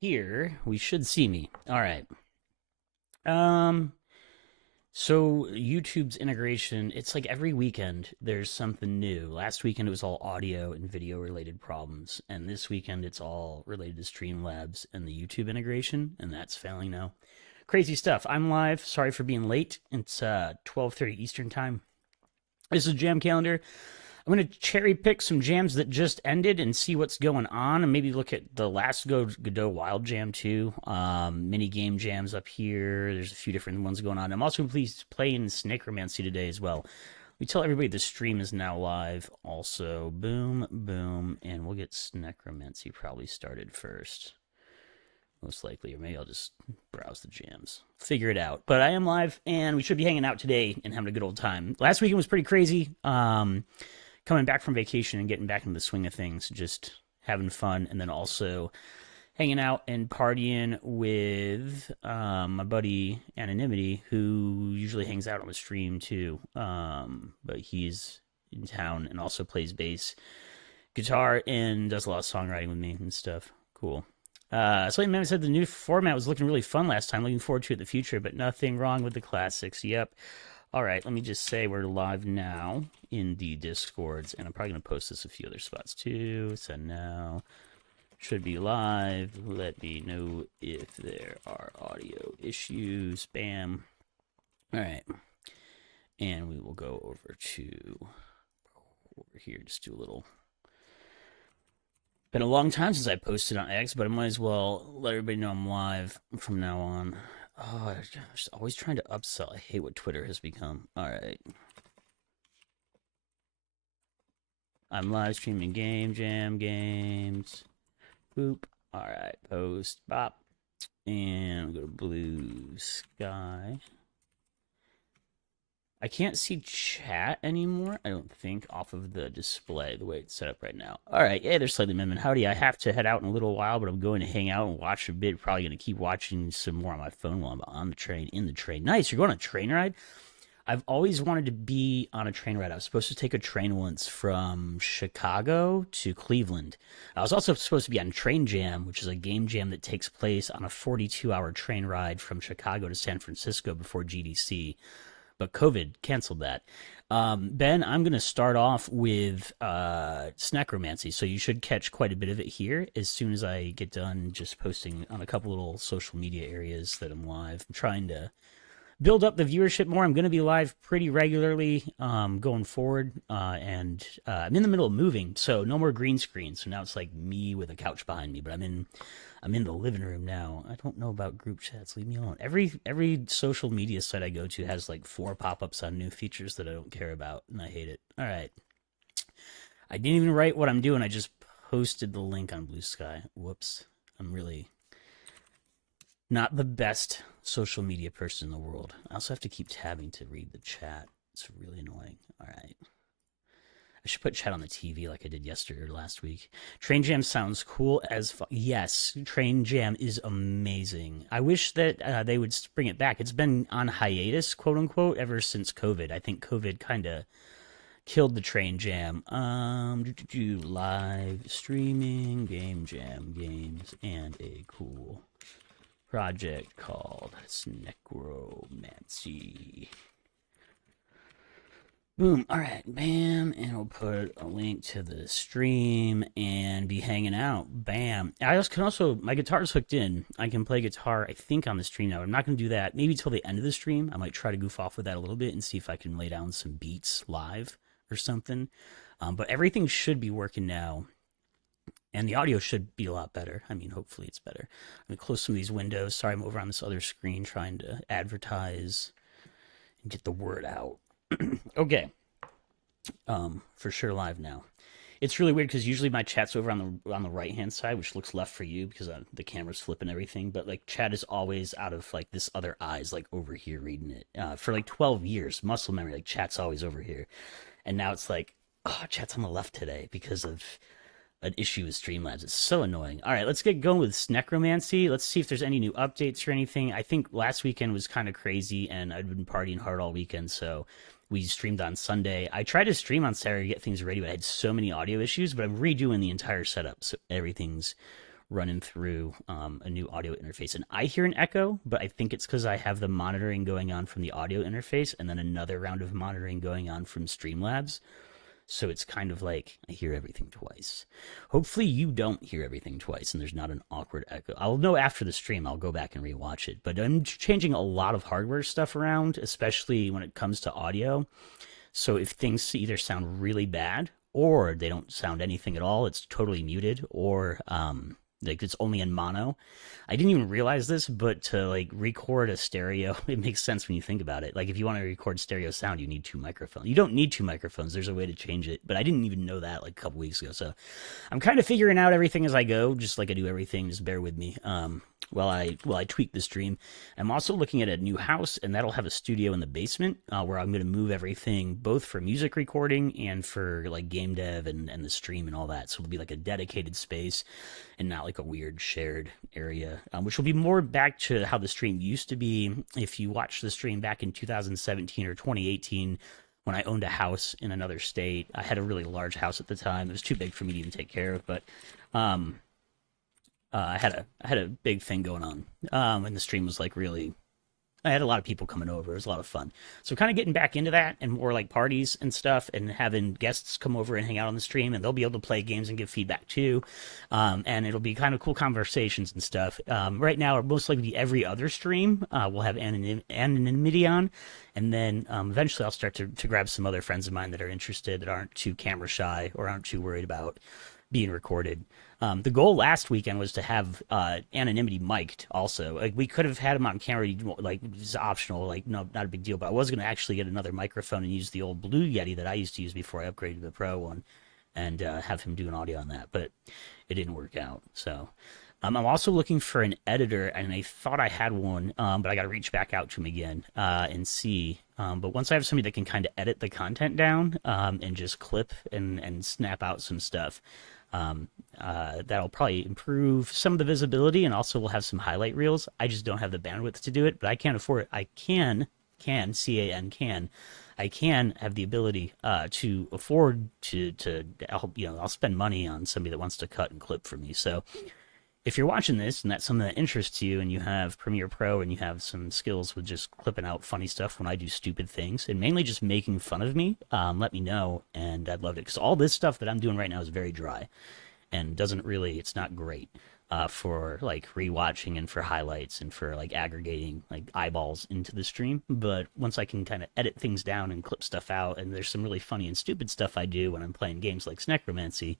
Here, we should see me. All right. Um, so YouTube's integration, it's like every weekend there's something new. Last weekend it was all audio and video related problems, and this weekend it's all related to Streamlabs and the YouTube integration, and that's failing now. Crazy stuff. I'm live. Sorry for being late. It's 12:30 Eastern time. This is Jam Calendar. I'm going to cherry pick some jams that just ended and see what's going on, and maybe look at the last Godot Wild Jam too. Mini game jams up here. There's a few different ones going on. I'm also pleased playing SnekromancY today as well. We tell everybody the stream is now live. Also, boom, boom, and we'll get SnekromancY probably started first, most likely, or maybe I'll just browse the jams, figure it out. But I am live, and we should be hanging out today and having a good old time. Last weekend was pretty crazy. Coming back from vacation and getting back into the swing of things, just having fun, and then also hanging out and partying with my buddy Anonymity, who usually hangs out on the stream too. But he's in town and also plays bass, guitar, and does a lot of songwriting with me and stuff. Cool. Slayton Man said the new format was looking really fun last time. Looking forward to it in the future, but nothing wrong with the classics. Yep. All right, let me just say we're live now in the Discords, and I'm probably going to post this a few other spots too. So now should be live. Let me know if there are audio issues. Bam. All right, and we will go over here. Just do a little. Been a long time since I posted on X, but I might as well let everybody know I'm live from now on. Oh, I'm just always trying to upsell. I hate what Twitter has become. All right. I'm live streaming game jam games. Boop. All right. Post. Bop. And go to Blue Sky. I can't see chat anymore, I don't think, off of the display, the way it's set up right now. All right, yeah, there's Slightly Amendment. Howdy, I have to head out in a little while, but I'm going to hang out and watch a bit. Probably going to keep watching some more on my phone while I'm on the train, in the train. Nice, you're going on a train ride? I've always wanted to be on a train ride. I was supposed to take a train once from Chicago to Cleveland. I was also supposed to be on Train Jam, which is a game jam that takes place on a 42-hour train ride from Chicago to San Francisco before GDC, but COVID canceled that. Ben, I'm going to start off with SnekromancY, so you should catch quite a bit of it here as soon as I get done just posting on a couple little social media areas that I'm live. I'm trying to build up the viewership more. I'm going to be live pretty regularly going forward, and I'm in the middle of moving, so no more green screen. So now it's like me with a couch behind me, but I'm in the living room now. I don't know about group chats. Leave me alone. Every social media site I go to has like 4 pop-ups on new features that I don't care about, and I hate it. All right. I didn't even write what I'm doing. I just posted the link on Blue Sky. Whoops. I'm really not the best social media person in the world. I also have to keep tabbing to read the chat. It's really annoying. All right. I should put chat on the TV like I did yesterday or last week. Train Jam sounds cool as fuck. Yes, Train Jam is amazing. I wish that they would bring it back. It's been on hiatus, quote unquote, ever since COVID. I think COVID kind of killed the Train Jam. Live streaming, game jam games, and a cool project called SnekromancY. Boom. All right, bam, and we'll put a link to the stream and be hanging out. Bam. My guitar's hooked in. I can play guitar, I think, on the stream now. I'm not going to do that. Maybe till the end of the stream. I might try to goof off with that a little bit and see if I can lay down some beats live or something. But everything should be working now. And the audio should be a lot better. I mean, hopefully it's better. I'm going to close some of these windows. Sorry, I'm over on this other screen trying to advertise and get the word out. Okay. For sure live now. It's really weird because usually my chat's over on the right hand side, which looks left for you because the camera's flipping everything. But like chat is always out of like this other eye's like over here reading it. For like 12 years, muscle memory, like chat's always over here, and now it's like, oh, chat's on the left today because of an issue with Streamlabs. It's so annoying. All right, let's get going with SnekromancY. Let's see if there's any new updates or anything. I think last weekend was kind of crazy, and I'd been partying hard all weekend, so we streamed on Sunday. I tried to stream on Saturday to get things ready, but I had so many audio issues, but I'm redoing the entire setup, so everything's running through a new audio interface. And I hear an echo, but I think it's because I have the monitoring going on from the audio interface and then another round of monitoring going on from Streamlabs. So it's kind of like I hear everything twice. Hopefully you don't hear everything twice and there's not an awkward echo. I'll know after the stream. I'll go back and rewatch it. But I'm changing a lot of hardware stuff around, especially when it comes to audio. So if things either sound really bad or they don't sound anything at all, it's totally muted, or like it's only in mono. I didn't even realize this, but to like record a stereo, it makes sense when you think about it. Like if you want to record stereo sound, you need 2 microphones. You don't need 2 microphones. There's a way to change it, but I didn't even know that like a couple weeks ago. So I'm kind of figuring out everything as I go, just like I do everything. Just bear with me. While I tweak the stream. I'm also looking at a new house, and that'll have a studio in the basement where I'm going to move everything, both for music recording and for like game dev and the stream and all that. So it'll be like a dedicated space and not like a weird shared area, which will be more back to how the stream used to be. If you watched the stream back in 2017 or 2018, when I owned a house in another state, I had a really large house at the time. It was too big for me to even take care of, but I had a big thing going on, and the stream was like really. I had a lot of people coming over. It was a lot of fun. So kind of getting back into that and more like parties and stuff, and having guests come over and hang out on the stream, and they'll be able to play games and give feedback too. And it'll be kind of cool conversations and stuff. Right now, most likely every other stream will have anonymity on, and then eventually I'll start to grab some other friends of mine that are interested, that aren't too camera shy or aren't too worried about being recorded. The goal last weekend was to have anonymity mic'd also. Like we could have had him on camera, like it's optional, like no, not a big deal. But I was going to actually get another microphone and use the old Blue Yeti that I used to use before I upgraded to the Pro one, and have him do an audio on that. But it didn't work out. So I'm also looking for an editor, and I thought I had one, but I got to reach back out to him again and see. But once I have somebody that can kind of edit the content down and just clip and snap out some stuff, that'll probably improve some of the visibility, and also we'll have some highlight reels. I just don't have the bandwidth to do it, but I can't afford it. I can I can have the ability to afford to help. I'll spend money on somebody that wants to cut and clip for me. So if you're watching this and that's something that interests you, and you have Premiere Pro and you have some skills with just clipping out funny stuff when I do stupid things and mainly just making fun of me, let me know, and I'd love it, because all this stuff that I'm doing right now is very dry and it's not great for like rewatching and for highlights and for like aggregating like eyeballs into the stream. But once I can kind of edit things down and clip stuff out, and there's some really funny and stupid stuff I do when I'm playing games like SnekromancY,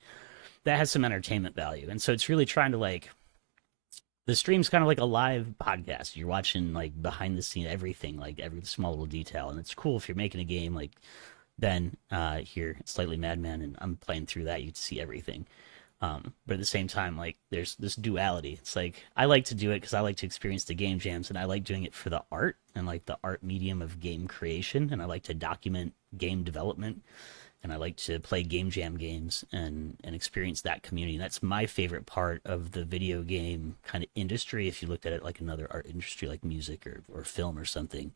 that has some entertainment value. And so it's really trying to like, the stream's kind of like a live podcast. You're watching like behind the scene everything, like every small little detail. And it's cool if you're making a game like Ben here, Slightly Madman, and I'm playing through that, you get to see everything. But at the same time, like there's this duality. It's like I like to do it because I like to experience the game jams, and I like doing it for the art and like the art medium of game creation, and I like to document game development, and I like to play game jam games and experience that community. And that's my favorite part of the video game kind of industry. If you looked at it like another art industry, like music or film or something,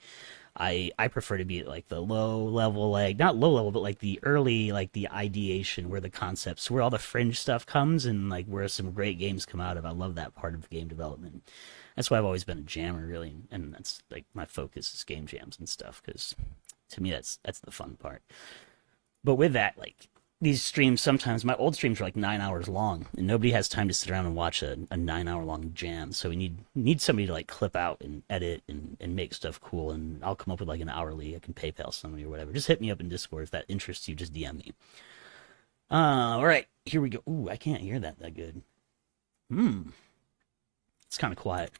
I prefer to be at like the low level, like not low level, but like the early, like the ideation, where the concepts, where all the fringe stuff comes, and like where some great games come out of. I love that part of game development. That's why I've always been a jammer, really, and that's like my focus is game jams and stuff, because to me that's the fun part. But with that, like these streams, sometimes my old streams are like 9 hours long, and nobody has time to sit around and watch a 9 hour long jam. So we need somebody to like clip out and edit and make stuff cool. And I'll come up with like an hourly. I can PayPal somebody or whatever. Just hit me up in Discord if that interests you. Just DM me. All right, here we go. Ooh, I can't hear that good. It's kind of quiet.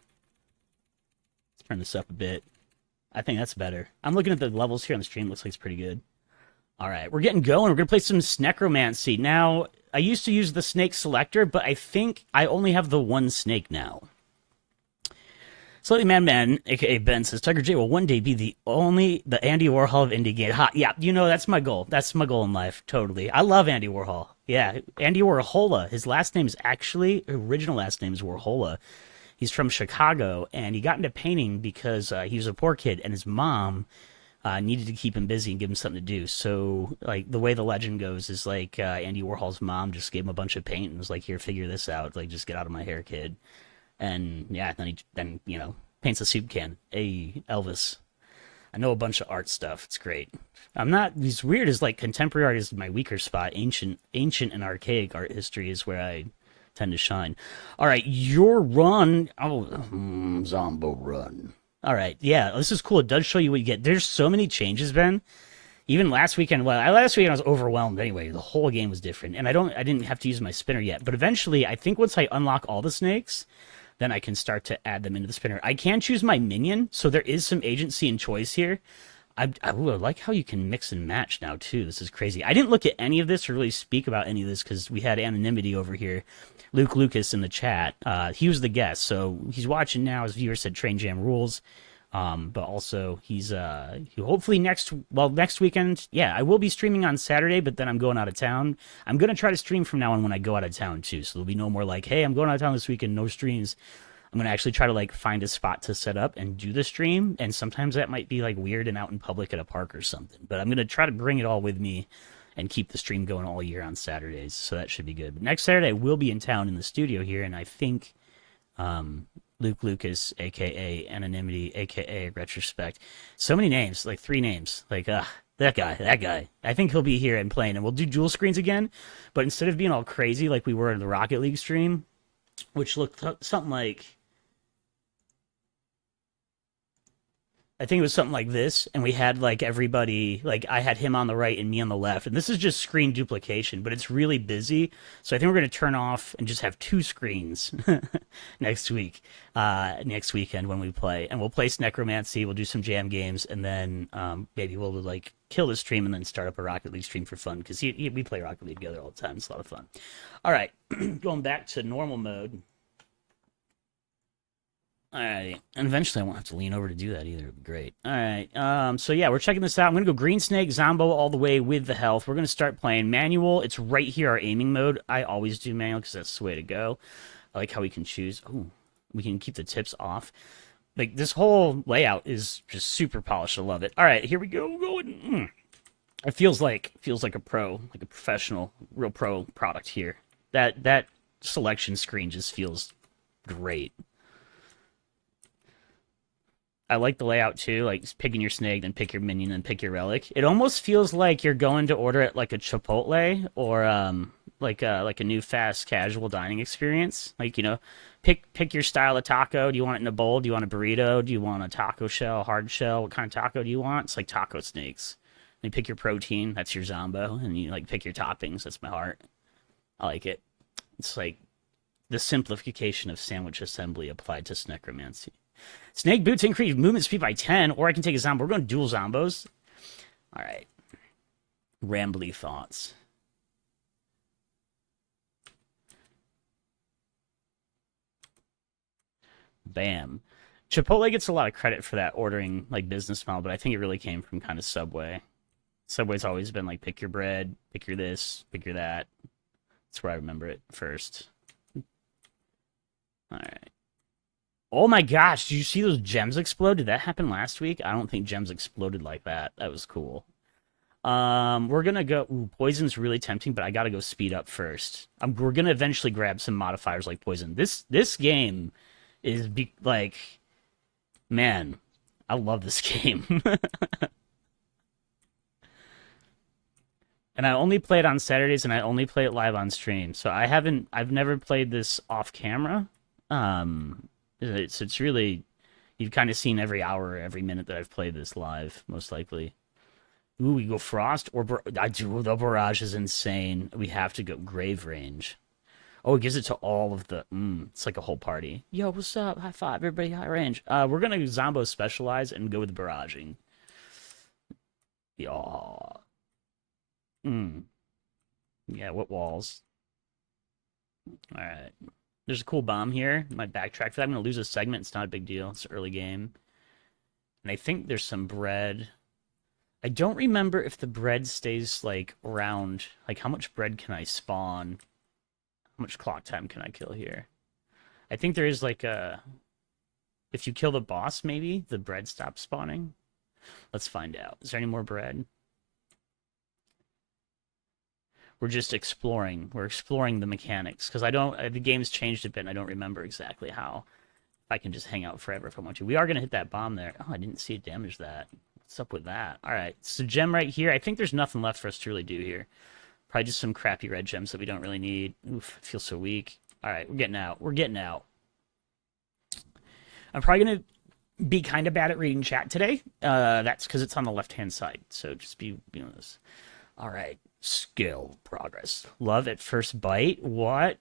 Let's turn this up a bit. I think that's better. I'm looking at the levels here on the stream. Looks like it's pretty good. All right, we're getting going. We're going to play some SnekromancY. Now, I used to use the snake selector, but I think I only have the one snake now. Slightly Madman, a.k.a. Ben, says, TigerJ will one day be the Andy Warhol of indie game. Ha, yeah, that's my goal. That's my goal in life, totally. I love Andy Warhol. Yeah, Andy Warhola. His original last name is Warhola. He's from Chicago, and he got into painting because he was a poor kid, and his mom Needed to keep him busy and give him something to do. So, like, the way the legend goes is like Andy Warhol's mom just gave him a bunch of paint and was like, "Here, figure this out. Like, just get out of my hair, kid." And yeah, then paints a soup can. Hey, Elvis. I know a bunch of art stuff. It's great. I'm not as weird as like contemporary art is my weaker spot. Ancient and archaic art history is where I tend to shine. All right, your run. Oh, Zombo run. All right, yeah, this is cool. It does show you what you get. There's so many changes, Ben. Even last weekend, last weekend I was overwhelmed anyway. The whole game was different, and I didn't have to use my spinner yet. But eventually, I think once I unlock all the snakes, then I can start to add them into the spinner. I can choose my minion, so there is some agency and choice here. I like how you can mix and match now too. This is crazy. I didn't look at any of this or really speak about any of this because we had anonymity over here. Luke Lucas in the chat. He was the guest, so he's watching now. His viewer said Train Jam rules. But also he hopefully next weekend. Yeah, I will be streaming on Saturday, but then I'm going out of town. I'm gonna try to stream from now on when I go out of town too. So there'll be no more like, hey, I'm going out of town this weekend, no streams. I'm gonna actually try to like find a spot to set up and do the stream. And sometimes that might be like weird and out in public at a park or something. But I'm gonna try to bring it all with me and keep the stream going all year on Saturdays. So that should be good. But next Saturday I will be in town in the studio here, and I think Luke Lucas, aka Anonymity, aka Retrospect. So many names, like 3 names. Like, that guy. I think he'll be here and playing, and we'll do dual screens again. But instead of being all crazy like we were in the Rocket League stream, which looked something like, I think it was something like this, and we had like everybody, like I had him on the right and me on the left, and this is just screen duplication, but it's really busy. So I think we're going to turn off and just have 2 screens next weekend when we play, and we'll play SnekromancY. We'll do some jam games, and then maybe we'll like kill the stream and then start up a Rocket League stream for fun because we play Rocket League together all the time. It's a lot of fun. All right, going back to normal mode. Alright, and eventually I won't have to lean over to do that either. It'd be great. Alright, so yeah, we're checking this out. I'm going to go Green Snake, Zombo all the way with the health. We're going to start playing manual. It's right here, our aiming mode. I always do manual because that's the way to go. I like how we can choose. Ooh, we can keep the tips off. Like, this whole layout is just super polished. I love it. Alright, here we go. Going. It feels like a pro, like a professional, real pro product here. That selection screen just feels great. I like the layout too, like picking your snake, then pick your minion, then pick your relic. It almost feels like you're going to order at like a Chipotle or like a new fast casual dining experience. Like, pick your style of taco. Do you want it in a bowl? Do you want a burrito? Do you want a taco shell, hard shell? What kind of taco do you want? It's like taco snakes. You pick your protein, that's your Zombo, and you like pick your toppings, that's my heart. I like it. It's like the simplification of sandwich assembly applied to SnekromancY. Snake boots increase movement speed by 10, or I can take a Zombo. We're going to dual Zombos. All right. Rambly thoughts. Bam. Chipotle gets a lot of credit for that ordering like business model, but I think it really came from kind of Subway. Subway's always been like pick your bread, pick your this, pick your that. That's where I remember it first. All right. Oh my gosh, did you see those gems explode? Did that happen last week? I don't think gems exploded like that. That was cool. We're gonna go. Ooh, poison's really tempting, but I gotta go speed up first. We're gonna eventually grab some modifiers like poison. This game is like, man, I love this game. And I only play it on Saturdays, and I only play it live on stream. So I've never played this off camera. It's really, you've kind of seen every hour, every minute that I've played this live, most likely. Ooh, we go Frost or I do. The Barrage is insane. We have to go Grave Range. Oh, it gives it to all of the. It's like a whole party. Yo, what's up? High five, everybody. High range. We're gonna Zombo specialize and go with barraging. Yeah. Yeah. What walls? All right. There's a cool bomb here. I might backtrack for that. I'm gonna lose a segment. It's not a big deal. It's early game. And I think there's some bread. I don't remember if the bread stays like around. Like how much bread can I spawn? How much clock time can I kill here? I think there is like a... If you kill the boss, maybe the bread stops spawning. Let's find out. Is there any more bread? We're just exploring. We're exploring the mechanics because I don't. The game's changed a bit. And I don't remember exactly how. I can just hang out forever if I want to. We are gonna hit that bomb there. Oh, I didn't see it damage that. What's up with that? All right, so gem right here. I think there's nothing left for us to really do here. Probably just some crappy red gems that we don't really need. Oof, I feel so weak. All right, we're getting out. We're getting out. I'm probably gonna be kind of bad at reading chat today. That's because it's on the left-hand side. So just be this. All right, skill progress. Love at first bite. What?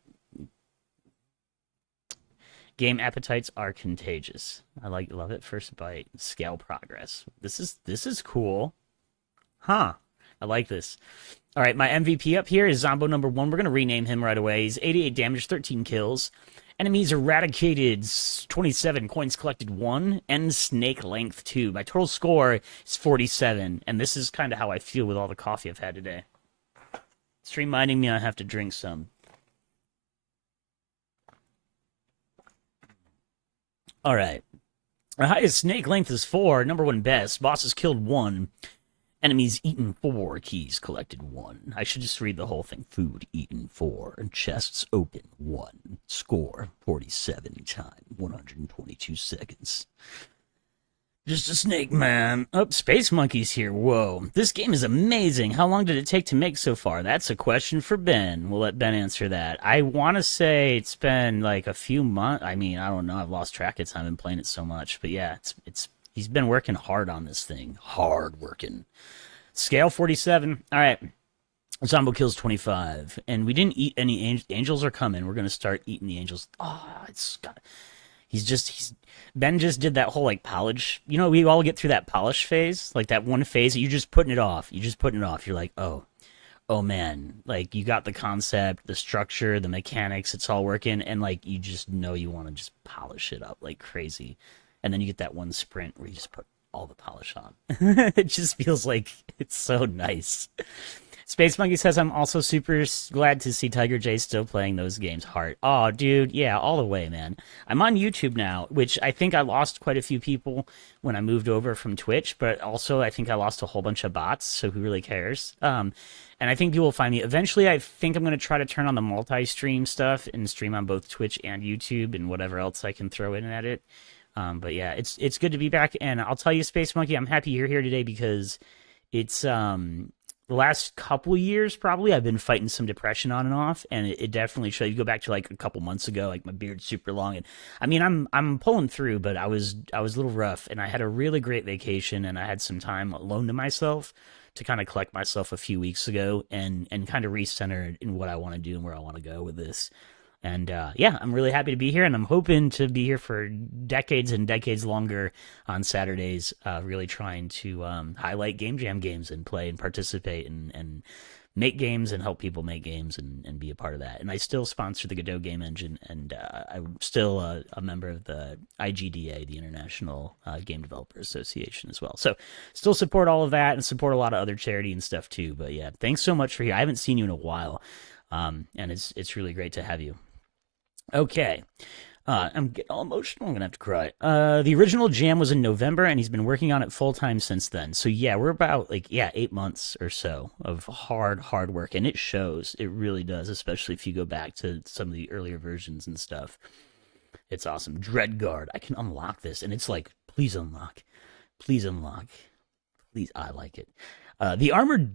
Game appetites are contagious. I love at first bite. Scale progress. This is cool. Huh. I like this. All right, my MVP up here is Zombo number 1. We're going to rename him right away. He's 88 damage, 13 kills. Enemies eradicated, 27. Coins collected, 1. And snake length, 2. My total score is 47. And this is kind of how I feel with all the coffee I've had today. It's reminding me I have to drink some. All right. Our highest snake length is 4. Number 1 best. Bosses killed 1. Enemies eaten 4. Keys collected 1. I should just read the whole thing. Food eaten 4. Chests open 1. Score 47. Time 122 seconds. Just a snake, man. Oh, Space Monkey's here. Whoa. This game is amazing. How long did it take to make so far? That's a question for Ben. We'll let Ben answer that. I want to say it's been like a few months. I mean, I don't know. I've lost track of time. I've been playing it so much. But yeah, he's been working hard on this thing. Hard working. Scale 47. All right. Zombo kills 25. And we didn't eat any angels are coming. We're going to start eating the angels. Oh, Ben just did that whole like polish. You know, we all get through that polish phase, like that one phase that you're just putting it off. You're like, oh man, like you got the concept, the structure, the mechanics, it's all working, and like you just know you want to just polish it up like crazy, and then you get that one sprint where you just put all the polish on. It just feels like it's so nice. Space Monkey says, I'm also super glad to see TigerJ's still playing those games hard. Oh, dude, yeah, all the way, man. I'm on YouTube now, which I think I lost quite a few people when I moved over from Twitch, but also I think I lost a whole bunch of bots, so who really cares? And I think people will find me. Eventually, I think I'm going to try to turn on the multi-stream stuff and stream on both Twitch and YouTube and whatever else I can throw in at it. But yeah, it's good to be back, and I'll tell you, Space Monkey, I'm happy you're here today because it's... the last couple years, probably, I've been fighting some depression on and off, and it definitely showed. You go back to like a couple months ago, like my beard's super long, and I mean, I'm pulling through, but I was a little rough, and I had a really great vacation, and I had some time alone to myself to kind of collect myself a few weeks ago, and kind of recenter in what I want to do and where I want to go with this. And yeah, I'm really happy to be here, and I'm hoping to be here for decades and decades longer on Saturdays, really trying to highlight Game Jam games and play and participate and make games and help people make games and be a part of that. And I still sponsor the Godot Game Engine, and I'm still a member of the IGDA, the International Game Developer Association as well. So still support all of that and support a lot of other charity and stuff too. But yeah, thanks so much for here. I haven't seen you in a while, and it's really great to have you. Okay. I'm getting all emotional. I'm going to have to cry. The original jam was in November, and he's been working on it full-time since then. So, yeah, we're about, 8 months or so of hard work. And it shows. It really does, especially if you go back to some of the earlier versions and stuff. It's awesome. Dreadguard. I can unlock this, and it's like, please unlock. Please unlock. Please, I like it. The armored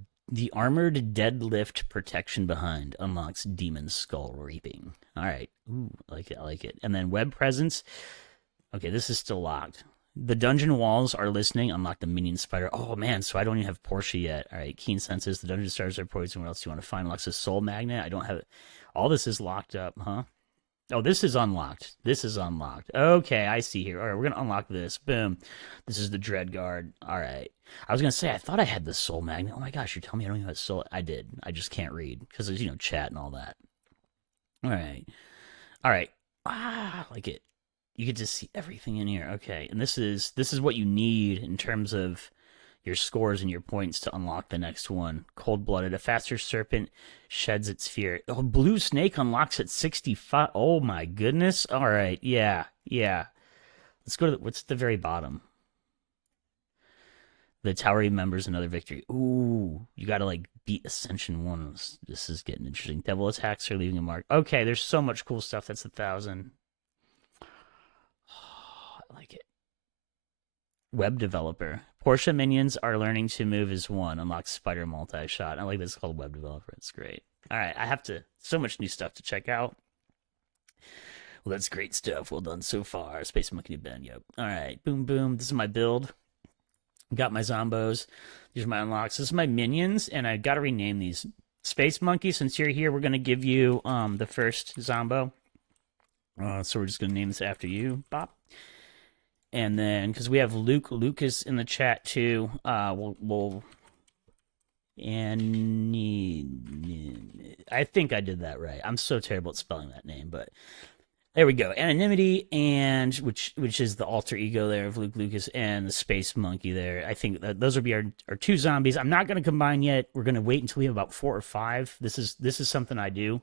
deadlift protection behind unlocks Demon Skull Reaping. All right. Ooh, I like it. And then web presence. Okay, this is still locked. The dungeon walls are listening. Unlock the minion spider. Oh, man, so I don't even have Portia yet. All right, keen senses. The dungeon stars are poison. What else do you want to find? Unlocks a soul magnet. I don't have it. All this is locked up, huh? Oh, this is unlocked. This is unlocked. Okay, I see here. All right, we're going to unlock this. Boom. This is the Dreadguard. All right. I was going to say, I thought I had the soul magnet. Oh, my gosh, you're telling me I don't even have a soul. I did. I just can't read because there's, chat and all that. All right. All right. I like it. You get to see everything in here. Okay, and this is what you need in terms of your scores and your points to unlock the next one. Cold-blooded. A faster serpent sheds its fear. Oh, blue snake unlocks at 65. Oh my goodness. All right. Yeah. Let's go to what's at the very bottom. The tower remembers another victory. Ooh, you gotta like beat Ascension 1. This is getting interesting. Devil attacks are leaving a mark. Okay, there's so much cool stuff. That's 1,000. I like it. Web developer. Portia minions are learning to move as one. Unlock spider multi-shot. I like this, called web developer. It's great. All right, I have to. So much new stuff to check out. Well, that's great stuff. Well done so far. Space Monkey Ben. Yep. All right. Boom, boom. This is my build. Got my zombos. These are my unlocks. This is my minions, and I got to rename these. Space Monkey, since you're here, we're going to give you the first zombo. So we're just going to name this after you, Bop. And then, because we have Lucas in the chat too, we'll and I think I did that right. I'm so terrible at spelling that name, but there we go. Anonymity, and which is the alter ego there of Luke Lucas, and the Space Monkey there. I think that those will be our two zombies. I'm not going to combine yet. We're going to wait until we have about 4 or 5. This is something I do.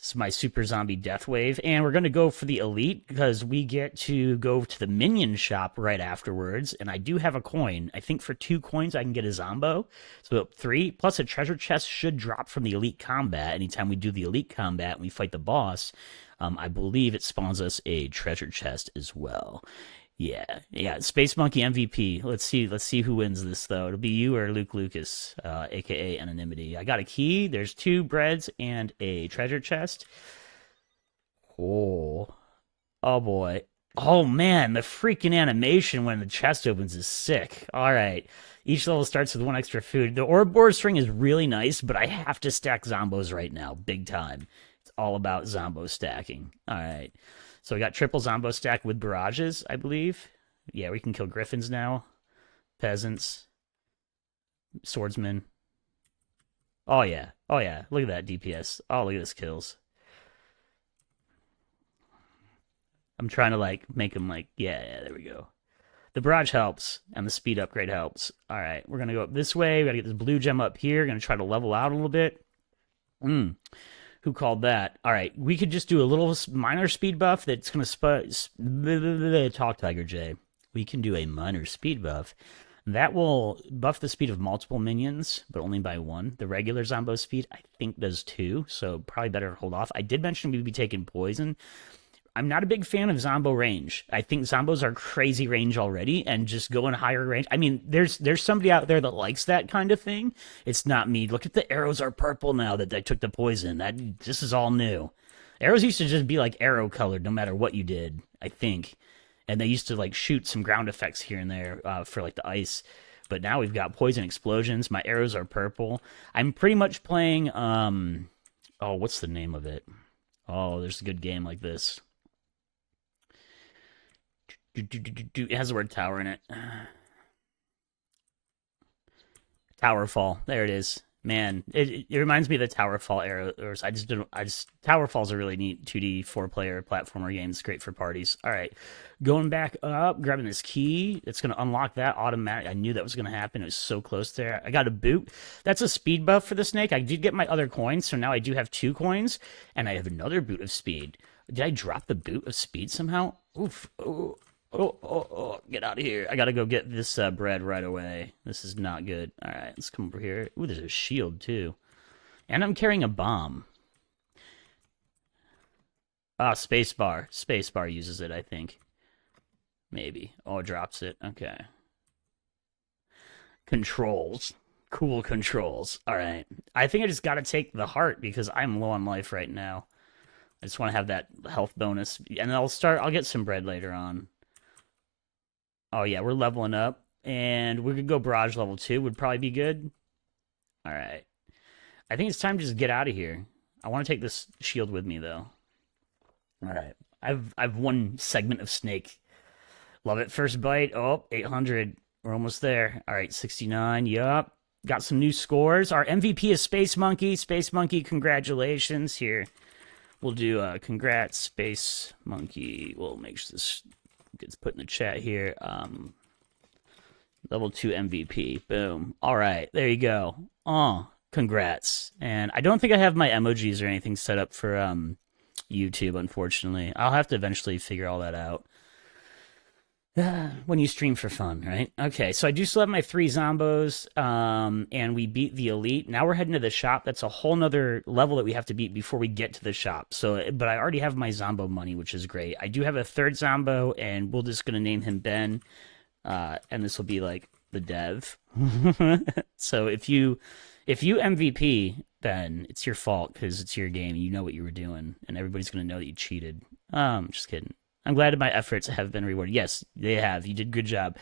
This is my super zombie death wave, and we're going to go for the elite because we get to go to the minion shop right afterwards, and I do have a coin. I think for 2 coins I can get a zombo, so 3, plus a treasure chest should drop from the elite combat. Anytime we do the elite combat and we fight the boss, I believe it spawns us a treasure chest as well. Yeah. Space Monkey MVP. Let's see who wins this though. It'll be you or Luke Lucas, aka Anonymity. I got a key. There's 2 breads and a treasure chest. Oh boy. Oh man, the freaking animation when the chest opens is sick. All right. Each level starts with 1 extra food. The Ouroboros string is really nice, but I have to stack zombos right now, big time. It's all about zombo stacking. All right. So we got triple zombo stack with barrages, I believe. Yeah, we can kill griffins now. Peasants. Swordsmen. Oh, yeah. Look at that DPS. Oh, look at this kills. I'm trying to, like, make them, like, yeah, there we go. The barrage helps, and the speed upgrade helps. All right, we're going to go up this way. We got to get this blue gem up here. Going to try to level out a little bit. Who called that? All right, we could just do a little minor speed buff that's going to talk TigerJ. We can do a minor speed buff. That will buff the speed of multiple minions, but only by 1. The regular zombo speed, I think, does 2, so probably better hold off. I did mention we'd be taking poison. I'm not a big fan of zombo range. I think zombos are crazy range already, and just going higher range. I mean, there's somebody out there that likes that kind of thing. It's not me. Look at the arrows are purple now that they took the poison. This is all new. Arrows used to just be like arrow colored no matter what you did, I think. And they used to like shoot some ground effects here and there for like the ice. But now we've got poison explosions. My arrows are purple. I'm pretty much playing oh, what's the name of it? Oh, there's a good game like this. It has the word tower in it. Towerfall. There it is. Man, it reminds me of the Towerfall era. Towerfall's a really neat 2D 4-player platformer game. It's great for parties. All right, going back up, grabbing this key. It's going to unlock that automatic. I knew that was going to happen. It was so close there. I got a boot. That's a speed buff for the snake. I did get my other coins, so now I do have 2 coins, and I have another boot of speed. Did I drop the boot of speed somehow? Oof. Oh, get out of here. I gotta go get this bread right away. This is not good. All right, let's come over here. Ooh, there's a shield, too. And I'm carrying a bomb. Ah, spacebar. Spacebar uses it, I think. Maybe. Oh, it drops it. Okay. Controls. Cool controls. All right. I think I just gotta take the heart because I'm low on life right now. I just want to have that health bonus. And I'll get some bread later on. Oh, yeah, we're leveling up. And we could go barrage level 2 would probably be good. All right. I think it's time to just get out of here. I want to take this shield with me, though. All right. I've 1 segment of snake. Love it. First bite. Oh, 800. We're almost there. All right, 69. Yup. Got some new scores. Our MVP is Space Monkey. Space Monkey, congratulations. Here. We'll do congrats, Space Monkey. We'll make sure this gets put in the chat here. Level 2 MVP. Boom. All right, there you go. Oh, congrats. And I don't think I have my emojis or anything set up for YouTube, unfortunately. I'll have to eventually figure all that out. When you stream for fun, right? Okay, so I do still have my 3 zombos, and we beat the elite. Now we're heading to the shop. That's a whole nother level that we have to beat before we get to the shop. So, but I already have my zombo money, which is great. I do have a third zombo, and we're just gonna name him Ben, and this will be like the dev. So if you MVP, Ben, it's your fault because it's your game. You know what you were doing, and everybody's gonna know that you cheated. Just kidding. I'm glad my efforts have been rewarded. Yes, they have. You did a good job.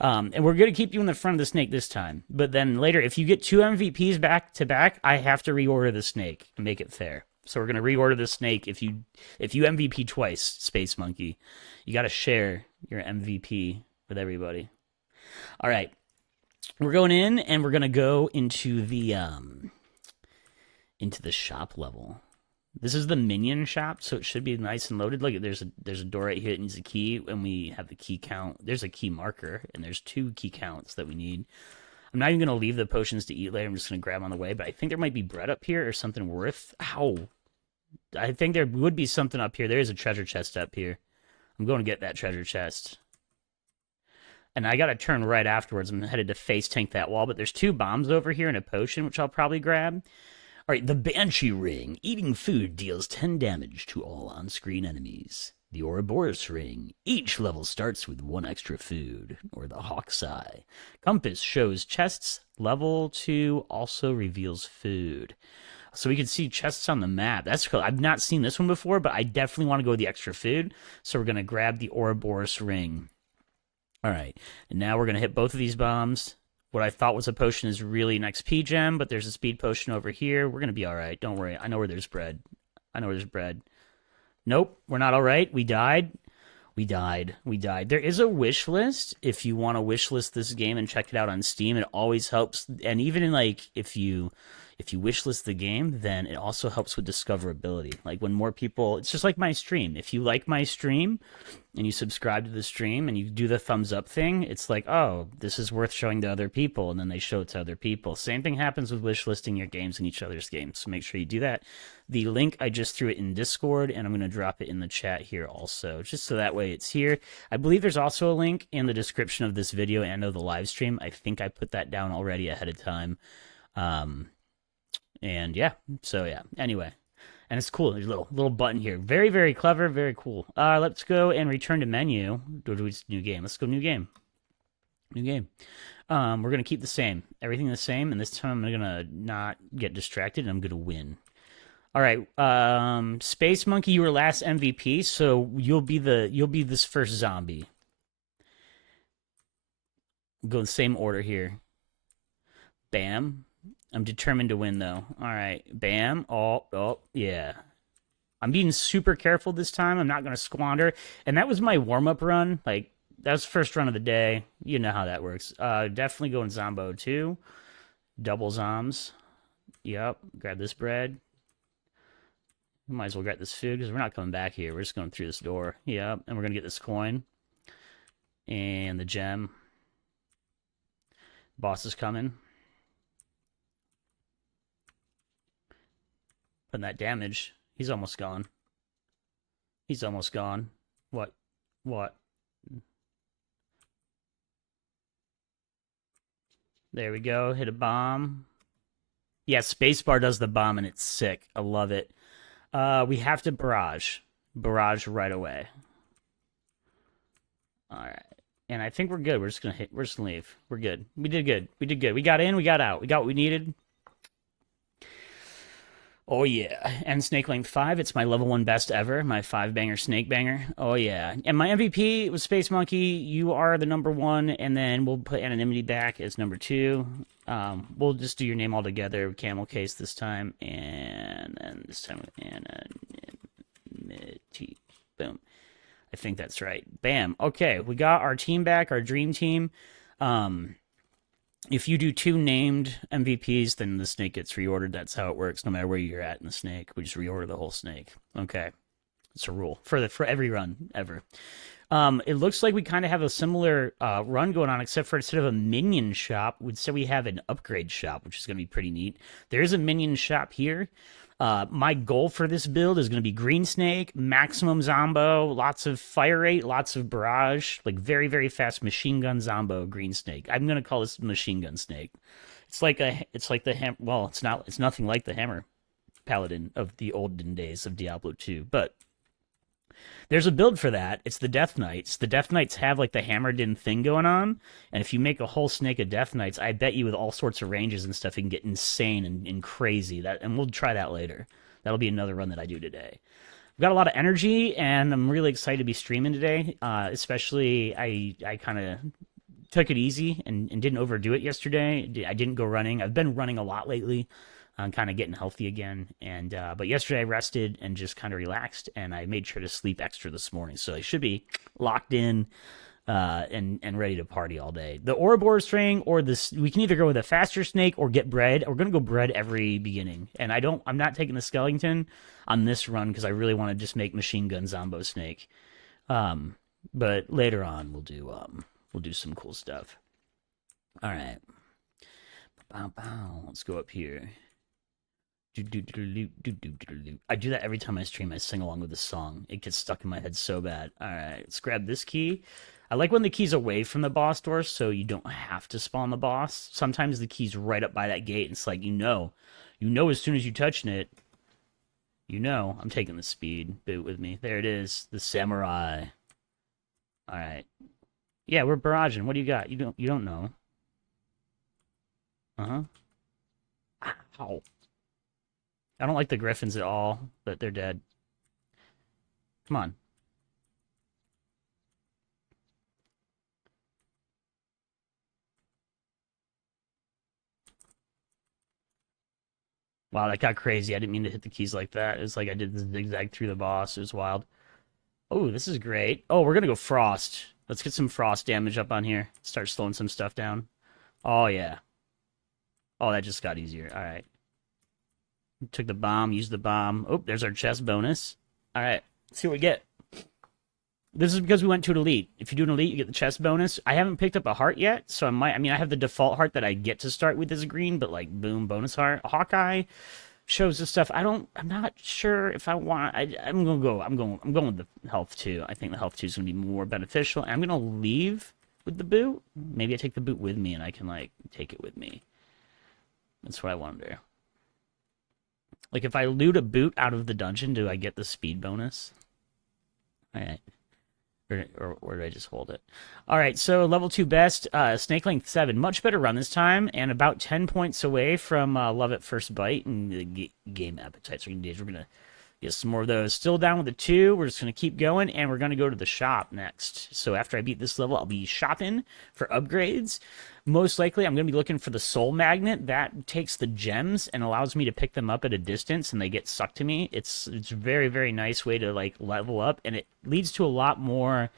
And we're going to keep you in the front of the snake this time. But then later, if you get 2 MVPs back to back, I have to reorder the snake and make it fair. So we're going to reorder the snake if you MVP twice, Space Monkey. You got to share your MVP with everybody. All right. We're going in and we're going to go into the shop level. This is the minion shop, so it should be nice and loaded. Look, there's a door right here that needs a key, and we have the key count. There's a key marker, and there's 2 key counts that we need. I'm not even going to leave the potions to eat later. I'm just going to grab on the way, but I think there might be bread up here or something worth. Ow. I think there would be something up here. There is a treasure chest up here. I'm going to get that treasure chest. And I got to turn right afterwards. I'm headed to face tank that wall, but there's 2 bombs over here and a potion, which I'll probably grab. All right, the Banshee Ring. Eating food deals 10 damage to all on-screen enemies. The Ouroboros Ring. Each level starts with 1 extra food. Or the Hawk's Eye. Compass shows chests. Level 2 also reveals food. So we can see chests on the map. That's cool. I've not seen this one before, but I definitely want to go with the extra food. So we're going to grab the Ouroboros Ring. All right, and now we're going to hit both of these bombs. What I thought was a potion is really an XP gem, but there's a speed potion over here. We're going to be all right. Don't worry. I know where there's bread. Nope, we're not all right. We died. There is a wish list if you want to wish list this game and check it out on Steam. It always helps. And even in if you wish list the game, then it also helps with discoverability. Like when more people, it's just like my stream. If you like my stream and you subscribe to the stream and you do the thumbs up thing, it's like, oh, this is worth showing to other people, and then they show it to other people. Same thing happens with wish listing your games in each other's games, so make sure you do that. The link, I just threw it in Discord, and I'm going to drop it in the chat here also, just so that way it's here. I believe there's also a link in the description of this video and of the live stream. I think I put that down already ahead of time. And yeah, so yeah, anyway. And it's cool. There's a little button here. Very, very clever. Very cool. Let's go and return to menu. New game. Let's go new game. New game. We're going to keep the same. Everything the same. And this time I'm going to not get distracted and I'm going to win. All right. Space Monkey, you were last MVP, so you'll be this first zombie. Go in the same order here. Bam. I'm determined to win, though. All right. Bam. Oh, yeah. I'm being super careful this time. I'm not going to squander. And that was my warm-up run. Like, that was the first run of the day. You know how that works. Definitely going Zombo, too. Double Zoms. Yep. Grab this bread. We might as well grab this food, because we're not coming back here. We're just going through this door. Yep. And we're going to get this coin. And the gem. Boss is coming. Putting that damage. He's almost gone. What? There we go. Hit a bomb. Yeah, spacebar does the bomb, and it's sick. I love it. We have to barrage. Barrage right away. All right. And I think we're good. We're just gonna leave. We're good. We did good. We got in, we got out. We got what we needed. Oh, yeah. And Snake Length 5, it's my level 1 best ever, my 5-banger Snake Banger. Oh, yeah. And my MVP was Space Monkey. You are the number 1, and then we'll put Anonymity back as number 2. We'll just do your name all together, Camel Case this time, and then this time with Anonymity. Boom. I think that's right. Bam. Okay, we got our team back, our dream team. If you do 2 named MVPs, then the snake gets reordered. That's how it works, no matter where you're at in the snake. We just reorder the whole snake. Okay. It's a rule for every run ever. It looks like we kind of have a similar run going on, except for instead of a minion shop, we have an upgrade shop, which is going to be pretty neat. There is a minion shop here. My goal for this build is going to be green snake, maximum zombo, lots of fire rate, lots of barrage, like very very fast machine gun zombo green snake. I'm going to call this machine gun snake. It's like the well, it's nothing like the hammer paladin of the olden days of Diablo 2, but there's a build for that. It's the Death Knights. The Death Knights have like the hammered in thing going on, and if you make a whole snake of Death Knights, I bet you with all sorts of ranges and stuff, you can get insane and crazy. And we'll try that later. That'll be another run that I do today. I've got a lot of energy, and I'm really excited to be streaming today. Especially, I kind of took it easy and didn't overdo it yesterday. I didn't go running. I've been running a lot lately. I'm kind of getting healthy again. And but yesterday I rested and just kind of relaxed, and I made sure to sleep extra this morning. So I should be locked in and ready to party all day. The Ouroboros string or this, we can either go with a faster snake or get bread. We're gonna go bread every beginning. And I'm not taking the skeleton on this run because I really want to just make machine gun zombo snake. But later on we'll do some cool stuff. All right. Let's go up here. I do that every time I stream. I sing along with the song. It gets stuck in my head so bad. All right, let's grab this key. I like when the key's away from the boss door so you don't have to spawn the boss. Sometimes the key's right up by that gate. And it's like, you know as soon as you touching it, I'm taking the speed boot with me. There it is, the samurai. All right. Yeah, we're barraging. What do you got? You don't know. Uh-huh. Ow. I don't like the griffins at all, but they're dead. Come on. Wow, that got crazy. I didn't mean to hit the keys like that. It was like I did the zigzag through the boss. It was wild. Oh, this is great. Oh, we're gonna go frost. Let's get some frost damage up on here. Start slowing some stuff down. Oh, yeah. Oh, that just got easier. All right. Took the bomb, used the bomb. Oh, there's our chest bonus. All right, let's see what we get. This is because we went to an elite. If you do an elite, you get the chest bonus. I haven't picked up a heart yet, so I have the default heart that I get to start with as green, but like, boom, bonus heart. Hawkeye shows the stuff. I'm not sure if I want. I'm going with the health 2. I think the health 2 is gonna be more beneficial. And I'm gonna leave with the boot. Maybe I take the boot with me and I can like take it with me. That's what I want to do. Like, if I loot a boot out of the dungeon, do I get the speed bonus? All right. Or did I just hold it? All right, so level 2 best, snake length 7. Much better run this time, and about 10 points away from love at first bite and the game appetites. We're going to get some more of those. Still down with the 2. We're just going to keep going, and we're going to go to the shop next. So after I beat this level, I'll be shopping for upgrades. Most likely, I'm going to be looking for the soul magnet. That takes the gems and allows me to pick them up at a distance, and they get sucked to me. It's a very, very nice way to like level up, and it leads to a lot more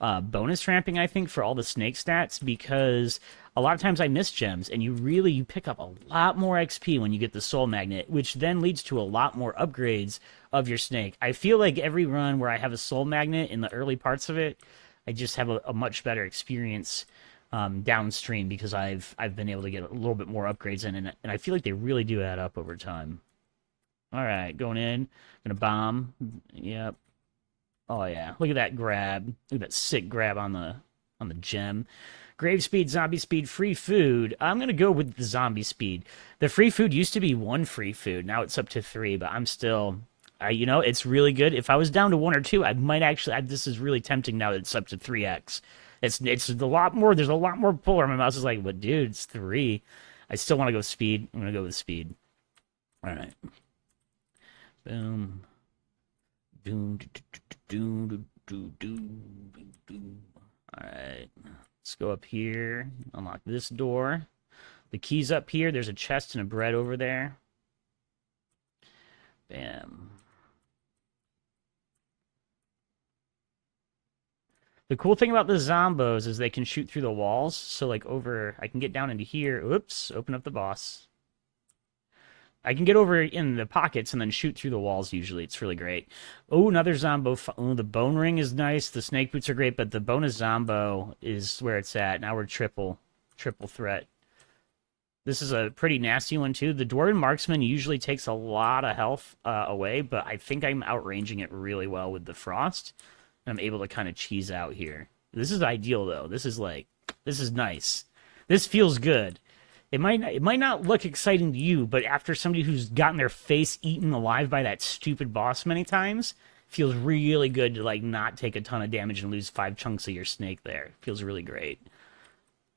bonus ramping, I think, for all the snake stats, because a lot of times I miss gems, and you pick up a lot more XP when you get the soul magnet, which then leads to a lot more upgrades of your snake. I feel like every run where I have a soul magnet in the early parts of it, I just have a much better experience downstream, because I've been able to get a little bit more upgrades in, and I feel like they really do add up over time. All right, going in, gonna bomb. Yep. Oh yeah, look at that grab. Look at that sick grab on the gem. Grave speed, zombie speed, free food. I'm gonna go with the zombie speed. The free food used to be 1 free food. Now it's up to 3, but I'm still, it's really good. If I was down to 1 or 2, I might actually. This is really tempting now that it's up to 3x. It's a lot more. There's a lot more pull. My mouse is like, but dude, it's 3. I still want to go speed. I'm gonna go with speed. All right. Boom. Doom. All right. Let's go up here. Unlock this door. The key's up here. There's a chest and a bread over there. Bam. The cool thing about the zombos is they can shoot through the walls. So, like, I can get down into here. Oops, open up the boss. I can get over in the pockets and then shoot through the walls usually. It's really great. Oh, another zombo. Oh, the bone ring is nice. The snake boots are great, but the bonus zombo is where it's at. Now we're triple threat. This is a pretty nasty one, too. The Dwarven Marksman usually takes a lot of health away, but I think I'm outranging it really well with the Frost. And I'm able to kind of cheese out here. This is ideal, though. This is nice. This feels good. It might not look exciting to you, but after somebody who's gotten their face eaten alive by that stupid boss many times, feels really good to, like, not take a ton of damage and lose 5 chunks of your snake there. Feels really great.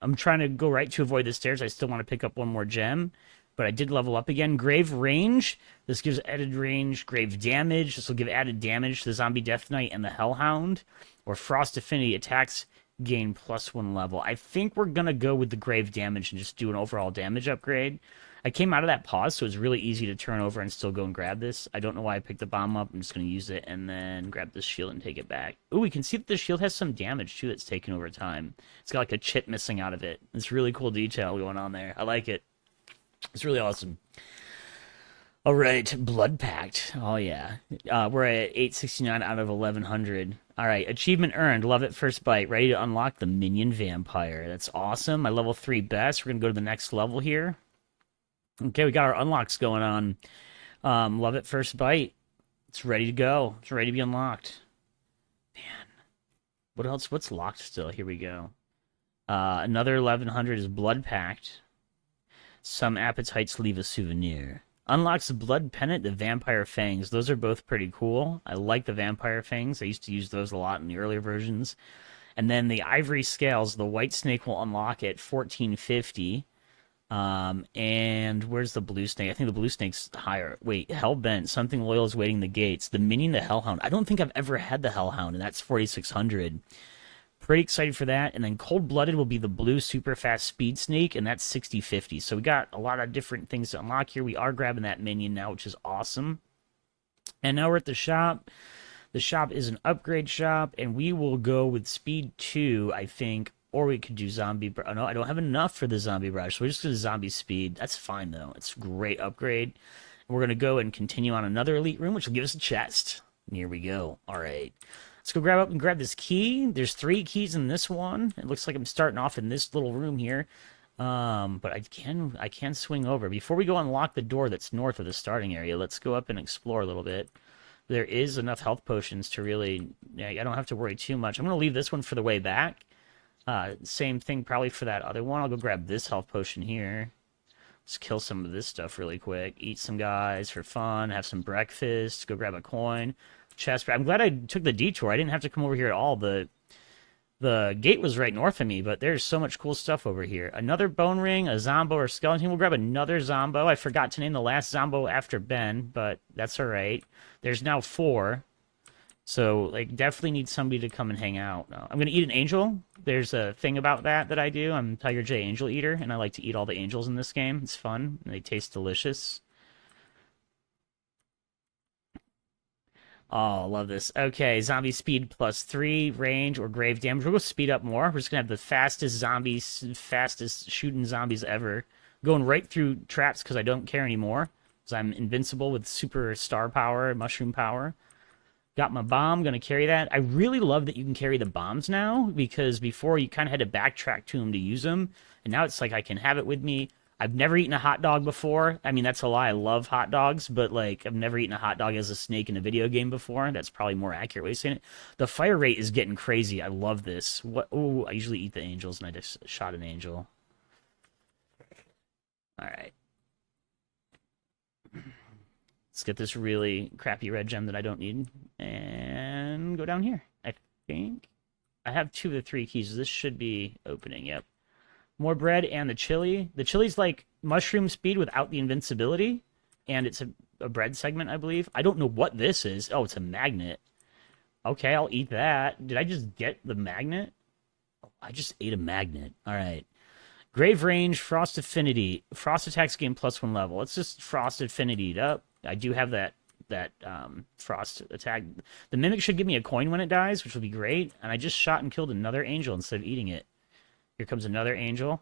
I'm trying to go right to avoid the stairs. I still want to pick up one more gem, but I did level up again. Grave range. This gives added range. Grave damage. This will give added damage to the Zombie Death Knight and the Hellhound. Or Frost Affinity attacks gain +1 level. I think we're going to go with the grave damage and just do an overall damage upgrade. I came out of that pause, so it's really easy to turn over and still go and grab this. I don't know why I picked the bomb up. I'm just going to use it and then grab this shield and take it back. Ooh, we can see that the shield has some damage, too, that's taken over time. It's got, like, a chip missing out of it. It's really cool detail going on there. I like it. It's really awesome. All right, Blood Pact. Oh, yeah. We're at 869 out of 1100. All right, achievement earned. Love it first bite. Ready to unlock the Minion Vampire. That's awesome. My level 3 best. We're going to go to the next level here. Okay, we got our unlocks going on. Love it first bite. It's ready to go. It's ready to be unlocked. Man. What else? What's locked still? Here we go. Another 1100 is Blood Pact. Some appetites leave a souvenir. Unlocks the Blood Pennant, the Vampire Fangs. Those are both pretty cool. I like the Vampire Fangs. I used to use those a lot in the earlier versions. And then the Ivory Scales, the White Snake will unlock at 1450. And where's the Blue Snake? I think the Blue Snake's higher. Wait, Hellbent, Something Loyal is Waiting the Gates. The Minion, the Hellhound. I don't think I've ever had the Hellhound, and that's 4600. Pretty excited for that. And then Cold-Blooded will be the Blue Super Fast Speed Snake, and that's 6050. So we got a lot of different things to unlock here. We are grabbing that Minion now, which is awesome. And now we're at the shop. The shop is an upgrade shop, and we will go with Speed 2, I think. Or we could do Zombie... Oh, no, I don't have enough for the Zombie Brush, so we're just going to Zombie Speed. That's fine, though. It's a great upgrade. And we're going to go and continue on another Elite Room, which will give us a chest. And here we go. All right. Let's go grab up and grab this key. There's 3 keys in this one. It looks like I'm starting off in this little room here. But I can swing over. Before we go unlock the door that's north of the starting area, let's go up and explore a little bit. There is enough health potions to really... I don't have to worry too much. I'm going to leave this one for the way back. Same thing probably for that other one. I'll go grab this health potion here. Let's kill some of this stuff really quick. Eat some guys for fun. Have some breakfast. Go grab a coin. Chest. I'm glad I took the detour. I didn't have to come over here at all. The gate was right north of me, but there's so much cool stuff over here. Another bone ring, a Zombo or skeleton. We'll grab another Zombo. I forgot to name the last Zombo after Ben, but that's all right. There's now 4. So, like, definitely need somebody to come and hang out. I'm going to eat an angel. There's a thing about that I do. I'm TigerJ Angel Eater, and I like to eat all the angels in this game. It's fun, and they taste delicious. Oh, love this. Okay, zombie speed +3, range, or grave damage. We'll go speed up more. We're just going to have the fastest shooting zombies ever. Going right through traps because I don't care anymore. Because I'm invincible with super star power, mushroom power. Got my bomb, gonna carry that. I really love that you can carry the bombs now, because before you kind of had to backtrack to them to use them, and now it's like I can have it with me. I've never eaten a hot dog before. I mean, that's a lie. I love hot dogs, but, like, I've never eaten a hot dog as a snake in a video game before. That's probably a more accurate way of saying it. The fire rate is getting crazy. I love this. What? Ooh, I usually eat the angels, and I just shot an angel. All right. Let's get this really crappy red gem that I don't need and go down here. I think I have 2 of the 3 keys. This should be opening. Yep. More bread and the chili. The chili's like mushroom speed without the invincibility, and it's a bread segment, I believe. I don't know what this is. Oh, it's a magnet. Okay, I'll eat that. Did I just get the magnet? Oh, I just ate a magnet. All right. Grave range, frost affinity. Frost attacks gain +1 level. Let's just frost affinity it up. I do have that frost attack. The mimic should give me a coin when it dies, which will be great. And I just shot and killed another angel instead of eating it. Here comes another angel.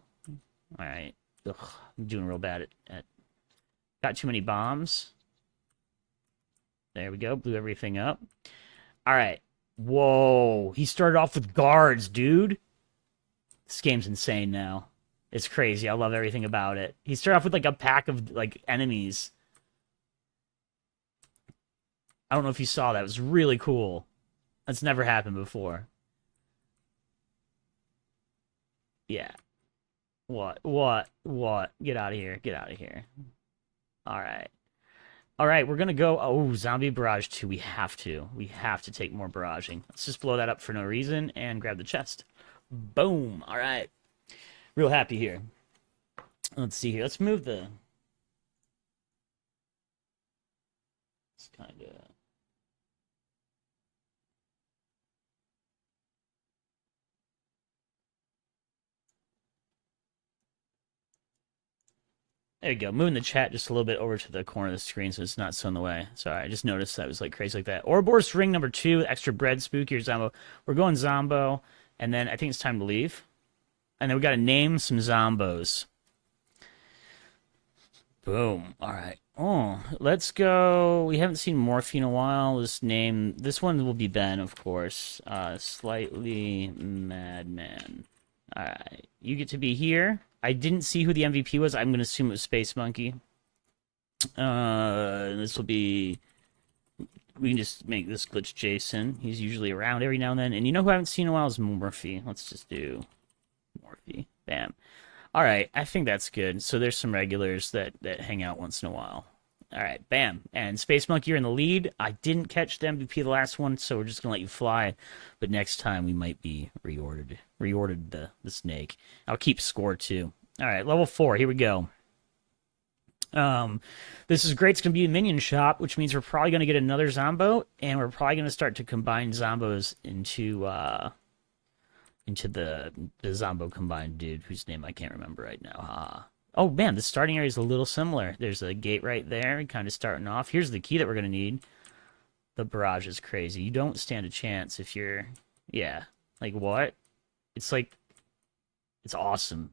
All right. Ugh, I'm doing real bad at... Got too many bombs. There we go. Blew everything up. All right. Whoa. He started off with guards, dude. This game's insane now. It's crazy. I love everything about it. He started off with like a pack of like enemies. I don't know if you saw that. It was really cool. That's never happened before. Yeah. What? What? What? Get out of here. Get out of here. All right. All right, we're gonna go. Oh, zombie barrage 2. We have to. We have to take more barraging. Let's just blow that up for no reason and grab the chest. Boom. All right. Real happy here. Let's see here. Let's move the. It's kind of. There you go. Moving the chat just a little bit over to the corner of the screen so it's not so in the way. Sorry, I just noticed that was like crazy like that. Ouroboros ring number 2, extra bread, spooky or zombo. We're going zombo, and then I think it's time to leave. And then we got to name some zombos. Boom. All right. Oh, let's go. We haven't seen Morphine in a while. Let's name this one will be Ben, of course. Slightly Madman. All right. You get to be here. I didn't see who the MVP was. I'm gonna assume it was Space Monkey. This will be. We can just make this glitch Jason. He's usually around every now and then. And you know who I haven't seen in a while is Morphe. Let's just do Morphe. Bam. All right, I think that's good. So there's some regulars that hang out once in a while. All right, bam. And Space Monkey, you're in the lead. I didn't catch the MVP the last one, so we're just going to let you fly. But next time we might be reordered the snake. I'll keep score, too. All right, level 4. Here we go. This is great. It's going to be a minion shop, which means we're probably going to get another Zombo, and we're probably going to start to combine Zombos into the Zombo combined dude whose name I can't remember right now. Oh, man, the starting area is a little similar. There's a gate right there, kind of starting off. Here's the key that we're going to need. The barrage is crazy. You don't stand a chance if you're... Yeah. Like, what? It's like... It's awesome.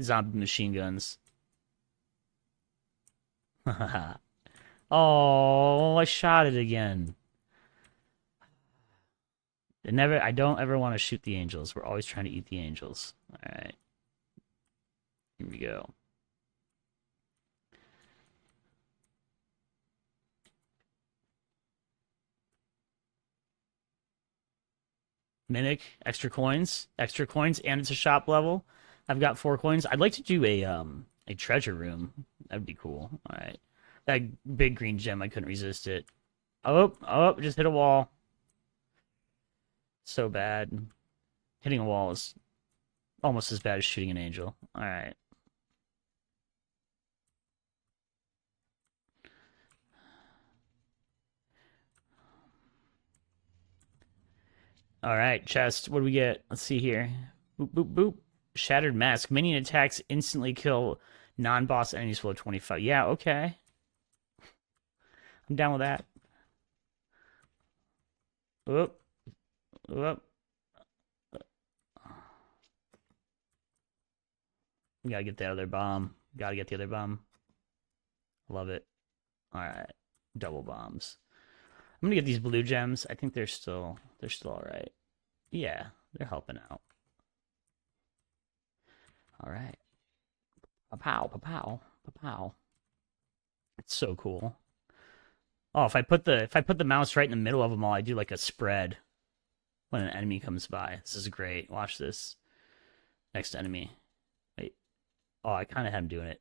Zombie machine guns. Oh, I shot it again. I don't ever want to shoot the angels. We're always trying to eat the angels. All right. Here we go. Mimic, extra coins, and it's a shop level. I've got 4 coins. I'd like to do a treasure room. That'd be cool. All right. That big green gem, I couldn't resist it. Oh, just hit a wall. So bad. Hitting a wall is almost as bad as shooting an angel. All right. All right, chest. What do we get? Let's see here. Boop, boop, boop. Shattered Mask. Minion attacks instantly kill non-boss enemies below 25. Yeah, okay. I'm down with that. Whoop. Whoop. We gotta get the other bomb. Gotta get the other bomb. Love it. All right. Double bombs. I'm gonna get these blue gems. I think they're still all right. Yeah, they're helping out. All right. Pa-pow, pa-pow, pa-pow. It's so cool. Oh, if I put the mouse right in the middle of them all, I do like a spread when an enemy comes by. This is great. Watch this. Next enemy. Wait. Oh, I kind of had him doing it.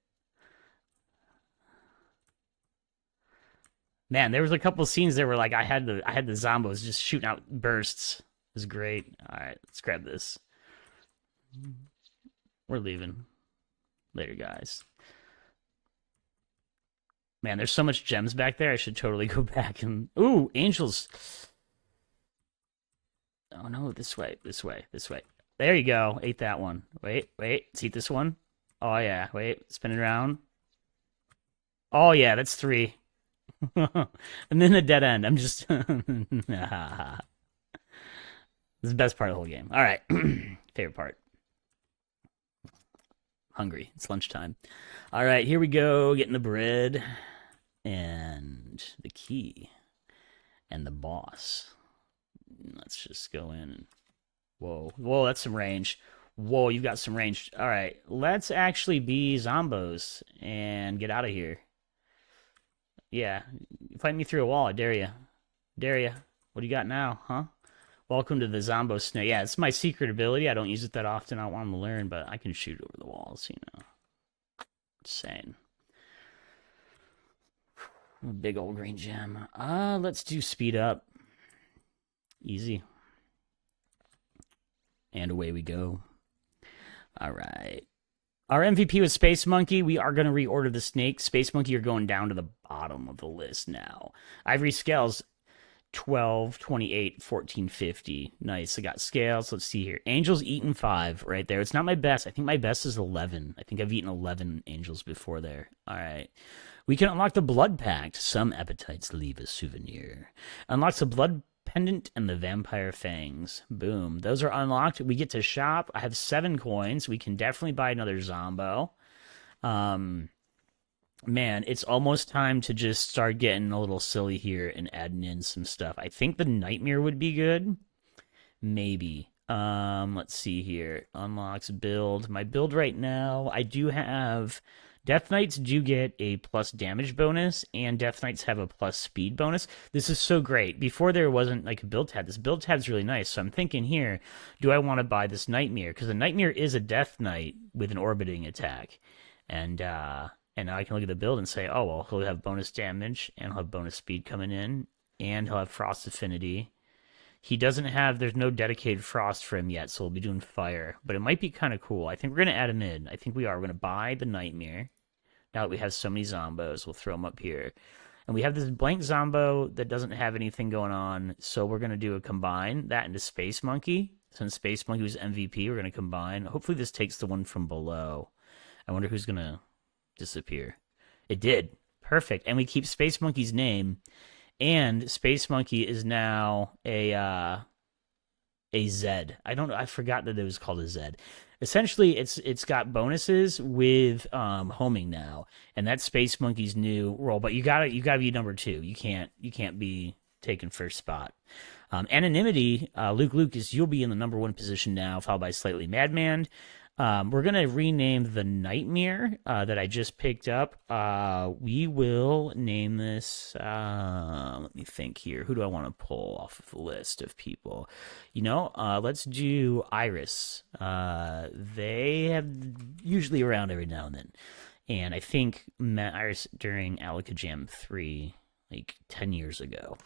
Man, there was a couple scenes there where like I had the zombos just shooting out bursts. It was great. All right, let's grab this. We're leaving. Later, guys. Man, there's so much gems back there. I should totally go back and... Ooh, angels. Oh, no, this way, this way, this way. There you go. Ate that one. Wait. Let's eat this one. Oh, yeah. Wait. Spin it around. Oh, yeah. That's 3. And then a dead end. I'm just... This is the best part of the whole game. All right. Favorite part. Hungry. It's lunchtime. All right. Here we go. Getting the bread. And the key. And the boss. Let's just go in and... Whoa, that's some range. Whoa, you've got some range. All right, let's actually be zombos and get out of here. Yeah, fight me through a wall. I dare you. Dare you. What do you got now, huh? Welcome to the Zombo Snake. Yeah, it's my secret ability. I don't use it that often. I want them to learn, but I can shoot over the walls, you know. Insane. Big old green gem. Let's do speed up. Easy. And away we go. All right. Our MVP was Space Monkey. We are going to reorder the snake. Space Monkey, you're going down to the bottom of the list now. Ivory Scales, 12, 28, 14, 50. Nice. I got scales. Let's see here. Angels eaten 5 right there. It's not my best. I think my best is 11. I think I've eaten 11 angels before there. All right. We can unlock the Blood Pact. Some appetites leave a souvenir. Unlocks the Blood Pendant and the Vampire Fangs. Boom. Those are unlocked. We get to shop. I have 7 coins. We can definitely buy another Zombo. Man, it's almost time to just start getting a little silly here and adding in some stuff. I think the Nightmare would be good. Maybe. Let's see here. Unlocks build. My build right now, I do have... Death Knights do get a plus damage bonus, and Death Knights have a plus speed bonus. This is so great. Before there wasn't like a build tab. This build tab's really nice. So I'm thinking here, do I want to buy this Nightmare? Because the Nightmare is a Death Knight with an orbiting attack. And now I can look at the build and say, oh, well, he'll have bonus damage, and he'll have bonus speed coming in, and he'll have Frost Affinity. He doesn't have, there's no dedicated Frost for him yet, so we'll be doing Fire. But it might be kind of cool. I think we're going to add him in. I think we are. We're going to buy the Nightmare. Now that we have so many Zombos, we'll throw them up here. And we have this blank Zombo that doesn't have anything going on, so we're going to do a combine that into Space Monkey. Since Space Monkey was MVP, we're going to combine. Hopefully this takes the one from below. I wonder who's going to disappear. It did. Perfect. And we keep Space Monkey's name, and Space Monkey is now a Z. I forgot that it was called a Z. Essentially, it's got bonuses with homing now, and that's Space Monkey's new role. But you gotta be number 2. You can't be taking first spot. Anonymity, Luke is you'll be in the number 1 position now, followed by Slightly Madman. We're gonna rename the Nightmare that I just picked up. We will name this. Let me think here. Who do I want to pull off of the list of people? Let's do Iris. They have usually around every now and then, and I think met Iris during Alaka Jam 3, like 10 years ago.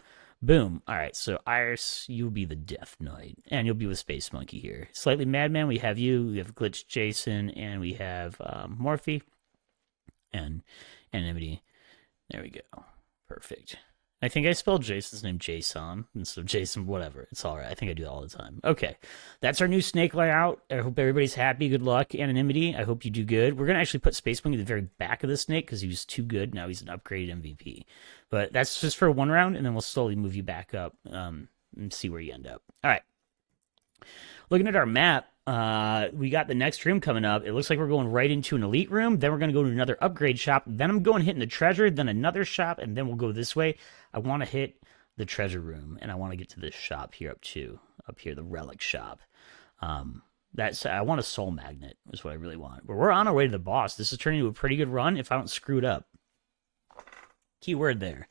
Boom. All right, so Iris, you'll be the Death Knight, and you'll be with Space Monkey here. Slightly Madman, we have you, we have Glitch Jason, and we have Morphe and Anonymity. There we go. Perfect. I think I spelled Jason's name Jason instead of Jason, whatever. It's all right. I think I do that all the time. Okay. That's our new snake layout. I hope everybody's happy. Good luck, Anonymity. I hope you do good. We're going to actually put Space Monkey at the very back of the snake because he was too good. Now he's an upgraded MVP. But that's just for one round, and then we'll slowly move you back up and see where you end up. All right. Looking at our map, we got the next room coming up. It looks like we're going right into an elite room. Then we're going to go to another upgrade shop. Then I'm going hitting the treasure, then another shop, and then we'll go this way. I want to hit the treasure room, and I want to get to this shop here up here, the relic shop. I want a soul magnet is what I really want. But we're on our way to the boss. This is turning into a pretty good run if I don't screw it up. Key word there.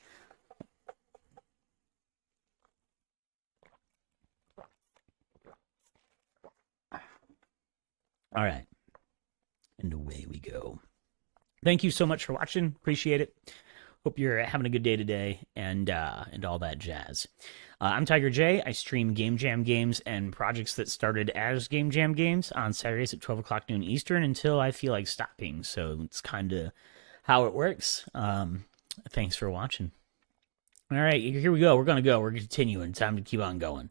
All right. And away we go. Thank you so much for watching. Appreciate it. Hope you're having a good day today and all that jazz. I'm TigerJ. I stream Game Jam games and projects that started as Game Jam games on Saturdays at 12 o'clock noon Eastern until I feel like stopping. So it's kind of how it works. Thanks for watching. All right, here we go. We're going to go. We're continuing. Time to keep on going.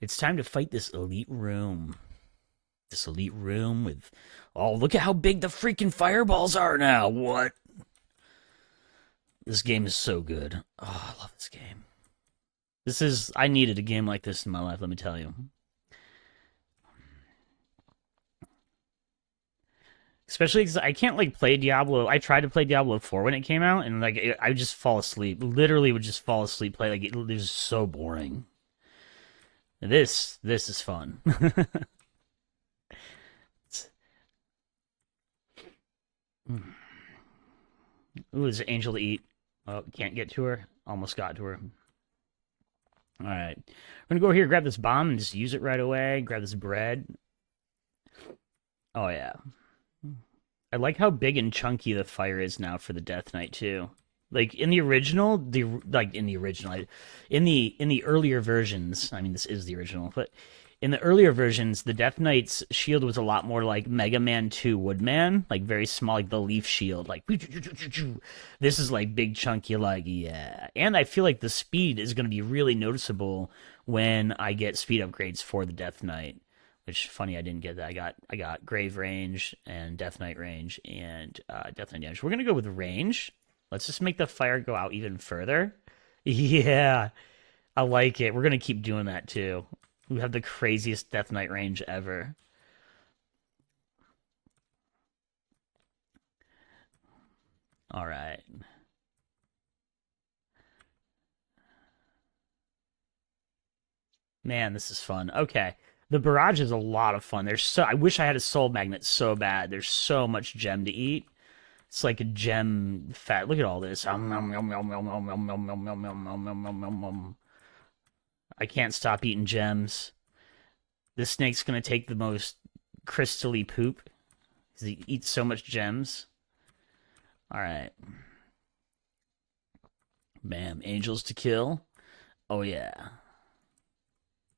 It's time to fight this elite room. This elite room with... Oh, look at how big the freaking fireballs are now. What? This game is so good. Oh, I love this game. I needed a game like this in my life, let me tell you. Especially because I can't, play Diablo. I tried to play Diablo 4 when it came out, and, I would just fall asleep. Literally would just fall asleep. It was so boring. This is fun. Ooh, is Angel to eat? Oh, can't get to her. Almost got to her. All right. We're gonna go here, grab this bomb, and just use it right away. Grab this bread. Oh yeah. I like how big and chunky the fire is now for the Death Knight too. Like in the original, in the earlier versions. I mean, this is the original, but in the earlier versions, the Death Knight's shield was a lot more like Mega Man 2 Woodman, like very small, like the leaf shield. Like this is like big chunky, like yeah. And I feel like the speed is going to be really noticeable when I get speed upgrades for the Death Knight. Which funny, I didn't get that. I got Grave range and Death Knight range and Death Knight damage. We're gonna go with range. Let's just make the fire go out even further. Yeah, I like it. We're gonna keep doing that too. We have the craziest Death Knight range ever. All right. Man, this is fun. Okay. The barrage is a lot of fun. I wish I had a soul magnet so bad. There's so much gem to eat. It's like a gem fat. Look at all this. I can't stop eating gems. This snake's gonna take the most crystally poop because he eats so much gems. All right. Bam. Angels to kill. Oh yeah.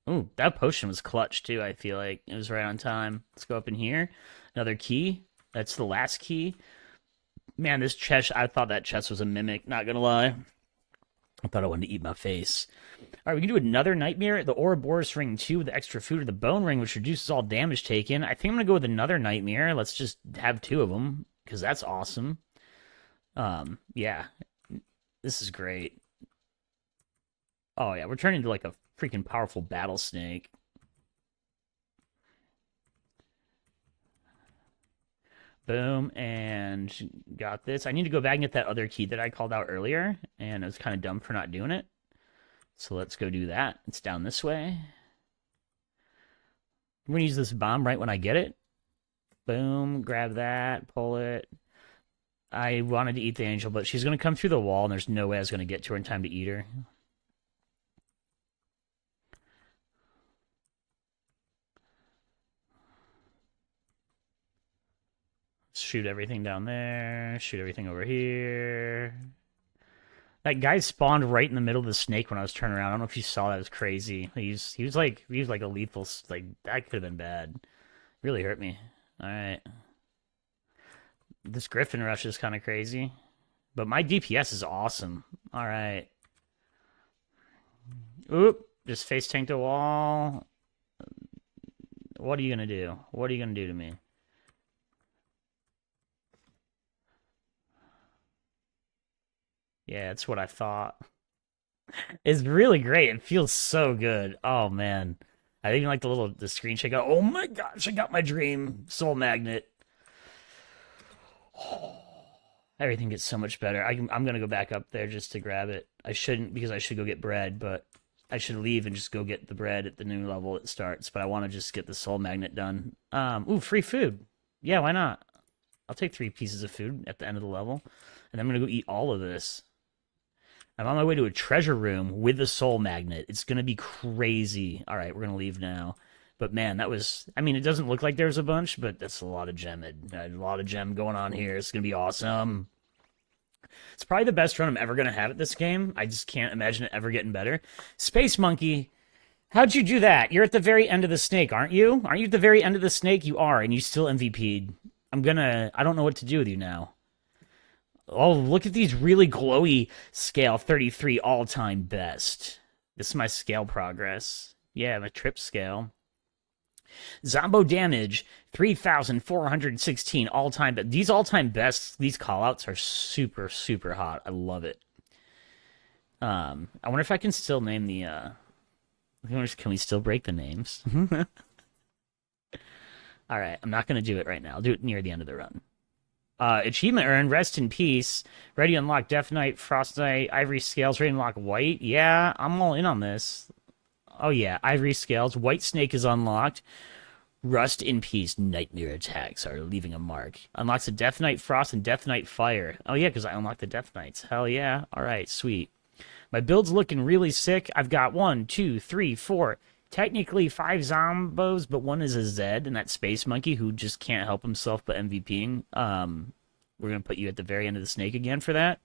Ooh, that potion was clutch too, I feel like. It was right on time. Let's go up in here. Another key. That's the last key. Man, this chest, I thought that chest was a mimic, not gonna lie. I thought I wanted to eat my face. Alright, we can do another nightmare. The Ouroboros ring 2 with the extra food, or the bone ring, which reduces all damage taken. I think I'm gonna go with another nightmare. Let's just have 2 of them, because that's awesome. Yeah. This is great. Oh yeah, we're turning into like a freaking powerful battle snake. Boom, and got this. I need to go back and get that other key that I called out earlier, and I was kind of dumb for not doing it. So let's go do that. It's down this way. I'm going to use this bomb right when I get it. Boom, grab that, pull it. I wanted to eat the angel, but she's going to come through the wall, and there's no way I was going to get to her in time to eat her. Shoot everything down there. Shoot everything over here. That guy spawned right in the middle of the snake when I was turning around. I don't know if you saw that. It was crazy. He was like a lethal, like that could have been bad. Really hurt me. All right. This Griffin rush is kind of crazy, but my DPS is awesome. All right. Oop! Just face tanked a wall. What are you gonna do? What are you gonna do to me? Yeah, that's what I thought. It's really great. It feels so good. Oh man. I even like the screen shake out. Oh my gosh, I got my dream soul magnet. Everything gets so much better. I'm gonna go back up there just to grab it. I shouldn't because I should go get bread, but I should leave and just go get the bread at the new level it starts. But I want to just get the soul magnet done. Ooh, free food. Yeah, why not? I'll take 3 pieces of food at the end of the level, and I'm gonna go eat all of this. I'm on my way to a treasure room with a soul magnet. It's going to be crazy. All right, we're going to leave now. But man, that was, I mean, it doesn't look like there's a bunch, but that's a lot of gem. A lot of gem going on here. It's going to be awesome. It's probably the best run I'm ever going to have at this game. I just can't imagine it ever getting better. Space Monkey, how'd you do that? You're at the very end of the snake, aren't you? Aren't you at the very end of the snake? You are, and you still MVP'd. I don't know what to do with you now. Oh, look at these really glowy scale 33 all-time best. This is my scale progress. Yeah, my trip scale. Zombo damage 3,416 all-time. But these all-time bests, these callouts are super, super hot. I love it. I wonder if I can still name the. Can we still break the names? All right, I'm not gonna do it right now. I'll do it near the end of the run. Achievement earned, rest in peace. Ready to unlock Death Knight, Frost Knight, Ivory Scales, ready to unlock White. Yeah, I'm all in on this. Oh yeah, Ivory Scales. White Snake is unlocked. Rust in peace. Nightmare attacks are leaving a mark. Unlocks a Death Knight Frost and Death Knight Fire. Oh yeah, because I unlocked the Death Knights. Hell yeah. All right, sweet. My build's looking really sick. I've got 1, 2, 3, 4, technically 5 zombos, but one is a Zed, and that Space Monkey who just can't help himself but MVPing. We're gonna put you at the very end of the snake again for that.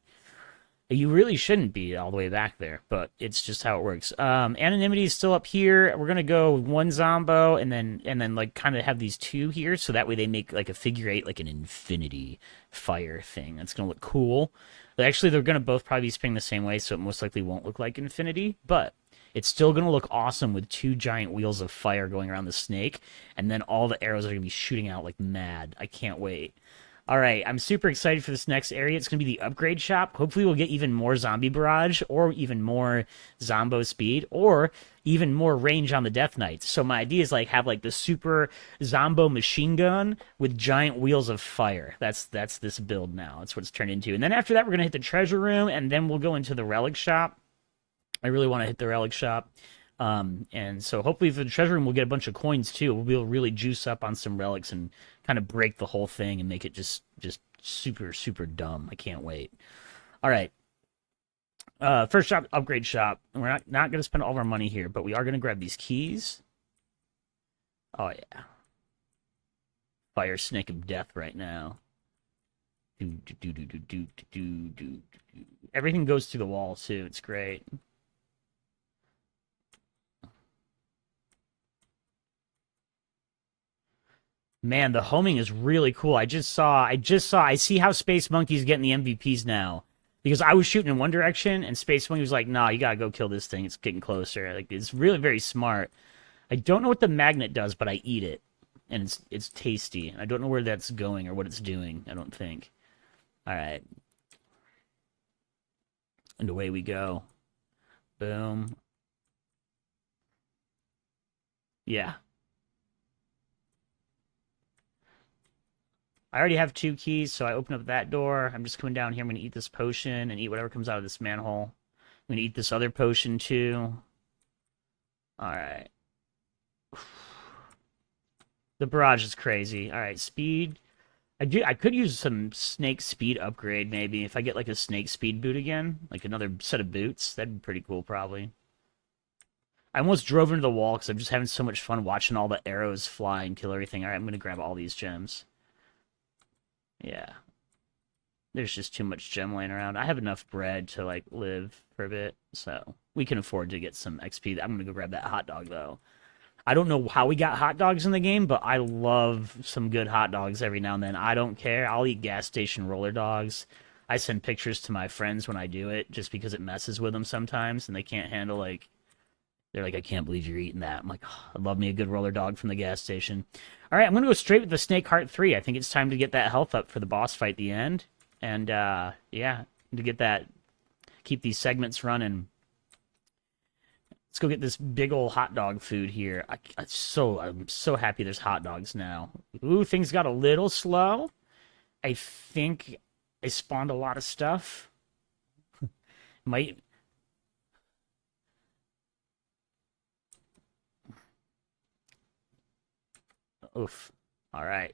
You really shouldn't be all the way back there, but it's just how it works. Anonymity is still up here. We're gonna go 1 zombo and then like kind of have these 2 here, so that way they make like a figure 8, like an infinity fire thing. That's gonna look cool. But actually, they're gonna both probably be spinning the same way, so it most likely won't look like infinity, but it's still gonna look awesome with 2 giant wheels of fire going around the snake, and then all the arrows are gonna be shooting out like mad. I can't wait. All right, I'm super excited for this next area. It's going to be the upgrade shop. Hopefully we'll get even more zombie barrage or even more zombo speed or even more range on the Death Knights. So my idea is like have like the super zombo machine gun with giant wheels of fire. That's this build now. That's what it's turned into. And then after that, we're going to hit the treasure room and then we'll go into the relic shop. I really want to hit the relic shop. And so hopefully for the treasure room, we'll get a bunch of coins too. We'll be able to really juice up on some relics and kind of break the whole thing and make it just super, super dumb. I can't wait. All right. First shop, upgrade shop. We're not going to spend all of our money here, but we are going to grab these keys. Oh, yeah. Fire snake of death right now. Everything goes through the wall, too. It's great. Man, the homing is really cool. I see how Space Monkey's getting the MVPs now. Because I was shooting in one direction, and Space Monkey was like, nah, you gotta go kill this thing. It's getting closer. Like, it's really very smart. I don't know what the magnet does, but I eat it. And it's tasty. I don't know where that's going or what it's doing, I don't think. Alright. And away we go. Boom. Yeah. I already have 2 keys, so I open up that door. I'm just coming down here. I'm going to eat this potion and eat whatever comes out of this manhole. I'm going to eat this other potion, too. Alright. The barrage is crazy. Alright, speed. I could use some snake speed upgrade, maybe. If I get, like, a snake speed boot again. Like, another set of boots. That'd be pretty cool, probably. I almost drove into the wall because I'm just having so much fun watching all the arrows fly and kill everything. Alright, I'm going to grab all these gems. Yeah. There's just too much gem laying around. I have enough bread to, like, live for a bit, so we can afford to get some XP. I'm gonna go grab that hot dog, though. I don't know how we got hot dogs in the game, but I love some good hot dogs every now and then. I don't care. I'll eat gas station roller dogs. I send pictures to my friends when I do it, just because it messes with them sometimes, and they can't handle, like... They're like, I can't believe you're eating that. I'm like, oh, I love me a good roller dog from the gas station. All right, I'm going to go straight with the Snake Heart 3. I think it's time to get that health up for the boss fight at the end. And, yeah, to get that, keep these segments running. Let's go get this big old hot dog food here. I'm so happy there's hot dogs now. Ooh, things got a little slow. I think I spawned a lot of stuff. Might... Oof. All right.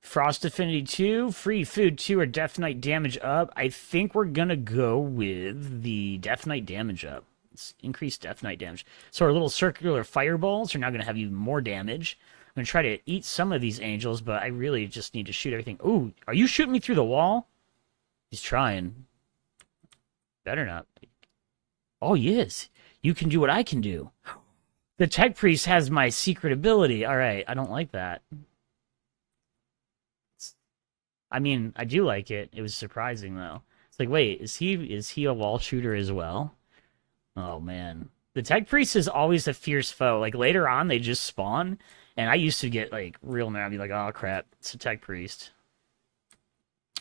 Frost Affinity 2, free food 2, or Death Knight damage up. I think we're going to go with the Death Knight damage up. Let's increase Death Knight damage. So our little circular fireballs are now going to have even more damage. I'm going to try to eat some of these angels, but I really just need to shoot everything. Ooh, are you shooting me through the wall? He's trying. Better not. Oh, he is. You can do what I can do. The Tech Priest has my secret ability. All right, I don't like that. I mean, I do like it. It was surprising, though. It's like, wait, is he a wall shooter as well? Oh, man. The Tech Priest is always a fierce foe. Like, later on, they just spawn, and I used to get, like, real mad. I'd be like, oh, crap, it's a Tech Priest.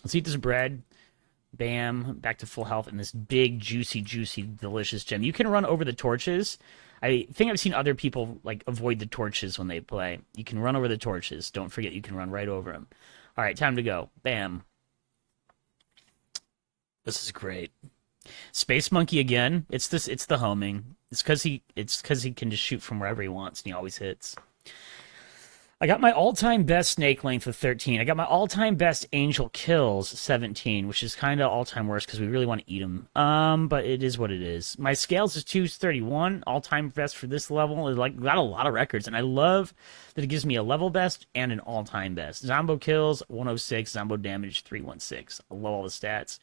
Let's eat this bread. Bam, back to full health, and this big, juicy, delicious gem. You can run over the torches. I think I've seen other people, like, avoid the torches when they play. You can run over the torches. Don't forget, you can run right over them. All right, time to go. Bam. This is great. Space Monkey again. It's the homing. It's because he can just shoot from wherever he wants, and he always hits. I got my all-time best snake length of 13. I got my all-time best angel kills 17, which is kind of all-time worst because we really want to eat them. But it is what it is. My scales is 231, all-time best for this level. It like got a lot of records, and I love that it gives me a level best and an all-time best. Zombo kills 106, Zombo damage 316. I love all the stats.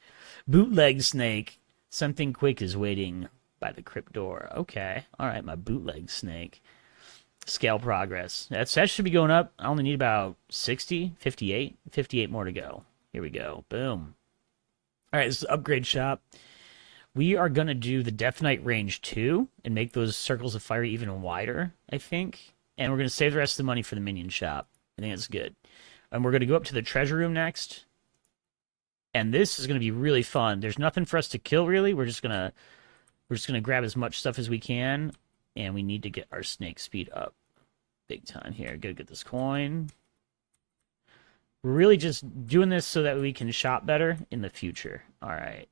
Bootleg snake, something quick is waiting by the crypt door. Okay, all right, my bootleg snake. Scale progress. That should be going up. I only need about 60, 58, 58 more to go. Here we go. Boom. All right, this is upgrade shop. We are going to do the Death Knight range 2 and make those circles of fire even wider, I think. And we're going to save the rest of the money for the minion shop. I think that's good. And we're going to go up to the treasure room next. And this is going to be really fun. There's nothing for us to kill, really. We're just going to grab as much stuff as we can. And we need to get our snake speed up big time here. Gotta get this coin. We're really just doing this so that we can shop better in the future. All right.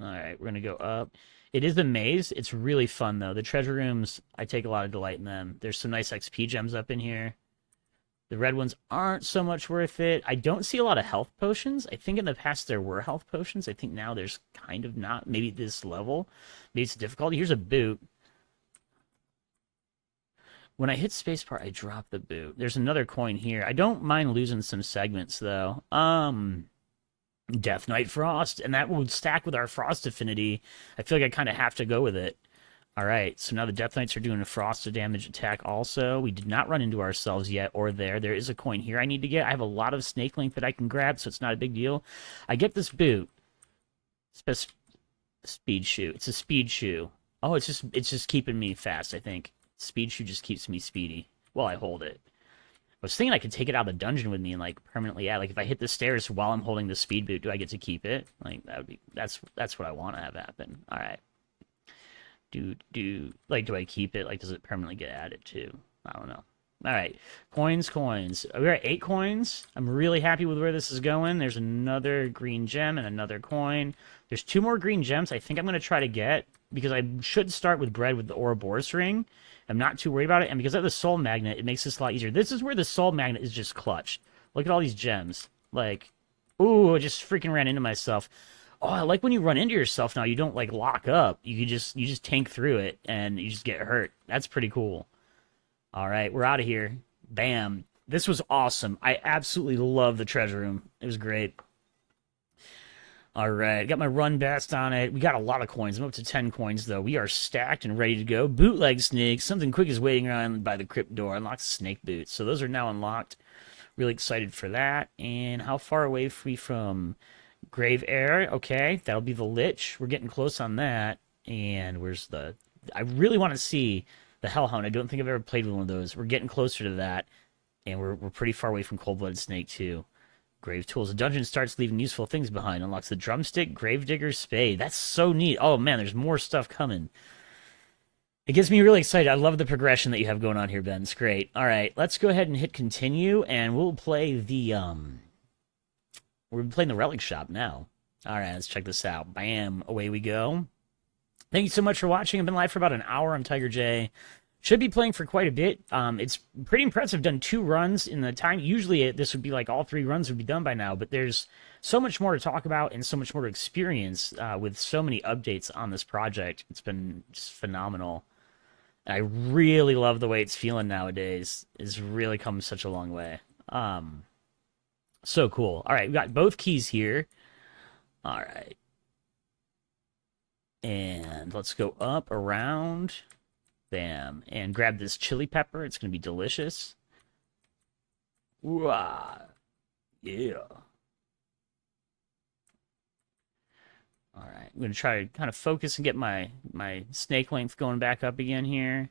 All right, we're going to go up. It is a maze. It's really fun, though. The treasure rooms, I take a lot of delight in them. There's some nice XP gems up in here. The red ones aren't so much worth it. I don't see a lot of health potions. I think in the past there were health potions. I think now there's kind of not. Maybe this level. Maybe it's difficulty. Here's a boot. When I hit spacebar, I drop the boot. There's another coin here. I don't mind losing some segments, though. Death Knight Frost. And that would stack with our Frost affinity. I feel like I kind of have to go with it. All right, so now the Death Knights are doing a Frost damage attack also. We did not run into ourselves yet or there. There is a coin here I need to get. I have a lot of snake link that I can grab, so it's not a big deal. I get this boot. Speed shoe. It's a speed shoe. Oh, it's just keeping me fast, I think. Speed shoe just keeps me speedy while I hold it. I was thinking I could take it out of the dungeon with me and like permanently add. Like if I hit the stairs while I'm holding the speed boot, do I get to keep it? Like that's what I want to have happen. All right. Do I keep it? Like, does it permanently get added to? I don't know. All right, coins. We're at 8 coins. I'm really happy with where this is going. There's another green gem and another coin. There's 2 more green gems I think I'm going to try to get because I should start with bread with the Ouroboros ring. I'm not too worried about it, and because I have the soul magnet, it makes this a lot easier. This is where the soul magnet is just clutch. Look at all these gems. Like, ooh, I just freaking ran into myself. Oh, I like when you run into yourself now, you don't like lock up. You just tank through it and you just get hurt. That's pretty cool. All right, we're out of here. Bam. This was awesome. I absolutely love the treasure room. It was great. All right, got my run best on it. We got a lot of coins. I'm up to 10 coins, though. We are stacked and ready to go. Bootleg snake. Something quick is waiting around by the crypt door. Unlocks snake boots. So those are now unlocked. Really excited for that. And how far away are we from Grave Air? Okay, that'll be the Lich. We're getting close on that. And where's the... I really want to see the Hellhound. I don't think I've ever played with one of those. We're getting closer to that. And we're pretty far away from Cold-Blooded Snake, too. Grave Tools. The dungeon starts leaving useful things behind. Unlocks the Drumstick, Gravedigger, Spade. That's so neat. Oh, man, there's more stuff coming. It gets me really excited. I love the progression that you have going on here, Ben. It's great. All right, let's go ahead and hit continue, and we'll play the... We're playing the Relic Shop now. All right, let's check this out. Bam, away we go. Thank you so much for watching. I've been live for about an hour. I'm TigerJ. Should be playing for quite a bit. It's pretty impressive. Done 2 runs in the time. Usually this would be like all 3 runs would be done by now, but there's so much more to talk about and so much more to experience with so many updates on this project. It's been just phenomenal. And I really love the way it's feeling nowadays. It's really come such a long way. So cool. All right, we got both keys here. All right. And let's go up, around... Bam. And grab this chili pepper. It's going to be delicious. Wow. Yeah. All right. I'm going to try to kind of focus and get my snake length going back up again here.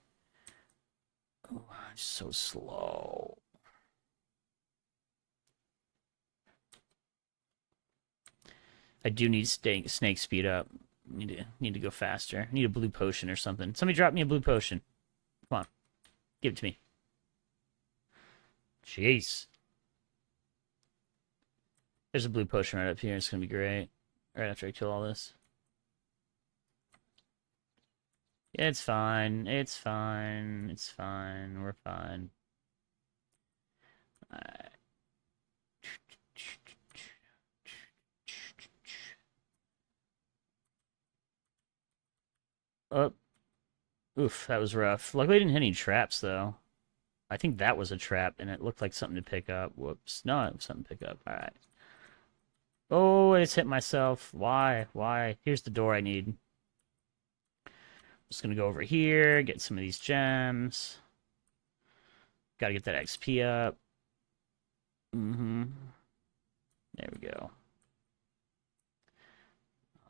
Oh, I'm so slow. I do need snake speed up. Need to go faster. I need a blue potion or something. Somebody drop me a blue potion. Come on. Give it to me. Jeez. There's a blue potion right up here. It's going to be great. Right after I kill all this. It's fine. It's fine. It's fine. We're fine. Oh, oof, that was rough. Luckily, I didn't hit any traps, though. I think that was a trap, and it looked like something to pick up. Whoops. No, it was something to pick up. All right. Oh, I just hit myself. Why? Why? Here's the door I need. Just gonna go over here, get some of these gems. Gotta get that XP up. Mm-hmm. There we go.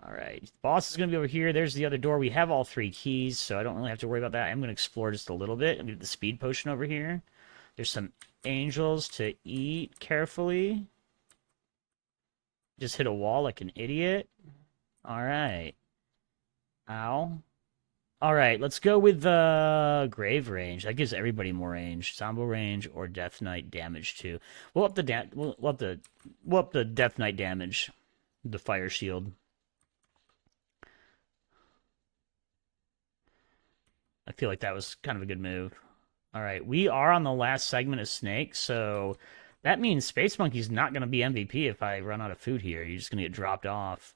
All right. The boss is going to be over here. There's the other door. We have all 3 keys, so I don't really have to worry about that. I'm going to explore just a little bit. I'm going to get the speed potion over here. There's some angels to eat carefully. Just hit a wall like an idiot. All right. Ow. All right, let's go with the grave range. That gives everybody more range. Zombo range or Death Knight damage too. We'll up the Death Knight damage. The fire shield. I feel like that was kind of a good move. All right, we are on the last segment of Snake, so that means Space Monkey's not going to be MVP if I run out of food here. You're just going to get dropped off.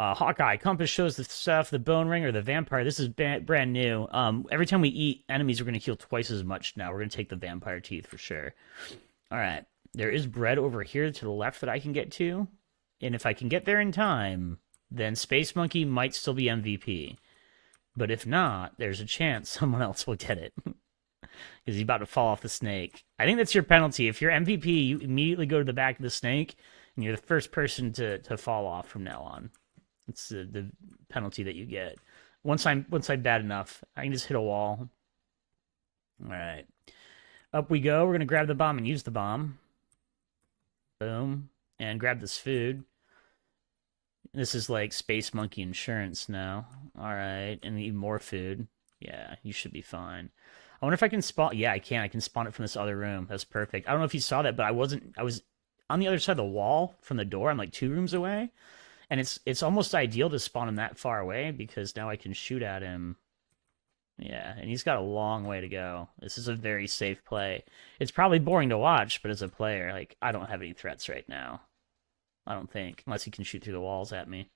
Hawkeye, Compass shows the stuff, the Bone Ring, or the Vampire. This is brand new. Every time we eat enemies, we're going to heal twice as much now. We're going to take the Vampire Teeth for sure. All right, there is bread over here to the left that I can get to. And if I can get there in time, then Space Monkey might still be MVP. But if not, there's a chance someone else will get it. Because he's about to fall off the snake. I think that's your penalty. If you're MVP, you immediately go to the back of the snake, and you're the first person to fall off from now on. It's the penalty that you get. Once I'm bad enough, I can just hit a wall. All right. Up we go. We're going to grab the bomb and use the bomb. Boom. And grab this food. This is like Space Monkey insurance now. All right. And even more food. Yeah, you should be fine. I wonder if I can spawn. Yeah, I can. I can spawn it from this other room. That's perfect. I don't know if you saw that, but I was on the other side of the wall from the door. I'm like 2 rooms away. And it's almost ideal to spawn him that far away because now I can shoot at him. Yeah, and he's got a long way to go. This is a very safe play. It's probably boring to watch, but as a player, like, I don't have any threats right now. I don't think, unless he can shoot through the walls at me.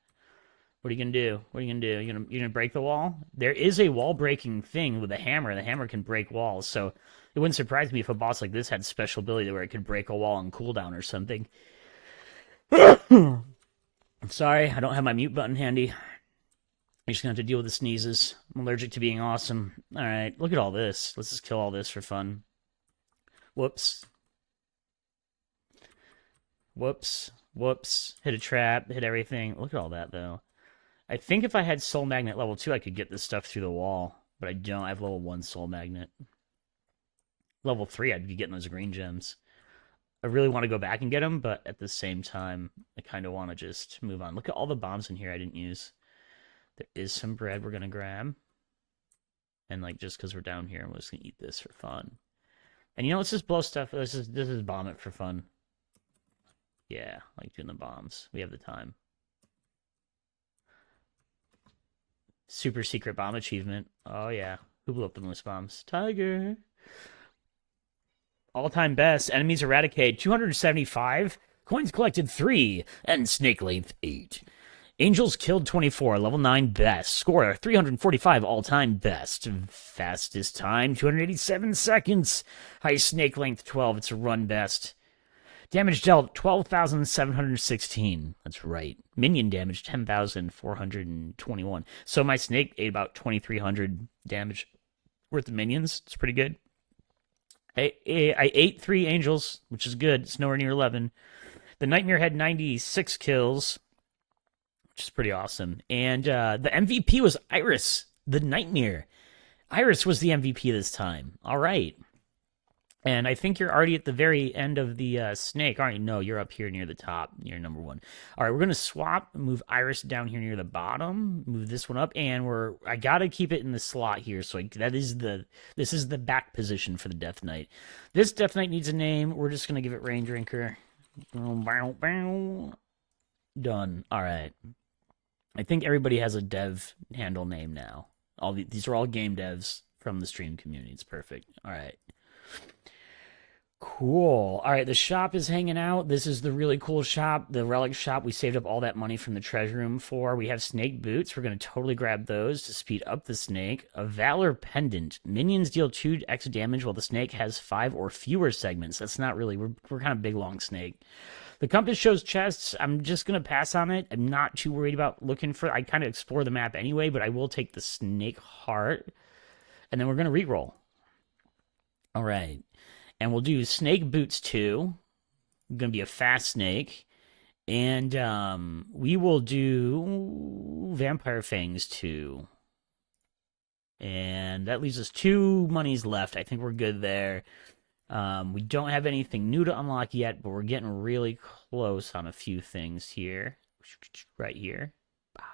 What are you gonna do? What are you gonna do? You gonna break the wall? There is a wall breaking thing with a hammer. The hammer can break walls, so it wouldn't surprise me if a boss like this had special ability where it could break a wall on cooldown or something. I'm sorry, I don't have my mute button handy. I'm just gonna have to deal with the sneezes. I'm allergic to being awesome. All right, look at all this. Let's just kill all this for fun. Whoops. Whoops. Whoops. Hit a trap. Hit everything. Look at all that, though. I think if I had Soul Magnet level 2, I could get this stuff through the wall. But I don't. I have level 1 Soul Magnet. Level 3, I'd be getting those green gems. I really want to go back and get them, but at the same time, I kind of want to just move on. Look at all the bombs in here I didn't use. There is some bread we're going to grab. And, like, just because we're down here, I'm just going to eat this for fun. And, you know, let's just blow stuff. This is bomb it for fun. Yeah, like doing the bombs. We have the time. Super secret bomb achievement. Oh, yeah. Who blew up the most bombs? Tiger. All-time best. Enemies eradicated 275. Coins collected 3. And snake length 8. Angels killed 24. Level 9 best. Score 345. All-time best. Fastest time 287 seconds. High snake length 12. It's a run best. Damage dealt 12,716. That's right. Minion damage 10,421. So my snake ate about 2,300 damage worth of minions. It's pretty good. I ate 3 angels, which is good. It's nowhere near 11. The Nightmare had 96 kills, which is pretty awesome. And the MVP was Iris, the Nightmare. Iris was the MVP this time. All right. And I think you're already at the very end of the snake, aren't you? No, you're up here near the top. You're number 1. All right, we're going to swap, move Iris down here near the bottom, move this one up, and I got to keep it in the slot here. So this is the back position for the Death Knight. This Death Knight needs a name. We're just going to give it Rain Drinker. Done. All right. I think everybody has a dev handle name now. These are all game devs from the stream community. It's perfect. All right. Cool. All right, the shop is hanging out. This is the really cool shop, the relic shop. We saved up all that money from the treasure room for. We have snake boots. We're going to totally grab those to speed up the snake. A valor pendant. Minions deal 2x damage while the snake has 5 or fewer segments. That's not really, we're kind of big, long snake. The compass shows chests. I'm just going to pass on it. I'm not too worried about looking for, I kind of explore the map anyway, but I will take the snake heart. And then we're going to reroll. All right. And we'll do Snake Boots 2. Going to be a fast snake. And we will do Vampire Fangs 2. And that leaves us 2 monies left. I think we're good there. We don't have anything new to unlock yet, but we're getting really close on a few things here. Right here. Wow.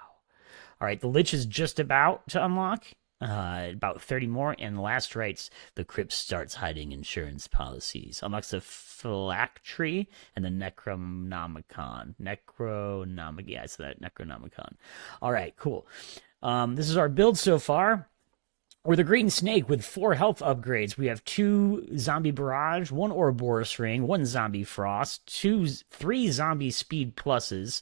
All right, the Lich is just about to unlock. About 30 more, and last rites, the crypt starts hiding insurance policies. Unlocks the phylactery and the Necronomicon. Yeah, I said that, Necronomicon. All right, cool. This is our build so far. We're the Green Snake with 4 health upgrades. We have 2 Zombie Barrage, 1 Ouroboros Ring, 1 Zombie Frost, 3 Zombie Speed Pluses,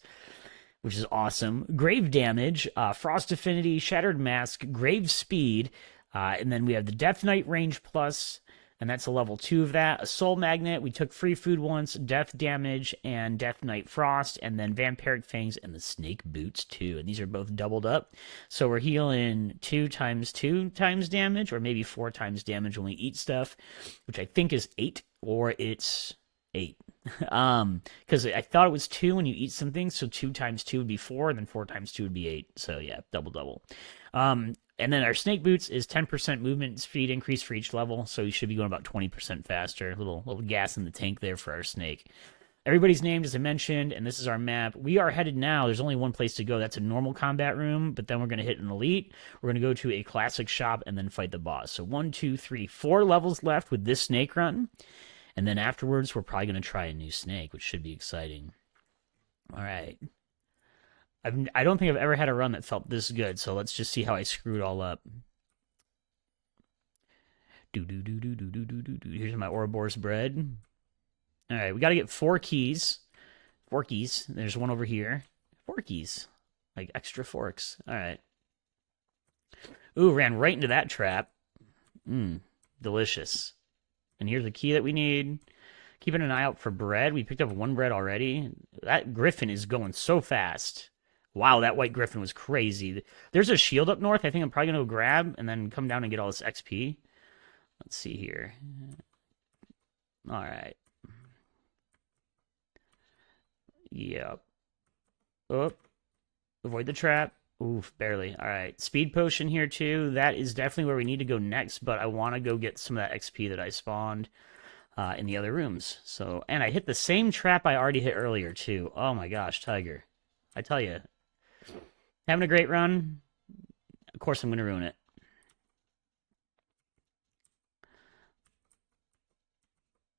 which is awesome. Grave Damage, Frost Affinity, Shattered Mask, Grave Speed, and then we have the Death Knight Range Plus, and that's a level 2 of that. A Soul Magnet, we took free food once, Death Damage, and Death Knight Frost, and then Vampiric Fangs and the Snake Boots 2, and these are both doubled up. So we're healing 2 times 2 times damage, or maybe 4 times damage when we eat stuff, which I think is 8, or it's 8. Because I thought it was 2 when you eat something, so 2 times 2 would be 4, and then 4 times 2 would be 8. So yeah, double. And then our snake boots is 10% movement speed increase for each level, so you should be going about 20% faster. Little gas in the tank there for our snake. Everybody's named, as I mentioned, and this is our map. We are headed now. There's only one place to go. That's a normal combat room, but then we're going to hit an elite. We're going to go to a classic shop and then fight the boss. So 1, 2, 3, 4 levels left with this snake run. And then afterwards, we're probably going to try a new snake, which should be exciting. All right. I don't think I've ever had a run that felt this good, so let's just see how I screw it all up. Here's my Ouroboros bread. All right, we got to get 4 keys. 4 keys. There's one over here. 4 keys. Like extra forks. All right. Ooh, ran right into that trap. Delicious. And here's the key that we need. Keeping an eye out for bread. We picked up 1 bread already. That griffin is going so fast. Wow, that white griffin was crazy. There's a shield up north I think I'm probably going to go grab and then come down and get all this XP. Let's see here. All right. Yep. Oh. Avoid the trap. Oof, barely. All right. Speed potion here, too. That is definitely where we need to go next, but I want to go get some of that XP that I spawned in the other rooms. So, and I hit the same trap I already hit earlier, too. Oh, my gosh, Tiger. I tell you. Having a great run. Of course, I'm going to ruin it.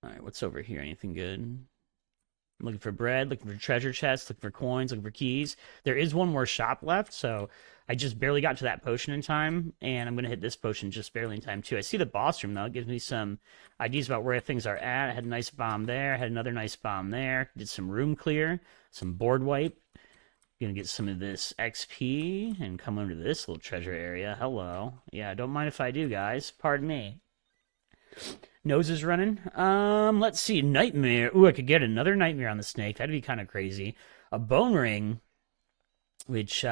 All right, what's over here? Anything good? I'm looking for bread, looking for treasure chests, looking for coins, looking for keys. There is one more shop left, so I just barely got to that potion in time, and I'm going to hit this potion just barely in time, too. I see the boss room, though. It gives me some ideas about where things are at. I had a nice bomb there. I had another nice bomb there. Did some room clear, some board wipe. Going to get some of this XP and come over to this little treasure area. Hello. Yeah, don't mind if I do, guys. Pardon me. Nose is running. Let's see. Nightmare. Ooh, I could get another nightmare on the snake. That'd be kind of crazy. A bone ring, which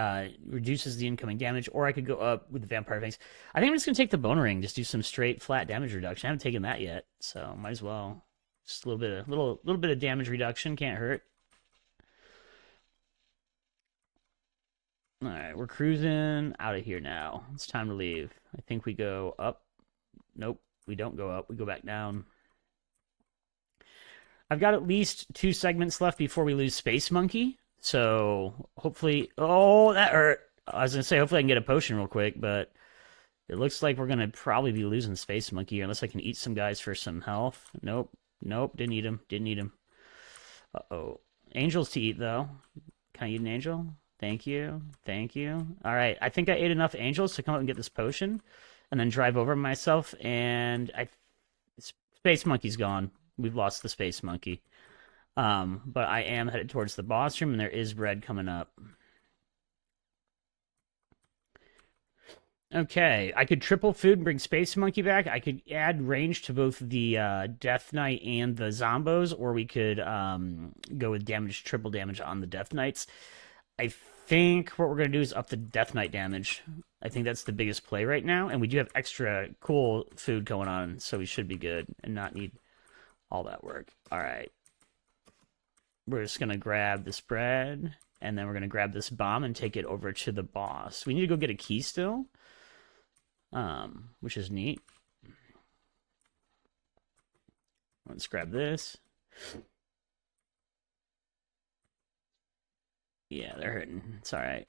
reduces the incoming damage, or I could go up with the vampire fangs. I think I'm just gonna take the bone ring. Just do some straight flat damage reduction. I haven't taken that yet, so might as well. Just a little bit of damage reduction can't hurt. All right, we're cruising out of here now. It's time to leave. I think we go up. Nope. We don't go up. We go back down. I've got at least 2 segments left before we lose Space Monkey. So hopefully... Oh, that hurt. I was going to say, hopefully I can get a potion real quick, but it looks like we're going to probably be losing Space Monkey unless I can eat some guys for some health. Nope. Didn't eat him. Uh-oh. Angels to eat, though. Can I eat an angel? Thank you. Thank you. All right. I think I ate enough angels to come up and get this potion and then drive over myself. And Space Monkey's gone. We've lost the Space Monkey. But I am headed towards the boss room, and there is bread coming up. Okay, I could triple food and bring Space Monkey back. I could add range to both the Death Knight and the Zombos, or we could go with damage, triple damage on the Death Knights. I think what we're going to do is up the Death Knight damage. I think that's the biggest play right now, and we do have extra cool food going on, so we should be good and not need all that work. All right. We're just going to grab this bread, and then we're going to grab this bomb and take it over to the boss. We need to go get a key still, which is neat. Let's grab this. Yeah, they're hurting. It's all right.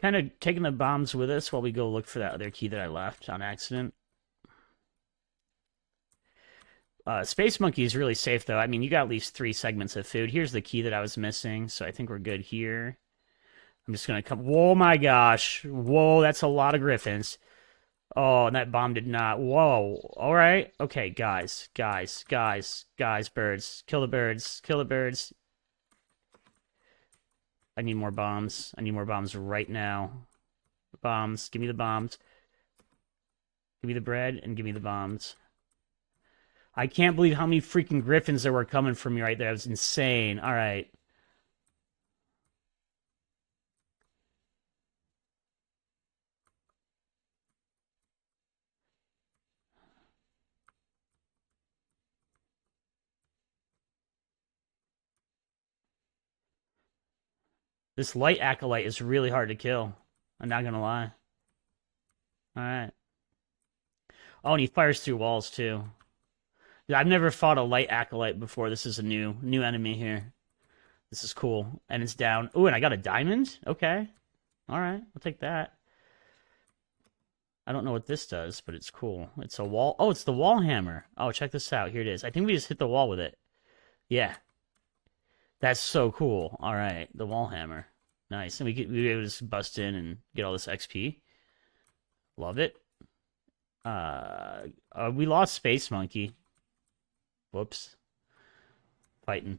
Kind of taking the bombs with us while we go look for that other key that I left on accident. Space Monkey is really safe, though. I mean, you got at least 3 segments of food. Here's the key that I was missing, so I think we're good here. I'm just going to come... Whoa, my gosh. Whoa, that's a lot of griffins. Oh, and that bomb did not... Whoa. All right. Okay, guys. Birds. Kill the birds. Kill the birds. I need more bombs. I need more bombs right now. Bombs. Give me the bombs. Give me the bread and give me the bombs. I can't believe how many freaking griffins there were coming from me right there. That was insane. All right. This light acolyte is really hard to kill. I'm not gonna lie. All right. Oh, and he fires through walls too. I've never fought a light acolyte before. This is a new enemy here. This is cool. And it's down. Oh, and I got a diamond? Okay. All right. I'll take that. I don't know what this does, but it's cool. It's a wall. Oh, it's the wall hammer. Oh, check this out. Here it is. I think we just hit the wall with it. Yeah. That's so cool. All right. The wall hammer. Nice. And we able to just bust in and get all this XP. Love it. We lost Space Monkey. Whoops. Fighting.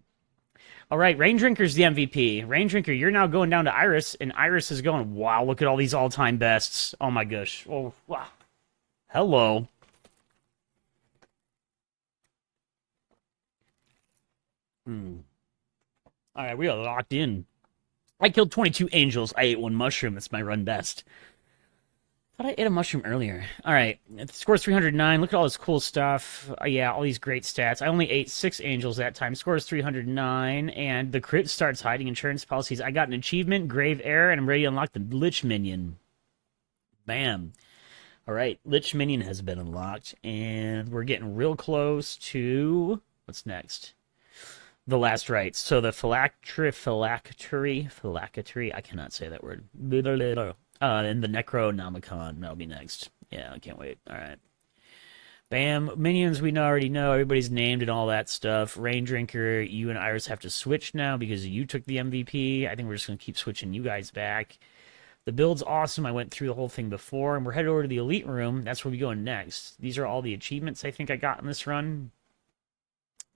All right, Rain Drinker's the MVP. Rain Drinker, you're now going down to Iris, and Iris is going, wow, look at all these all-time bests. Oh, my gosh. Oh, wow. Hello. All right, we are locked in. I killed 22 angels. I ate 1 mushroom. That's my run best. I thought I ate a mushroom earlier. All right, it scores 309. Look at all this cool stuff. Yeah, all these great stats. I only ate 6 angels that time. Scores 309, and the crit starts hiding insurance policies. I got an achievement, Grave Error, and I'm ready to unlock the Lich Minion. Bam. All right, Lich Minion has been unlocked, and we're getting real close to... What's next? The last rites. So the phylactery, I cannot say that word. And the Necronomicon, that'll be next. Yeah, I can't wait. All right. Bam. Minions we already know. Everybody's named and all that stuff. Rain Drinker, you and Iris have to switch now because you took the MVP. I think we're just going to keep switching you guys back. The build's awesome. I went through the whole thing before, and we're headed over to the Elite Room. That's where we go next. These are all the achievements I think I got in this run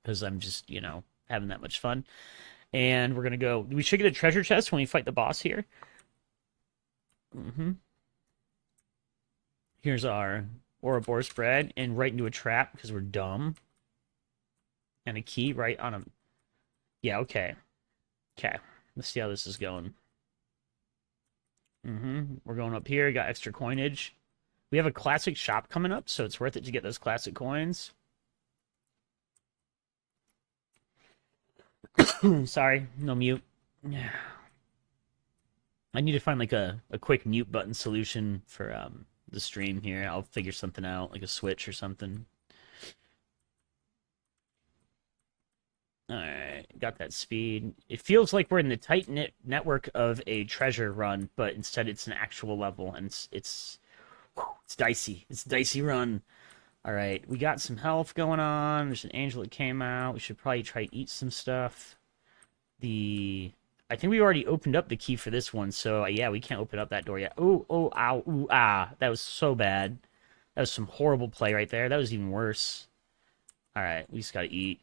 because I'm just, you know, having that much fun. And we're going to go... We should get a treasure chest when we fight the boss here. Here's our Ouroboros bread, and right into a trap because we're dumb. And a key right on him. Yeah, okay. Okay. Let's see how this is going. We're going up here. Got extra coinage. We have a classic shop coming up, so it's worth it to get those classic coins. Sorry, no mute. I need to find like a quick mute button solution for the stream here. I'll figure something out, like a switch or something. Alright, got that speed. It feels like we're in the tight-knit network of a treasure run, but instead it's an actual level, and it's dicey. It's a dicey run. Alright, we got some health going on. There's an angel that came out. We should probably try to eat some stuff. the... I think we already opened up the key for this one, so yeah, we can't open up that door yet. Oh, oh, ow, ooh, ah. That was so bad. That was some horrible play right there. That was even worse. All right, we just gotta eat.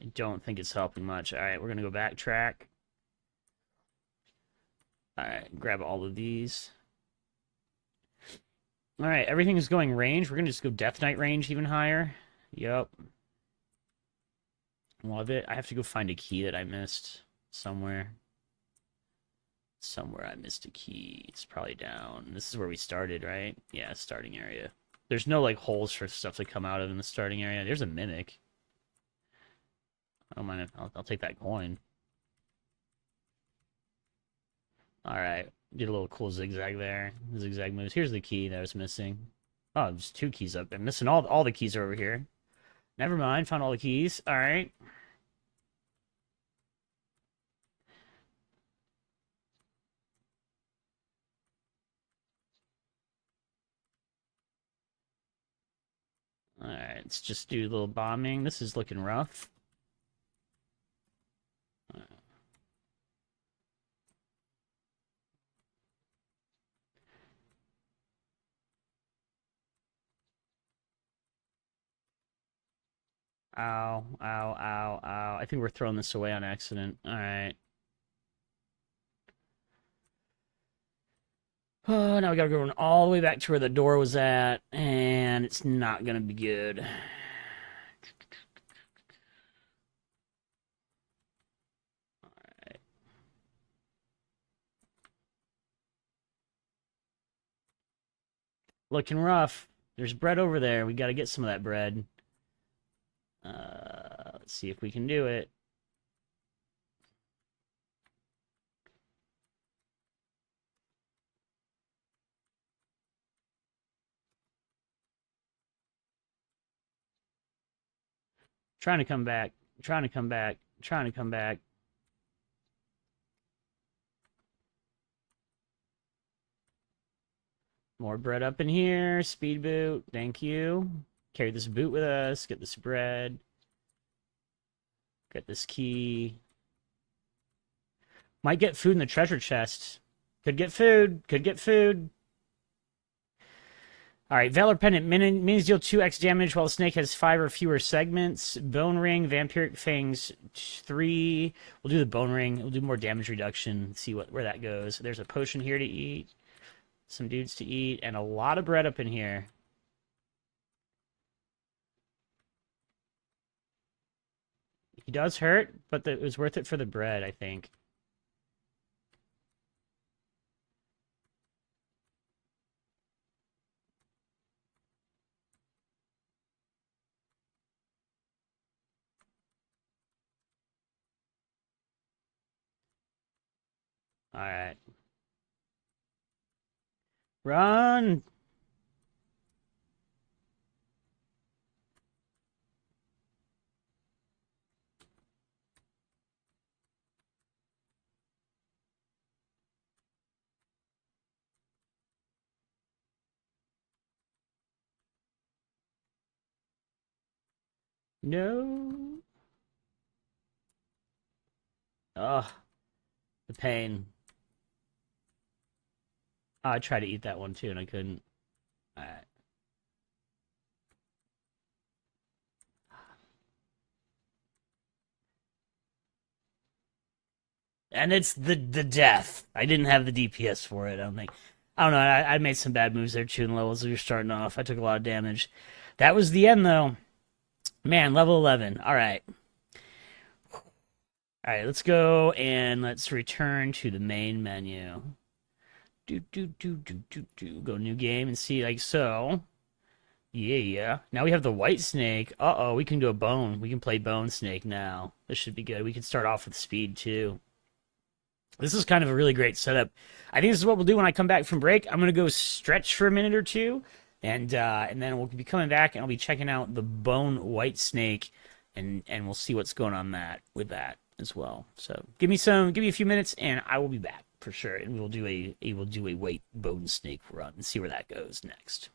I don't think it's helping much. All right, we're gonna go backtrack. All right, grab all of these. All right, everything is going range. We're gonna just go Death Knight range even higher. Yep. Love it. I have to go find a key that I missed somewhere. Somewhere I missed a key. It's probably down. This is where we started, right? Yeah, starting area. There's no, like, holes for stuff to come out of in the starting area. There's a mimic. I don't mind if I'll take that coin. All right. Did a little cool zigzag there. Zigzag moves. Here's the key that I was missing. Oh, there's 2 keys up. I'm missing all the keys are over here. Never mind. Found all the keys. All right. All right. Let's just do a little bombing. This is looking rough. Ow, ow, ow, ow. I think we're throwing this away on accident. All right. Oh, now we gotta go all the way back to where the door was at, and it's not gonna be good. Looking rough. There's bread over there. We gotta get some of that bread. Let's see if we can do it. Trying to come back. Trying to come back. Trying to come back. More bread up in here. Speed boot. Thank you. Carry this boot with us. Get this bread. Get this key. Might get food in the treasure chest. Could get food. Could get food. All right, Valor Pendant. Minions deal 2x damage while the snake has 5 or fewer segments. Bone Ring, Vampiric Fangs 3. We'll do the Bone Ring. We'll do more damage reduction. See where that goes. There's a potion here to eat. Some dudes to eat. And a lot of bread up in here. He does hurt, but it was worth it for the bread, I think. All right. Run! No. Ugh. The pain. Oh, I tried to eat that one too, and I couldn't. All right. And it's the death. I didn't have the DPS for it. I don't think. I don't know. I made some bad moves there too in levels. We were starting off. I took a lot of damage. That was the end though. Man, level 11. All right. All right, let's go and let's return to the main menu. Go new game and see like so. Yeah. Now we have the white snake. Uh-oh, we can do a bone. We can play bone snake now. This should be good. We can start off with speed too. This is kind of a really great setup. I think this is what we'll do when I come back from break. I'm gonna go stretch for a minute or two, and then we'll be coming back and I'll be checking out the bone white snake, and we'll see what's going on with that as well. So give me a few minutes, and I will be back for sure, and we'll do a white bone snake run and see where that goes next.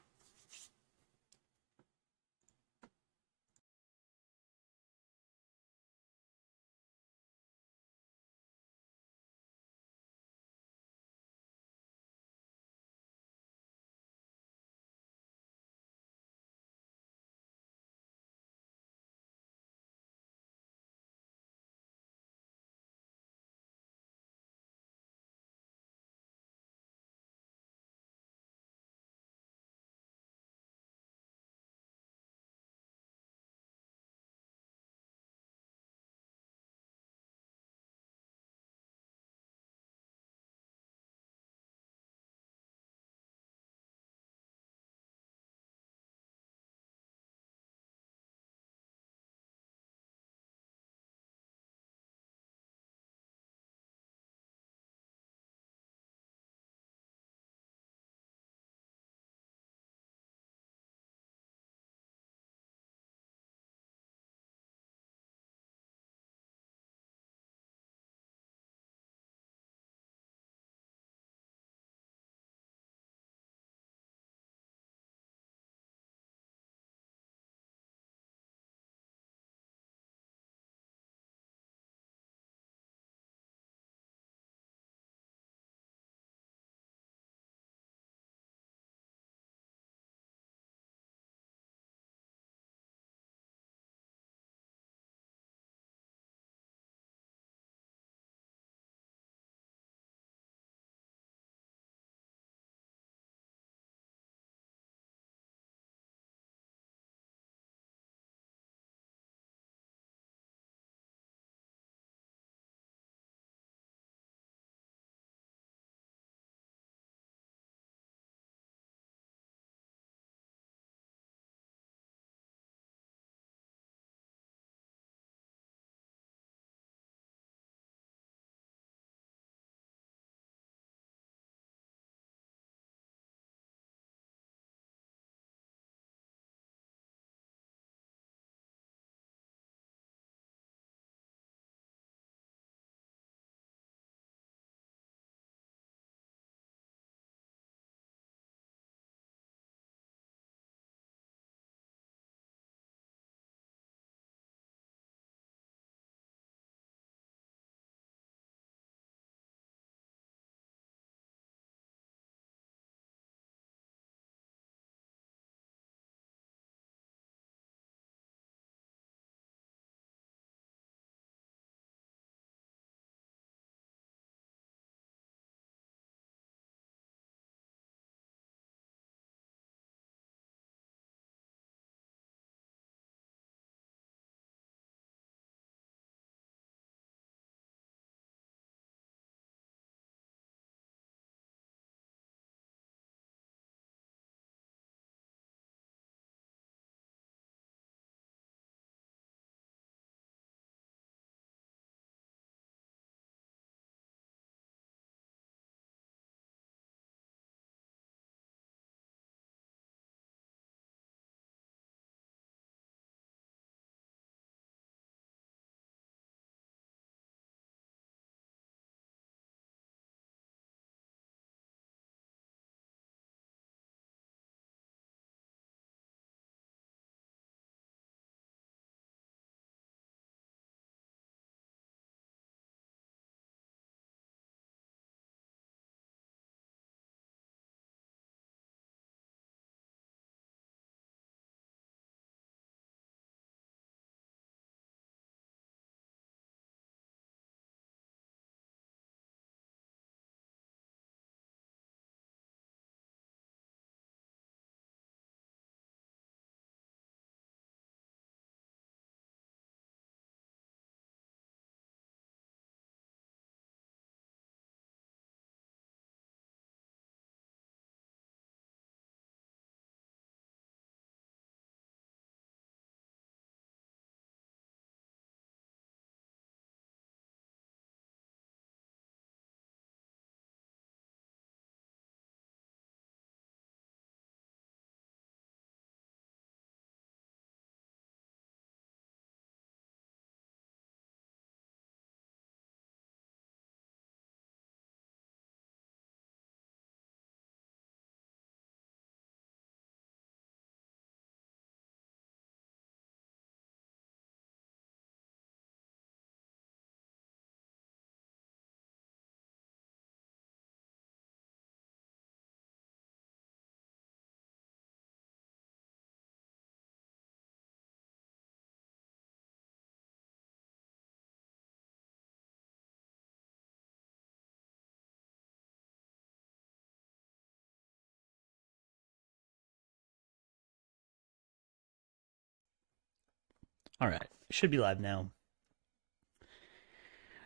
All right, should be live now.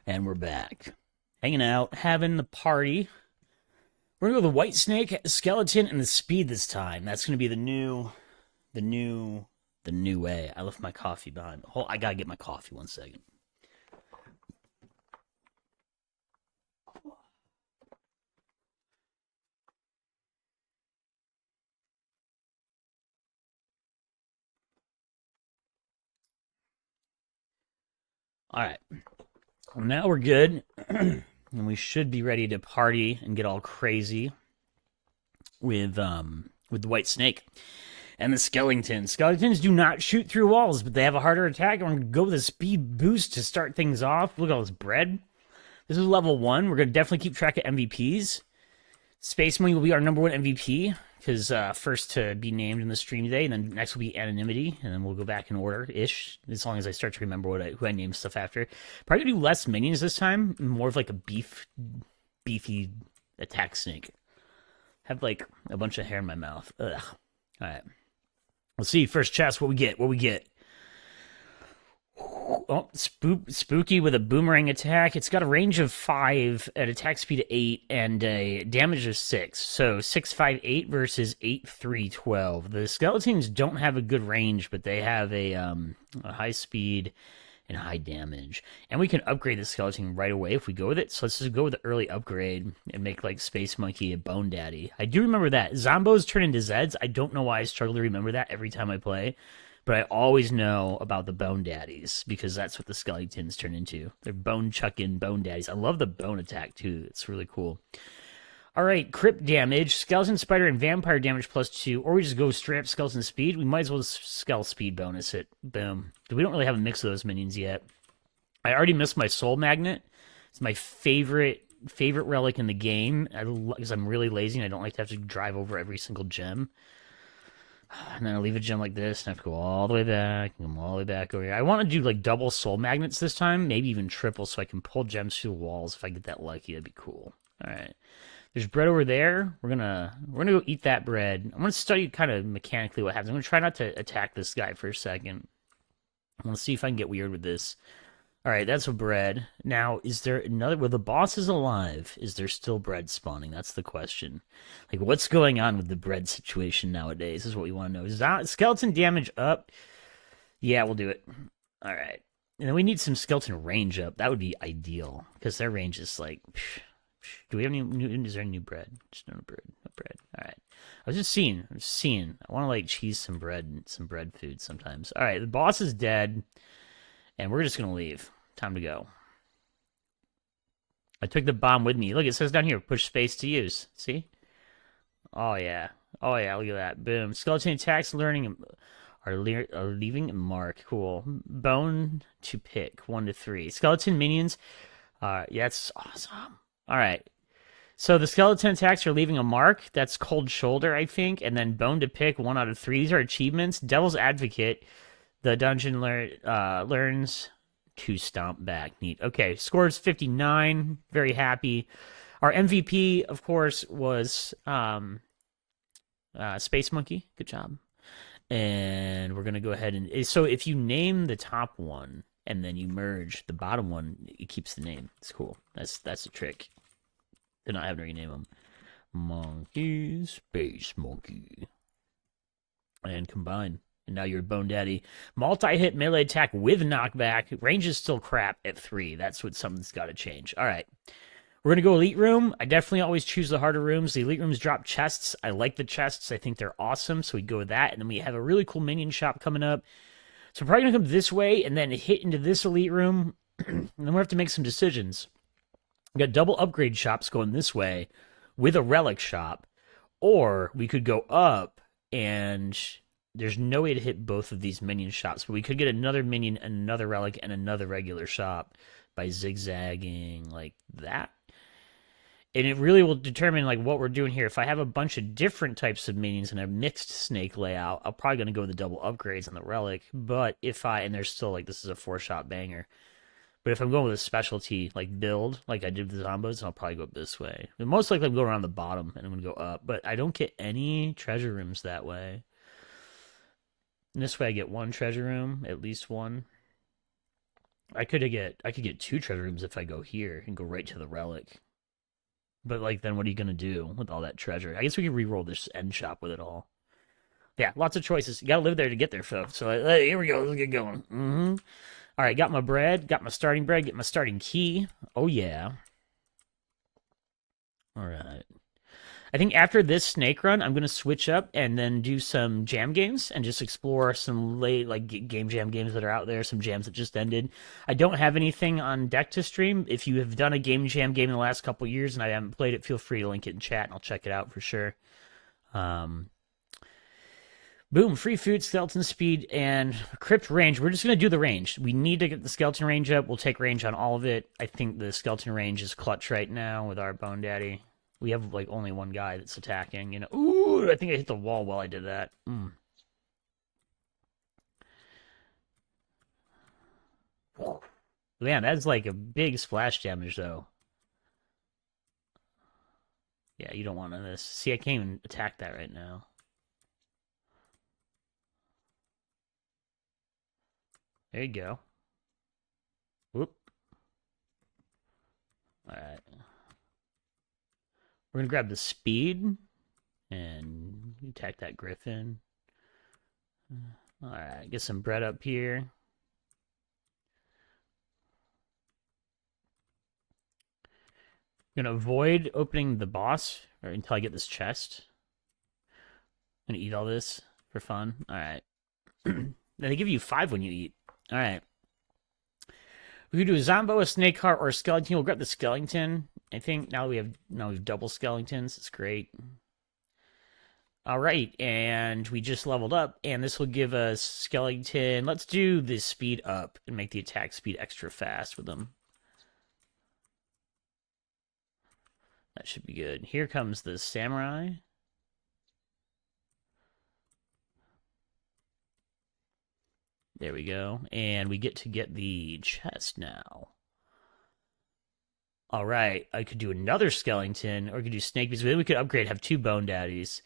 And we're back. Hanging out, having the party. We're gonna go with the white snake, skeleton, and the speed this time. That's gonna be the new way. I left my coffee behind. I gotta get my coffee 1 second. All right. Well, now we're good. And we should be ready to party and get all crazy with the white snake and the skeleton. Skeletons do not shoot through walls, but they have a harder attack. I'm gonna go with a speed boost to start things off. Look at all this bread. This is level 1. We're gonna definitely keep track of MVPs. Space Money will be our #1 MVP because first to be named in the stream today, and then next will be Anonymity, and then we'll go back in order-ish, as long as I start to remember who I named stuff after. Probably gonna do less minions this time, more of like a beefy attack snake. Have like a bunch of hair in my mouth. Ugh. All right. Let's see. First chest, what we get? Oh, spooky with a boomerang attack. It's got a range of 5, an attack speed of 8, and a damage of 6. So 6, 5, 8 versus 8, 3, 12. The skeletons don't have a good range, but they have a high speed and high damage. And we can upgrade the skeleton right away if we go with it. So let's just go with the early upgrade and make like Space Monkey a Bone Daddy. I do remember that. Zombos turn into Zeds. I don't know why I struggle to remember that every time I play. But I always know about the Bone Daddies because that's what the skeletons turn into. They're bone chucking Bone Daddies. I love the bone attack too. It's really cool. All right, crypt damage, skeleton, spider, and vampire damage +2, or we just go straight up skeleton speed. We might as well skell speed bonus it. Boom. We don't really have a mix of those minions yet. I already missed my soul magnet. It's my favorite relic in the game because I'm really lazy and I don't like to have to drive over every single gem. And then I leave a gem like this, and I have to go all the way back, and come all the way back over here. I want to do like double soul magnets this time, maybe even triple, so I can pull gems through the walls if I get that lucky. That'd be cool. All right, there's bread over there. We're gonna go eat that bread. I'm gonna study kind of mechanically what happens. I'm gonna try not to attack this guy for a second. I want to see if I can get weird with this. All right, that's a bread. Now, is there another? Well, the boss is alive. Is there still bread spawning? That's the question. Like, what's going on with the bread situation nowadays is what we want to know. Is that skeleton damage up? Yeah, we'll do it. All right. And then we need some skeleton range up. That would be ideal because their range is like... Do we have any new... Is there any new bread? Just no bread. No bread. All right. I was just seeing. I want to, like, cheese some bread and some bread food sometimes. All right, the boss is dead. And we're just going to leave. Time to go. I took the bomb with me. Look, it says down here, push space to use. See? Oh, yeah. Oh, yeah, look at that. Boom. Skeleton attacks are leaving a mark. Cool. Bone to pick, 1 to 3. Skeleton minions. Yeah, that's awesome. All right. So the skeleton attacks are leaving a mark. That's Cold Shoulder, I think. And then bone to pick, 1 out of 3. These are achievements. Devil's Advocate. The dungeon learns to stomp back. Neat. Okay, scores 59. Very happy. Our MVP, of course, was Space Monkey. Good job. And we're going to go ahead and... So if you name the top one and then you merge the bottom one, it keeps the name. It's cool. That's a trick. To not having to rename them. Monkey, Space Monkey. And combine. And now you're Bone Daddy. Multi-hit melee attack with knockback. Range is still crap at 3. That's what something's got to change. All right. We're going to go Elite Room. I definitely always choose the harder rooms. The Elite Rooms drop chests. I like the chests. I think they're awesome. So we go with that. And then we have a really cool minion shop coming up. So we're probably going to come this way and then hit into this Elite Room. And then we'll have to make some decisions. We got double upgrade shops going this way with a relic shop. Or we could go up and... There's no way to hit both of these minion shops, but we could get another minion, another relic, and another regular shop by zigzagging like that. And it really will determine like what we're doing here. If I have a bunch of different types of minions and a mixed snake layout, I'm probably going to go with the double upgrades on the relic. But if and there's still like, this is a 4-shot banger. But if I'm going with a specialty like build, like I did with the Zombos, I'll probably go this way. And most likely I'm going around the bottom and I'm going to go up. But I don't get any treasure rooms that way. And this way I get one treasure room, at least one. I could get two treasure rooms if I go here and go right to the relic. But like, then what are you gonna do with all that treasure? I guess we could re-roll this end shop with it all. Yeah, lots of choices. You gotta live there to get there, folks. So here we go. Let's get going. All right, got my bread. Got my starting bread. Get my starting key. Oh yeah. All right. I think after this snake run, I'm gonna switch up and then do some jam games and just explore some late game jam games that are out there. Some jams that just ended. I don't have anything on deck to stream. If you have done a game jam game in the last couple years and I haven't played it, feel free to link it in chat and I'll check it out for sure. Boom, free food, skeleton speed, and crypt range. We're just going to do the range. We need to get the skeleton range up. We'll take range on all of it. I think the skeleton range is clutch right now with our Bone Daddy. We have like only one guy that's attacking, you know. Ooh, I think I hit the wall while I did that. Man, that's like a big splash damage though. Yeah, you don't want this. See, I can't even attack that right now. There you go. Whoop. Alright. We're going to grab the speed and attack that griffin. Alright, get some bread up here. I'm going to avoid opening the boss or until I get this chest. I'm going to eat all this for fun. Alright. They give you 5 when you eat. Alright. We could do a Zombo, a snake heart, or a skeleton. We'll grab the skeleton. I think now we have double skeletons. It's great. All right, and we just leveled up, and this will give us skeleton. Let's do the speed up and make the attack speed extra fast with them. That should be good. Here comes the samurai. There we go. And we get to get the chest now. All right. I could do another skeleton, or I could do snake beast. Then we could upgrade, have 2 bone daddies.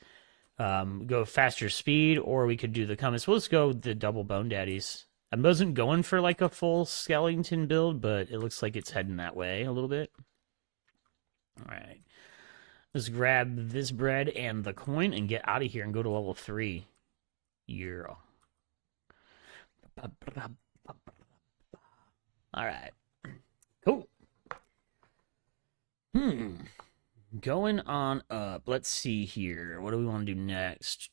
Go faster speed, or we could do the comments. Well, let's go with the double bone daddies. I wasn't going for like a full skeleton build, but it looks like it's heading that way a little bit. All right. Let's grab this bread and the coin and get out of here and go to level 3. Yeah. All right. Cool. Going on up. Let's see here. What do we want to do next?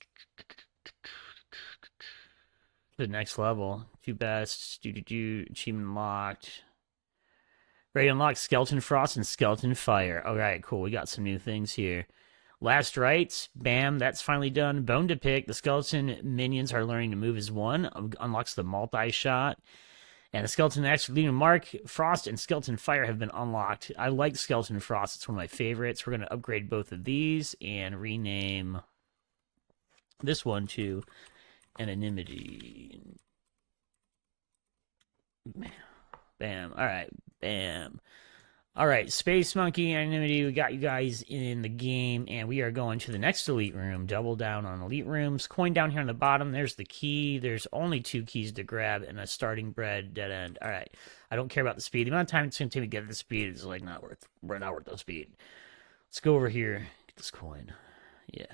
The next level. 2 best. Achievement unlocked. Ready to unlock Skeleton Frost and Skeleton Fire. Alright, cool. We got some new things here. Last rites. Bam, that's finally done. Bone to pick. The skeleton minions are learning to move as one. Unlocks the multi-shot. And the skeleton actually leaving mark. Frost and Skeleton Fire have been unlocked. I like Skeleton Frost. It's one of my favorites. We're going to upgrade both of these and rename this one to Anonymity. Bam. Alright. Bam. Alright, Space Monkey, Anonymity, we got you guys in the game, and we are going to the next Elite Room. Double down on Elite Rooms. Coin down here on the bottom. There's the key. There's only 2 keys to grab, and a starting bread, dead end. Alright, I don't care about the speed. The amount of time it's going to take me to get the speed is, like, not worth the speed. Let's go over here. Get this coin. Yeah.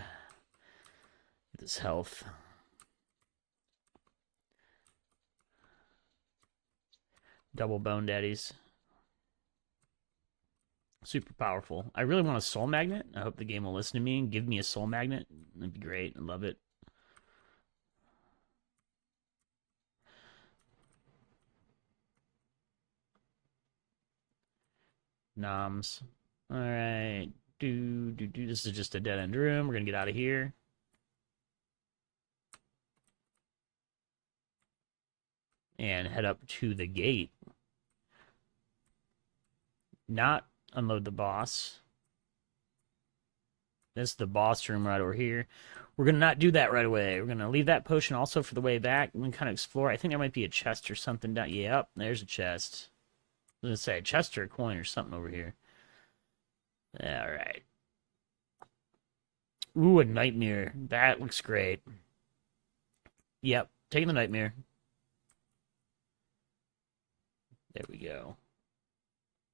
Get this health. Double bone daddies. Super powerful. I really want a soul magnet. I hope the game will listen to me and give me a soul magnet. That'd be great. I love it. Noms. Alright. This is just a dead end room. We're gonna get out of here. And head up to the gate. Not unload the boss. This is the boss room right over here. We're going to not do that right away. We're going to leave that potion also for the way back. We can kind of explore. I think there might be a chest or something down. Yep, there's a chest. I was going to say a chest or a coin or something over here. All right. Ooh, a nightmare. That looks great. Yep, Taking the nightmare. There we go.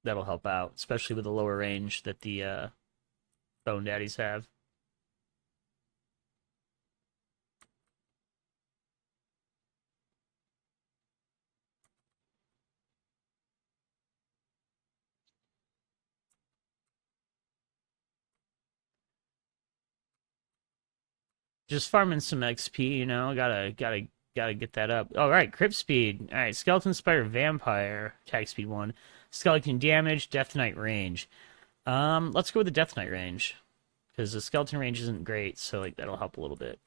That'll help out, especially with the lower range that the Bone Daddies have. Just farming some XP, you know. Gotta get that up. All right, crit speed. All right, skeleton spider vampire attack speed 1, skeleton damage, death knight range. Let's go with the death knight range because the skeleton range isn't great, so like that'll help a little bit.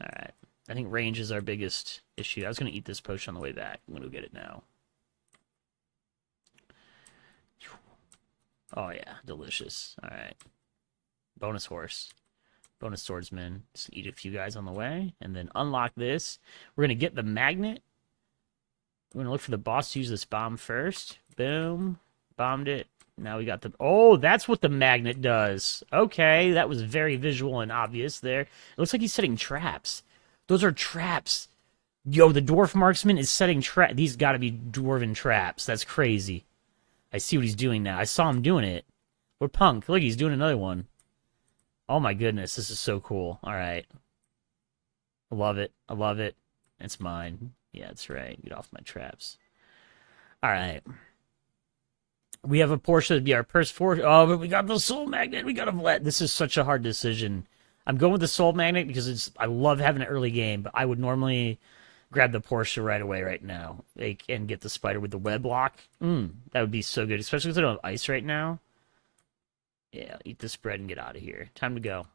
All right, I think range is our biggest issue. I was gonna eat this potion on the way back. I'm gonna go get it now. Oh yeah, delicious. All right, bonus horse. Bonus swordsman. Just eat a few guys on the way, and then unlock this. We're gonna get the magnet. We're gonna look for the boss to use this bomb first. Boom. Bombed it. Now we got the... Oh, that's what the magnet does. Okay, that was very visual and obvious there. It looks like he's setting traps. Those are traps. Yo, the dwarf marksman is setting traps. These gotta be dwarven traps. That's crazy. I see what he's doing now. I saw him doing it. We're punk. Look, he's doing another one. Oh my goodness, this is so cool. All right. I love it. I love it. It's mine. Yeah, that's right. Get off my traps. All right. We have a Porsche to be our first Porsche. Oh, but we got the soul magnet. We got to let. This is such a hard decision. I'm going with the soul magnet because I love having an early game, but I would normally grab the Porsche right away right now and get the spider with the web lock. That would be so good, especially because I don't have ice right now. Yeah, eat this bread and get out of here. Time to go.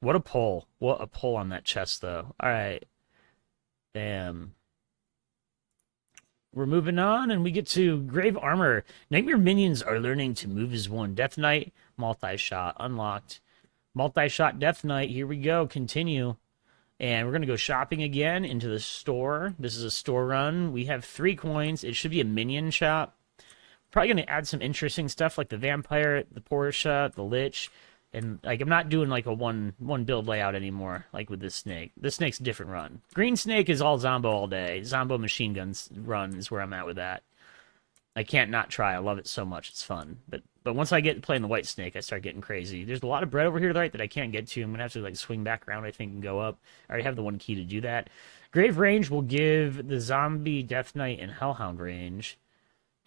What a pull. What a pull on that chest, though. All right. Damn. We're moving on, and we get to Grave Armor. Nightmare minions are learning to move as one. Death Knight, multi-shot, unlocked. Multi-shot Death Knight. Here we go. Continue. And we're going to go shopping again into the store. This is a store run. We have 3 coins. It should be a minion shop. Probably going to add some interesting stuff like the vampire, the Porsche, the lich, and like I'm not doing like a one build layout anymore like with this snake. This snake's a different run. Green snake is all Zombo all day. Zombo machine guns run is where I'm at with that. I can't not try. I love it so much. It's fun. But once I get playing the white snake, I start getting crazy. There's a lot of bread over here right that I can't get to. I'm gonna have to like swing back around I think and go up. I already have the one key to do that. Grave range will give the zombie, Death Knight, and Hellhound range.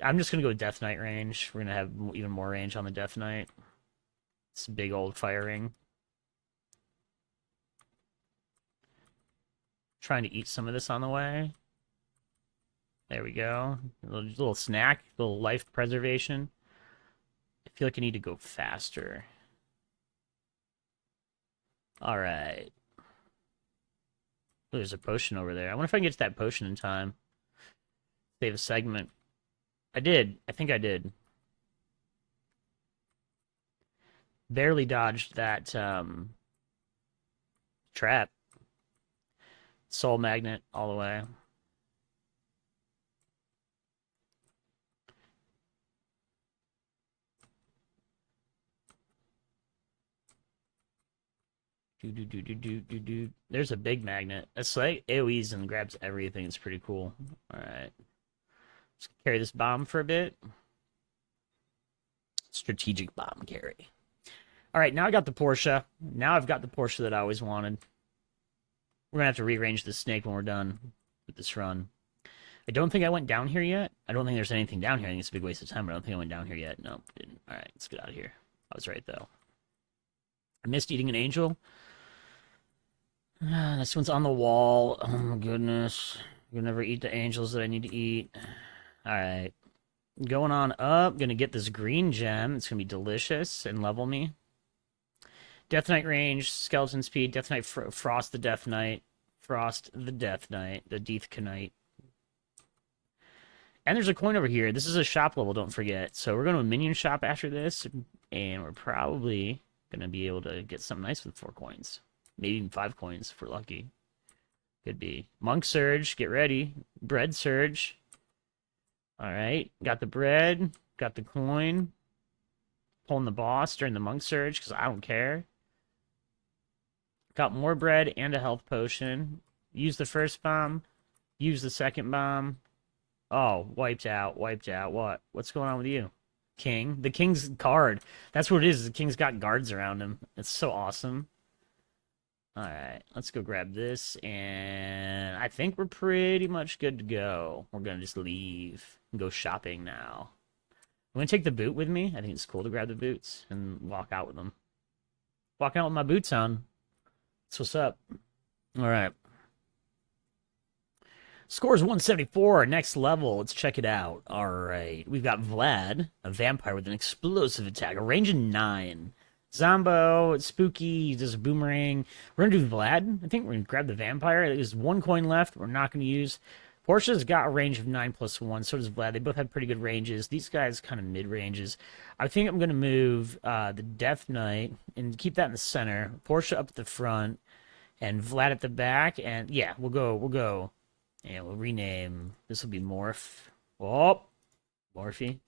I'm just going to go with Death Knight range. We're going to have even more range on the Death Knight. It's a big old fire ring. Trying to eat some of this on the way. There we go. A little snack, a little life preservation. I feel like I need to go faster. All right. Oh, there's a potion over there. I wonder if I can get to that potion in time. Save a segment. I did. I think I did. Barely dodged that trap. Soul magnet all the way. There's a big magnet. It's like AoEs and grabs everything. It's pretty cool. All right. Let's carry this bomb for a bit. Strategic bomb carry. All right, now I got the Porsche. Now I've got the Porsche that I always wanted. We're going to have to rearrange the snake when we're done with this run. I don't think I went down here yet. I don't think there's anything down here. I think it's a big waste of time, but I don't think I went down here yet. No, didn't. All right, let's get out of here. I was right, though. I missed eating an angel. This one's on the wall. Oh, my goodness. You'll never eat the angels that I need to eat. All right. Going on up. Gonna get this green gem. It's gonna be delicious and level me. Death Knight range, skeleton speed, Death Knight, Frost the Death Knight, Frost the Death Knight, the Death Knight. And there's a coin over here. This is a shop level, don't forget. So we're going to a minion shop after this, and we're probably going to be able to get something nice with 4 coins. Maybe even 5 coins if we're lucky. Could be. Monk Surge, get ready. Bread Surge. Alright, got the bread, got the coin. Pulling the boss during the Monk Surge, because I don't care. Got more bread and a health potion. Use the first bomb. Use the second bomb. Oh, wiped out. Wiped out. What? What's going on with you? King. The king's guard. That's what it is. The king's got guards around him. It's so awesome. Alright, let's go grab this, and I think we're pretty much good to go. We're gonna just leave and go shopping now. I'm gonna take the boot with me. I think it's cool to grab the boots and walk out with them. Walking out with my boots on. That's what's up. Alright. Score's 174, next level. Let's check it out. Alright, we've got Vlad, a vampire with an explosive attack, a range of 9. Zombo, it's spooky, he does a boomerang. We're gonna do Vlad. I think we're gonna grab the vampire. There's 1 coin left. We're not gonna use. Portia's got a range of 9+1. So does Vlad. They both have pretty good ranges. These guys kind of mid ranges. I think I'm gonna move the Death Knight and keep that in the center. Portia up at the front, and Vlad at the back. And yeah, we'll go. And we'll rename. This will be Morph. Oh, Morphy.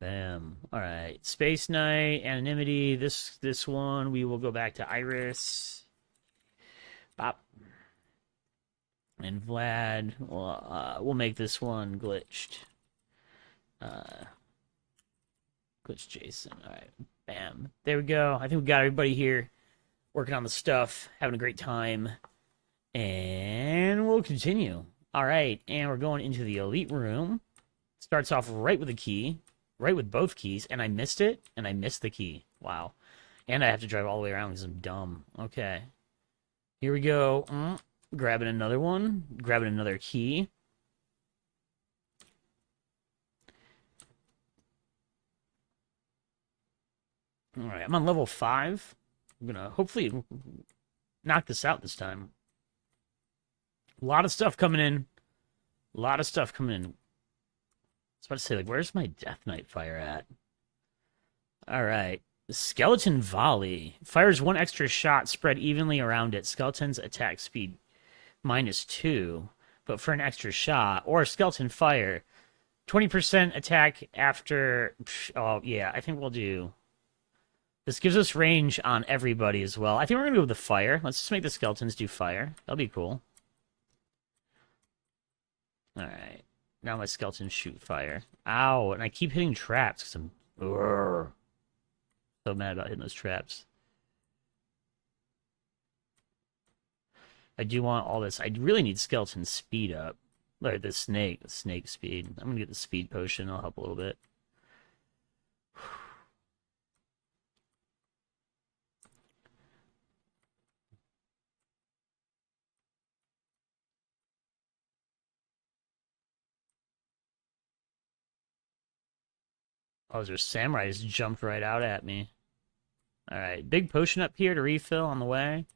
Bam. All right. Space Knight, Anonymity. This one, we will go back to Iris. Bop. And Vlad, we'll make this one glitched. Glitch Jason. All right. Bam. There we go. I think we got everybody here working on the stuff, having a great time. And we'll continue. All right. And we're going into the elite room. Starts off right with a key. Right with both keys, and I missed it, and I missed the key. Wow. And I have to drive all the way around because I'm dumb. Okay. Here we go. Grabbing another one. Grabbing another key. Alright, I'm on level 5. I'm gonna hopefully knock this out this time. A lot of stuff coming in. A lot of stuff coming in. I was about to say, like, where's my Death Knight fire at? Alright. Skeleton Volley. Fires 1 extra shot spread evenly around it. Skeleton's attack speed -2, but for an extra shot. Or Skeleton Fire. 20% attack after... Oh, yeah, I think we'll do... This gives us range on everybody as well. I think we're going to go with the fire. Let's just make the skeletons do fire. That'll be cool. Alright. Now my skeletons shoot fire. Ow, and I keep hitting traps because I'm so mad about hitting those traps. I do want all this. I really need skeleton speed up. Like the snake speed. I'm gonna get the speed potion. It'll help a little bit. Oh, there's samurais jumped right out at me. Alright, big potion up here to refill on the way.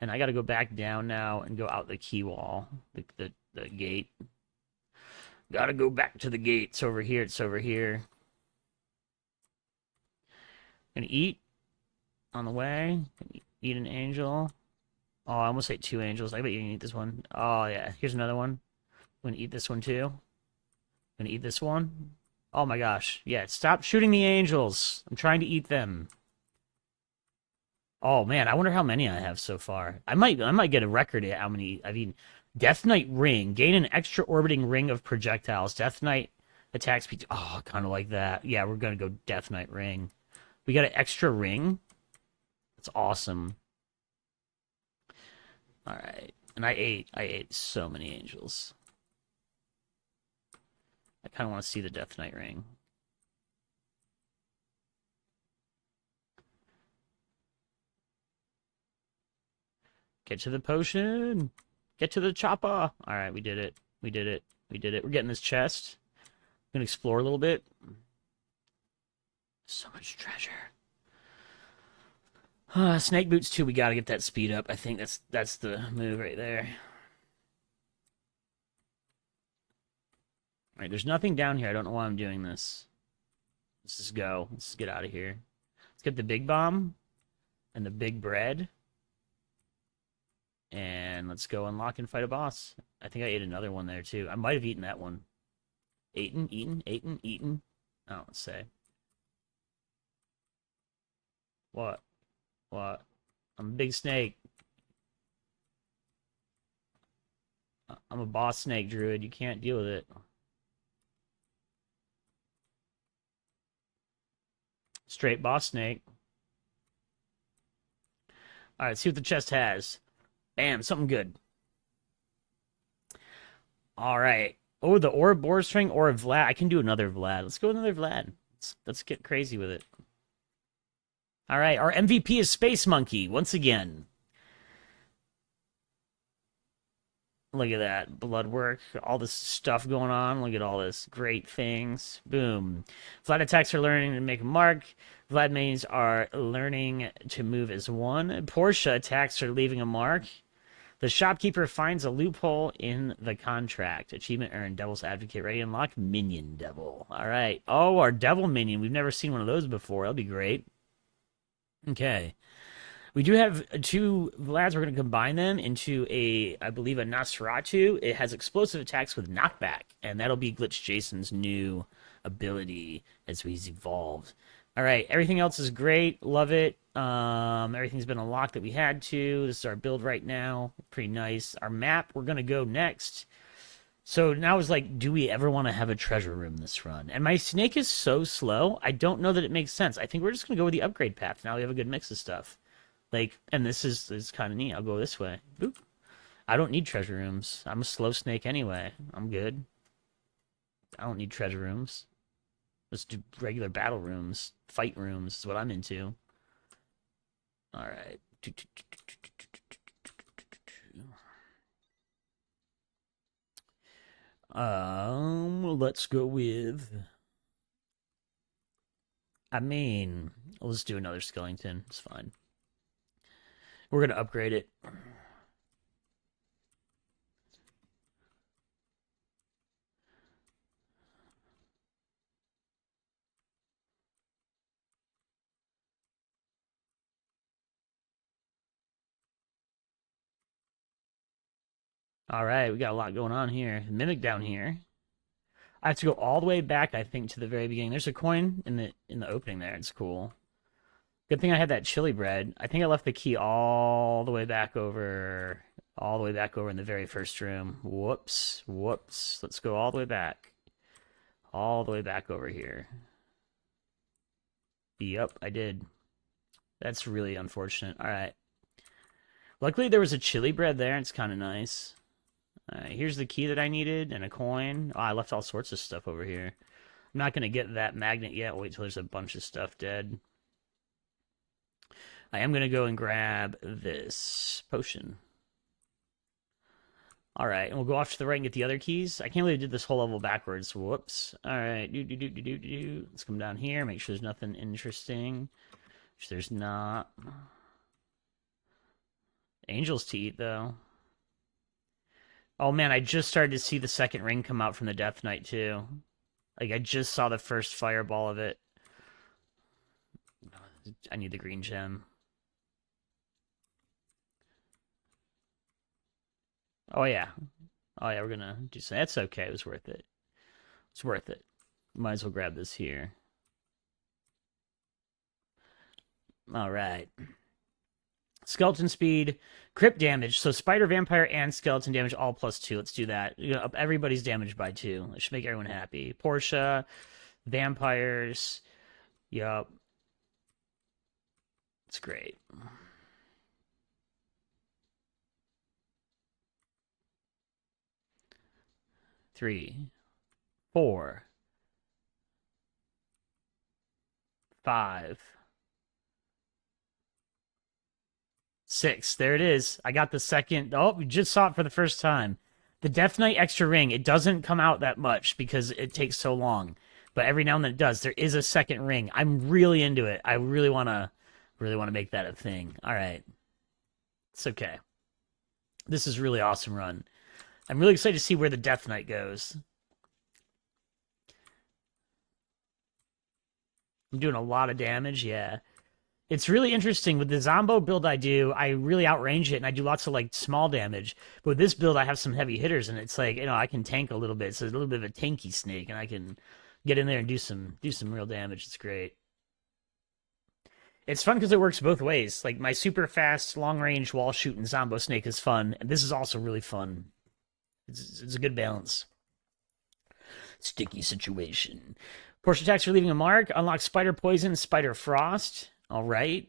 And I gotta go back down now and go out the key wall. The gate. Gotta go back to the gate. It's over here. It's over here. Gonna eat on the way. Eat an angel. Oh, I almost ate 2 angels. I bet you can eat this one. Oh, yeah. Here's another one. I'm gonna eat this one, too. I'm gonna eat this one. Oh, my gosh. Yeah, stop shooting the angels. I'm trying to eat them. Oh, man. I wonder how many I have so far. I might get a record at how many I've eaten. Death Knight Ring. Gain an extra orbiting ring of projectiles. Death Knight attack speed. Oh, kind of like that. Yeah, we're gonna go Death Knight Ring. We got an extra ring. That's awesome. All right, and I ate so many angels. I kind of want to see the Death Knight ring. Get to the potion. Get to the chopper. All right, we did it. We did it. We did it. We're getting this chest. I'm gonna explore a little bit. So much treasure. Snake boots too. We gotta get that speed up. I think that's the move right there. All right, there's nothing down here. I don't know why I'm doing this. Let's just go. Let's just get out of here. Let's get the big bomb and the big bread. And let's go unlock and fight a boss. I think I ate another one there too. I might have eaten that one. Eaten. Oh, let's say. What? I'm a big snake. I'm a boss snake druid. You can't deal with it. Straight boss snake. All right, see what the chest has. Bam, something good. All right. Oh, the Aura Boar String or Vlad. I can do another Vlad. Let's go with another Vlad. Let's get crazy with it. All right, our MVP is Space Monkey once again. Look at that blood work, all this stuff going on. Look at all this great things. Boom. Vlad attacks are learning to make a mark. Vlad mains are learning to move as one. Portia attacks are leaving a mark. The shopkeeper finds a loophole in the contract. Achievement earned. Devil's Advocate ready. Unlock Minion Devil. All right. Oh, our Devil Minion. We've never seen one of those before. That'll be great. Okay. We do have two Vlads. We're going to combine them into I believe, a Nosferatu. It has explosive attacks with knockback, and that'll be Glitch Jason's new ability as he's evolved. All right, everything else is great. Love it. Everything's been unlocked that we had to. This is our build right now. Pretty nice. Our map, we're going to go next. So now it's like, do we ever want to have a treasure room this run? And my snake is so slow, I don't know that it makes sense. I think we're just going to go with the upgrade path. Now we have a good mix of stuff. Like, and this is kind of neat. I'll go this way. Boop. I don't need treasure rooms. I'm a slow snake anyway. I'm good. I don't need treasure rooms. Let's do regular battle rooms. Fight rooms is what I'm into. All right. Let's go with... I mean, let's do another skeleton. It's fine. We're going to upgrade it. All right, we got a lot going on here. Mimic down here. I have to go all the way back, I think, to the very beginning. There's a coin in the opening there. It's cool. Good thing I had that chili bread. I think I left the key all the way back over in the very first room. Whoops. Let's go all the way back. All the way back over here. Yep, I did. That's really unfortunate. All right. Luckily, there was a chili bread there. It's kind of nice. All right, here's the key that I needed and a coin. Oh, I left all sorts of stuff over here. I'm not going to get that magnet yet. Wait till there's a bunch of stuff dead. I am going to go and grab this potion. All right, and we'll go off to the right and get the other keys. I can't believe I did this whole level backwards. Whoops. All right, Let's come down here, make sure there's nothing interesting. Which there's not. Angels to eat, though. Oh, man, I just started to see the second ring come out from the Death Knight, too. Like, I just saw the first fireball of it. I need the green gem. Oh, yeah. Oh, yeah, we're gonna do so. That's okay. It was worth it. It's worth it. Might as well grab this here. All right. Skeleton speed, crit damage. So spider, vampire, and skeleton damage all +2. Let's do that. You know, up everybody's damage by 2. It should make everyone happy. Portia, vampires. Yup. It's great. Three, 4, 5, 6. There it is. I got the second. Oh, we just saw it for the first time. The Death Knight extra ring. It doesn't come out that much because it takes so long. But every now and then it does. There is a second ring. I'm really into it. I really want to make that a thing. All right. It's okay. This is really awesome run. I'm really excited to see where the Death Knight goes. I'm doing a lot of damage, yeah. It's really interesting. With the Zombo build I do, I really outrange it, and I do lots of, like, small damage. But with this build, I have some heavy hitters, and it's like, you know, I can tank a little bit. So it's a little bit of a tanky snake, and I can get in there and do some real damage. It's great. It's fun because it works both ways. Like, my super fast, long-range wall-shooting Zombo snake is fun, and this is also really fun. It's a good balance. Sticky situation. Portion attacks are leaving a mark. Unlock spider poison, spider frost. All right.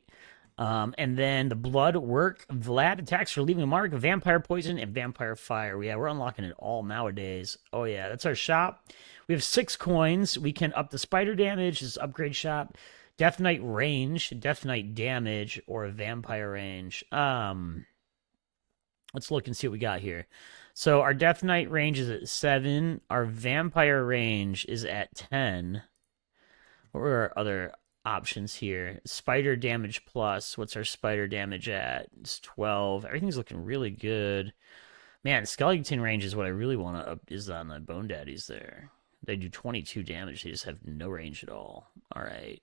And then the blood work. Vlad attacks for leaving a mark, vampire poison, and vampire fire. Yeah, we're unlocking it all nowadays. Oh yeah, that's our shop. We have 6 coins. We can up the spider damage. This is upgrade shop. Death Knight range, Death Knight damage, or a vampire range. Let's look and see what we got here. So our Death Knight range is at 7. Our vampire range is at 10. What are our other options here? Spider damage plus. What's our spider damage at? It's 12. Everything's looking really good. Man, skeleton range is what I really want to up, is on the Bone Daddies there. They do 22 damage. They just have no range at all. All right.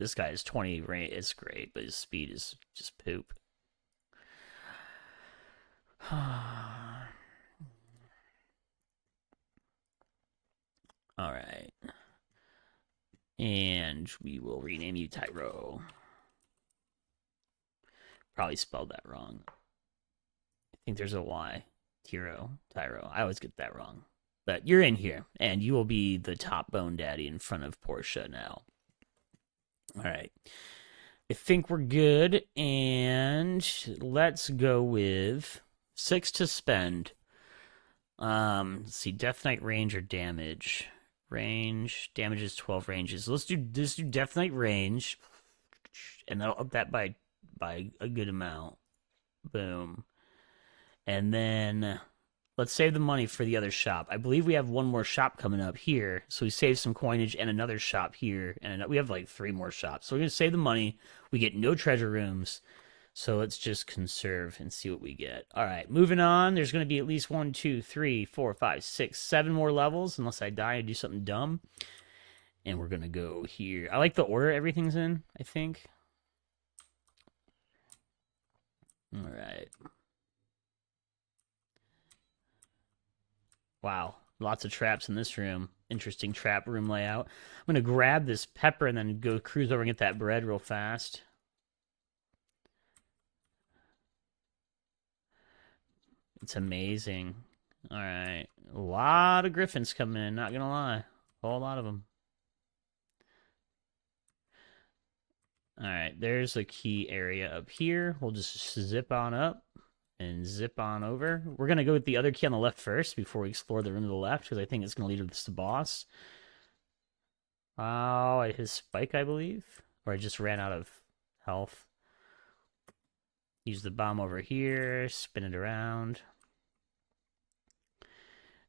This guy is 20 range. It's great, but his speed is just poop. All right. And we will rename you Tyro. Probably spelled that wrong. I think there's a Y. Tyro. I always get that wrong. But you're in here, and you will be the top Bone Daddy in front of Portia now. All right. I think we're good, and let's go with 6 to spend. Let's see, Death Knight range or damage. Range, damage is 12 ranges. Let's do Death Knight range, and that'll up that by a good amount. Boom. And then let's save the money for the other shop. I believe we have one more shop coming up here, so we save some coinage and another shop here, and we have like 3 more shops. So we're gonna save the money. We get no treasure rooms. So let's just conserve and see what we get. All right, moving on. There's going to be at least 1, 2, 3, 4, 5, 6, 7 more levels, unless I die and do something dumb. And we're going to go here. I like the order everything's in, I think. All right. Wow, lots of traps in this room. Interesting trap room layout. I'm going to grab this pepper and then go cruise over and get that bread real fast. It's amazing. All right. A lot of griffins coming in, not going to lie. A whole lot of them. All right. There's a key area up here. We'll just zip on up and zip on over. We're going to go with the other key on the left first before we explore the room to the left, because I think it's going to lead us to the boss. Oh, I hit his spike, I believe. Or I just ran out of health. Use the bomb over here. Spin it around.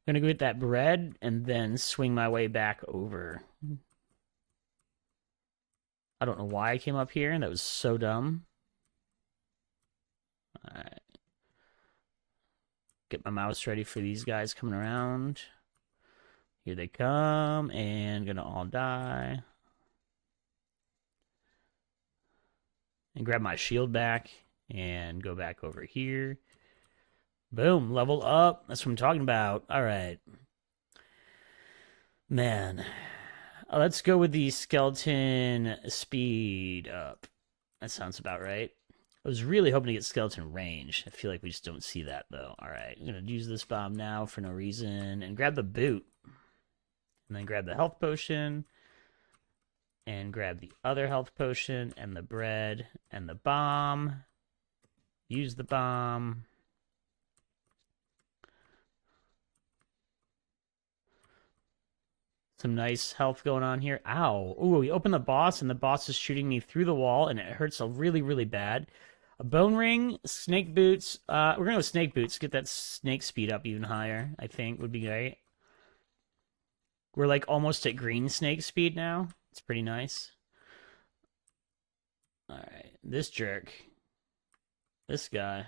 I'm gonna go get that bread and then swing my way back over. I don't know why I came up here, and that was so dumb. Alright. Get my mouse ready for these guys coming around. Here they come, and gonna all die. And grab my shield back, and go back over here. Boom, level up. That's what I'm talking about. All right. Man. Let's go with the skeleton speed up. That sounds about right. I was really hoping to get skeleton range. I feel like we just don't see that, though. All right. I'm going to use this bomb now for no reason. And grab the boot. And then grab the health potion. And grab the other health potion. And the bread. And the bomb. Use the bomb. Some nice health going on here. Ow. Ooh, we open the boss, and the boss is shooting me through the wall, and it hurts really, really bad. A bone ring, snake boots. We're going to go snake boots. Get that snake speed up even higher, I think, would be great. We're like almost at green snake speed now. It's pretty nice. All right. This jerk. This guy.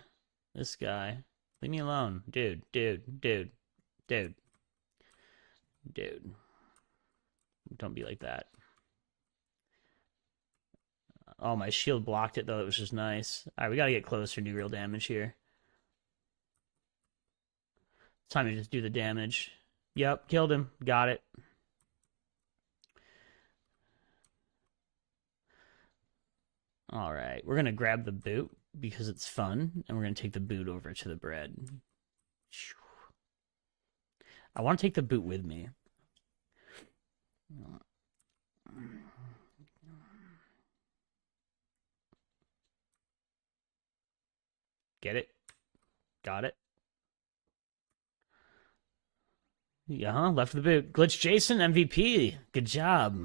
This guy. Leave me alone. Dude. Don't be like that. Oh, my shield blocked it, though. It was just nice. All right, we got to get closer and do real damage here. It's time to just do the damage. Yep, killed him. Got it. All right, we're going to grab the boot because it's fun, and we're going to take the boot over to the bread. I want to take the boot with me. Get it? Got it. Yeah, left the boot. Glitch Jason, MVP. Good job.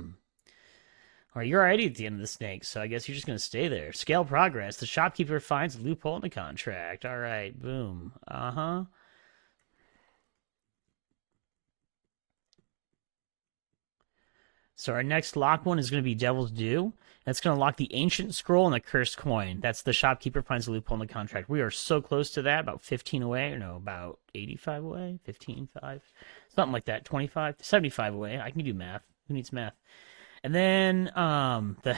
All right, you're already at the end of the snake, so I guess you're just going to stay there. Scale progress. The shopkeeper finds a loophole in the contract. All right, boom. Uh-huh. So our next lock one is going to be Devil's Due. That's going to lock the Ancient Scroll and the Cursed Coin. That's the shopkeeper finds a loophole in the contract. We are so close to that, about 15 away. Or no, about 85 away? 15, 5? Something like that. 25, 75 away. I can do math. Who needs math? And then the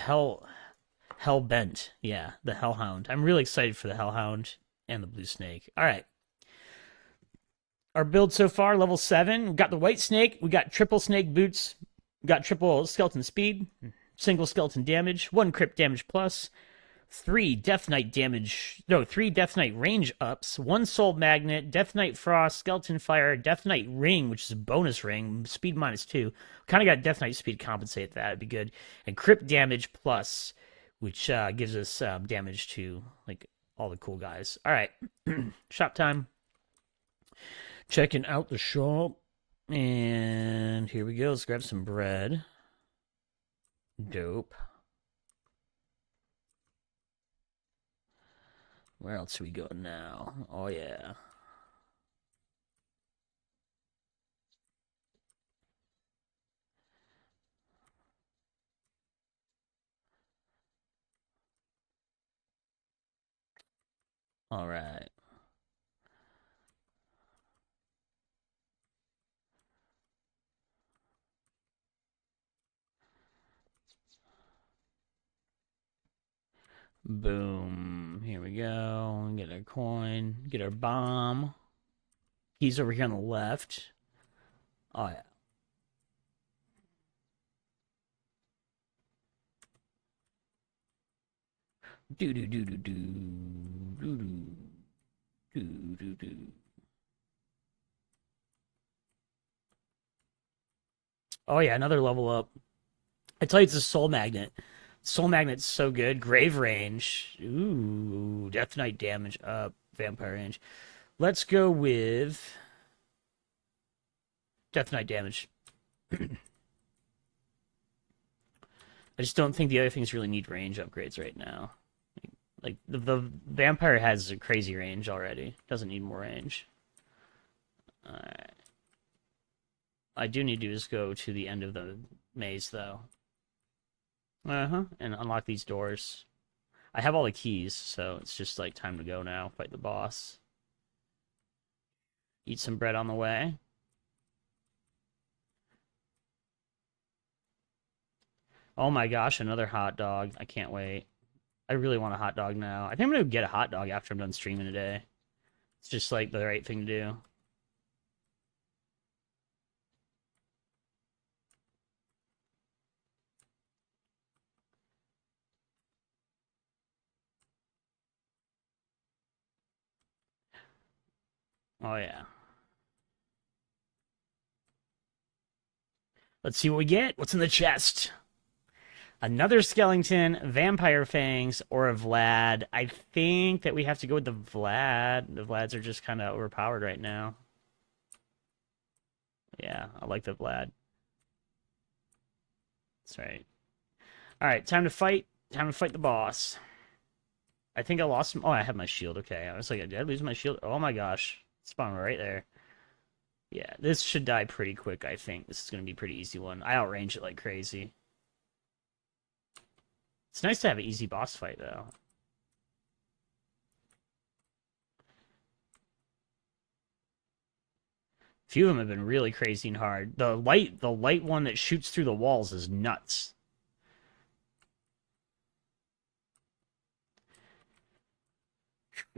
Hellbent. Yeah, the Hellhound. I'm really excited for the Hellhound and the Blue Snake. All right. Our build so far, level 7. We got the White Snake. We got triple Snake boots. We got triple skeleton speed, single skeleton damage, 1 crit damage plus, 3 Death Knight damage, no, 3 Death Knight range ups, 1 Soul Magnet, Death Knight Frost, Skeleton Fire, Death Knight Ring, which is a bonus ring, speed -2. Kind of got Death Knight speed to compensate that. It'd be good. And crit damage plus, which gives us damage to like all the cool guys. All right, shop time. Checking out the shop. And here we go. Let's grab some bread. Dope. Where else do we go now? Oh, yeah. All right. Boom. Here we go. Get our coin. Get our bomb. He's over here on the left. Oh, yeah. Do do do do do do do do do do. Oh yeah, another level up. I tell you, it's a soul magnet. Soul magnet's so good. Grave range. Ooh, Death Knight damage up. Vampire range. Let's go with Death Knight damage. I just don't think the other things really need range upgrades right now. Like the vampire has a crazy range already. Doesn't need more range. Alright. I do need to just go to the end of the maze though. And unlock these doors. I have all the keys, so it's just like time to go now. Fight the boss. Eat some bread on the way. Oh my gosh, another hot dog. I can't wait. I really want a hot dog now. I think I'm gonna get a hot dog after I'm done streaming today. It's just like the right thing to do. Oh yeah. Let's see what we get. What's in the chest? Another skeleton, vampire fangs, or a Vlad. I think that we have to go with the Vlad. The Vlads are just kind of overpowered right now. Yeah, I like the Vlad. That's right. All right, time to fight. Time to fight the boss. I think I lost him. Oh, I have my shield. Okay, I was like, did I lose my shield? Oh my gosh, spawned right there. Yeah, this should die pretty quick. I think this is gonna be a pretty easy one. I outrange it like crazy. It's nice to have an easy boss fight, though. A few of them have been really crazy and hard. The light one that shoots through the walls is nuts.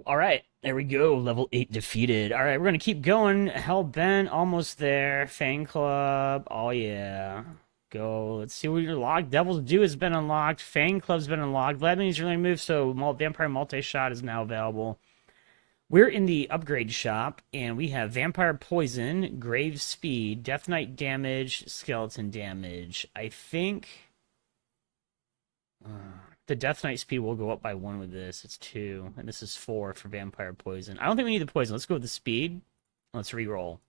All right, there we go. Level 8 defeated. All right, we're gonna keep going. Hellbent, almost there. Fang Club. Oh yeah. Go. Let's see what you're locked. Devil's Due has been unlocked. Fang Club's been unlocked. Vladimir's really moved, so Vampire Multi-Shot is now available. We're in the upgrade shop, and we have Vampire Poison, Grave Speed, Death Knight damage, Skeleton damage. I think the Death Knight speed will go up by 1 with this. It's 2, and this is 4 for Vampire Poison. I don't think we need the poison. Let's go with the speed. Let's re-roll.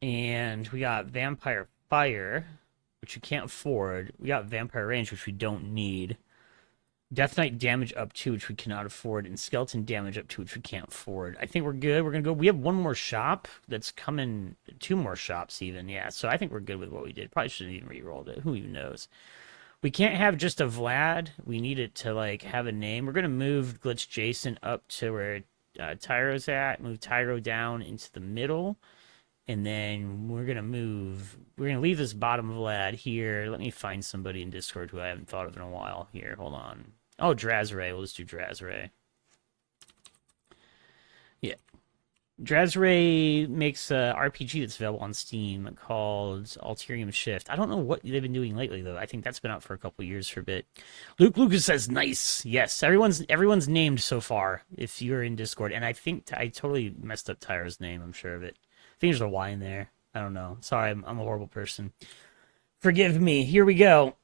And we got Vampire Fire, which you can't afford. We got Vampire Range, which we don't need. Death Knight damage up 2, which we cannot afford, and Skeleton damage up 2, which we can't afford. I think we're good. We're going to go. We have 1 more shop that's coming, 2 more shops even. Yeah, so I think we're good with what we did. Probably shouldn't even re-rolled it. Who even knows? We can't have just a Vlad. We need it to, like, have a name. We're going to move Glitch Jason up to where Tyro's at, move Tyro down into the middle, and then we're going to leave this bottom Vlad here. Let me find somebody in Discord who I haven't thought of in a while here. Hold on. Oh, Drazray. We'll just do Drazray. Yeah. Drazray makes a RPG that's available on Steam called Alterium Shift. I don't know what they've been doing lately, though. I think that's been out for a couple years for a bit. Luke Lucas says, nice. Yes, everyone's named so far if you're in Discord. And I think I totally messed up Tyra's name. I'm sure of it. I think there's a Y in there. I don't know. Sorry, I'm a horrible person. Forgive me. Here we go.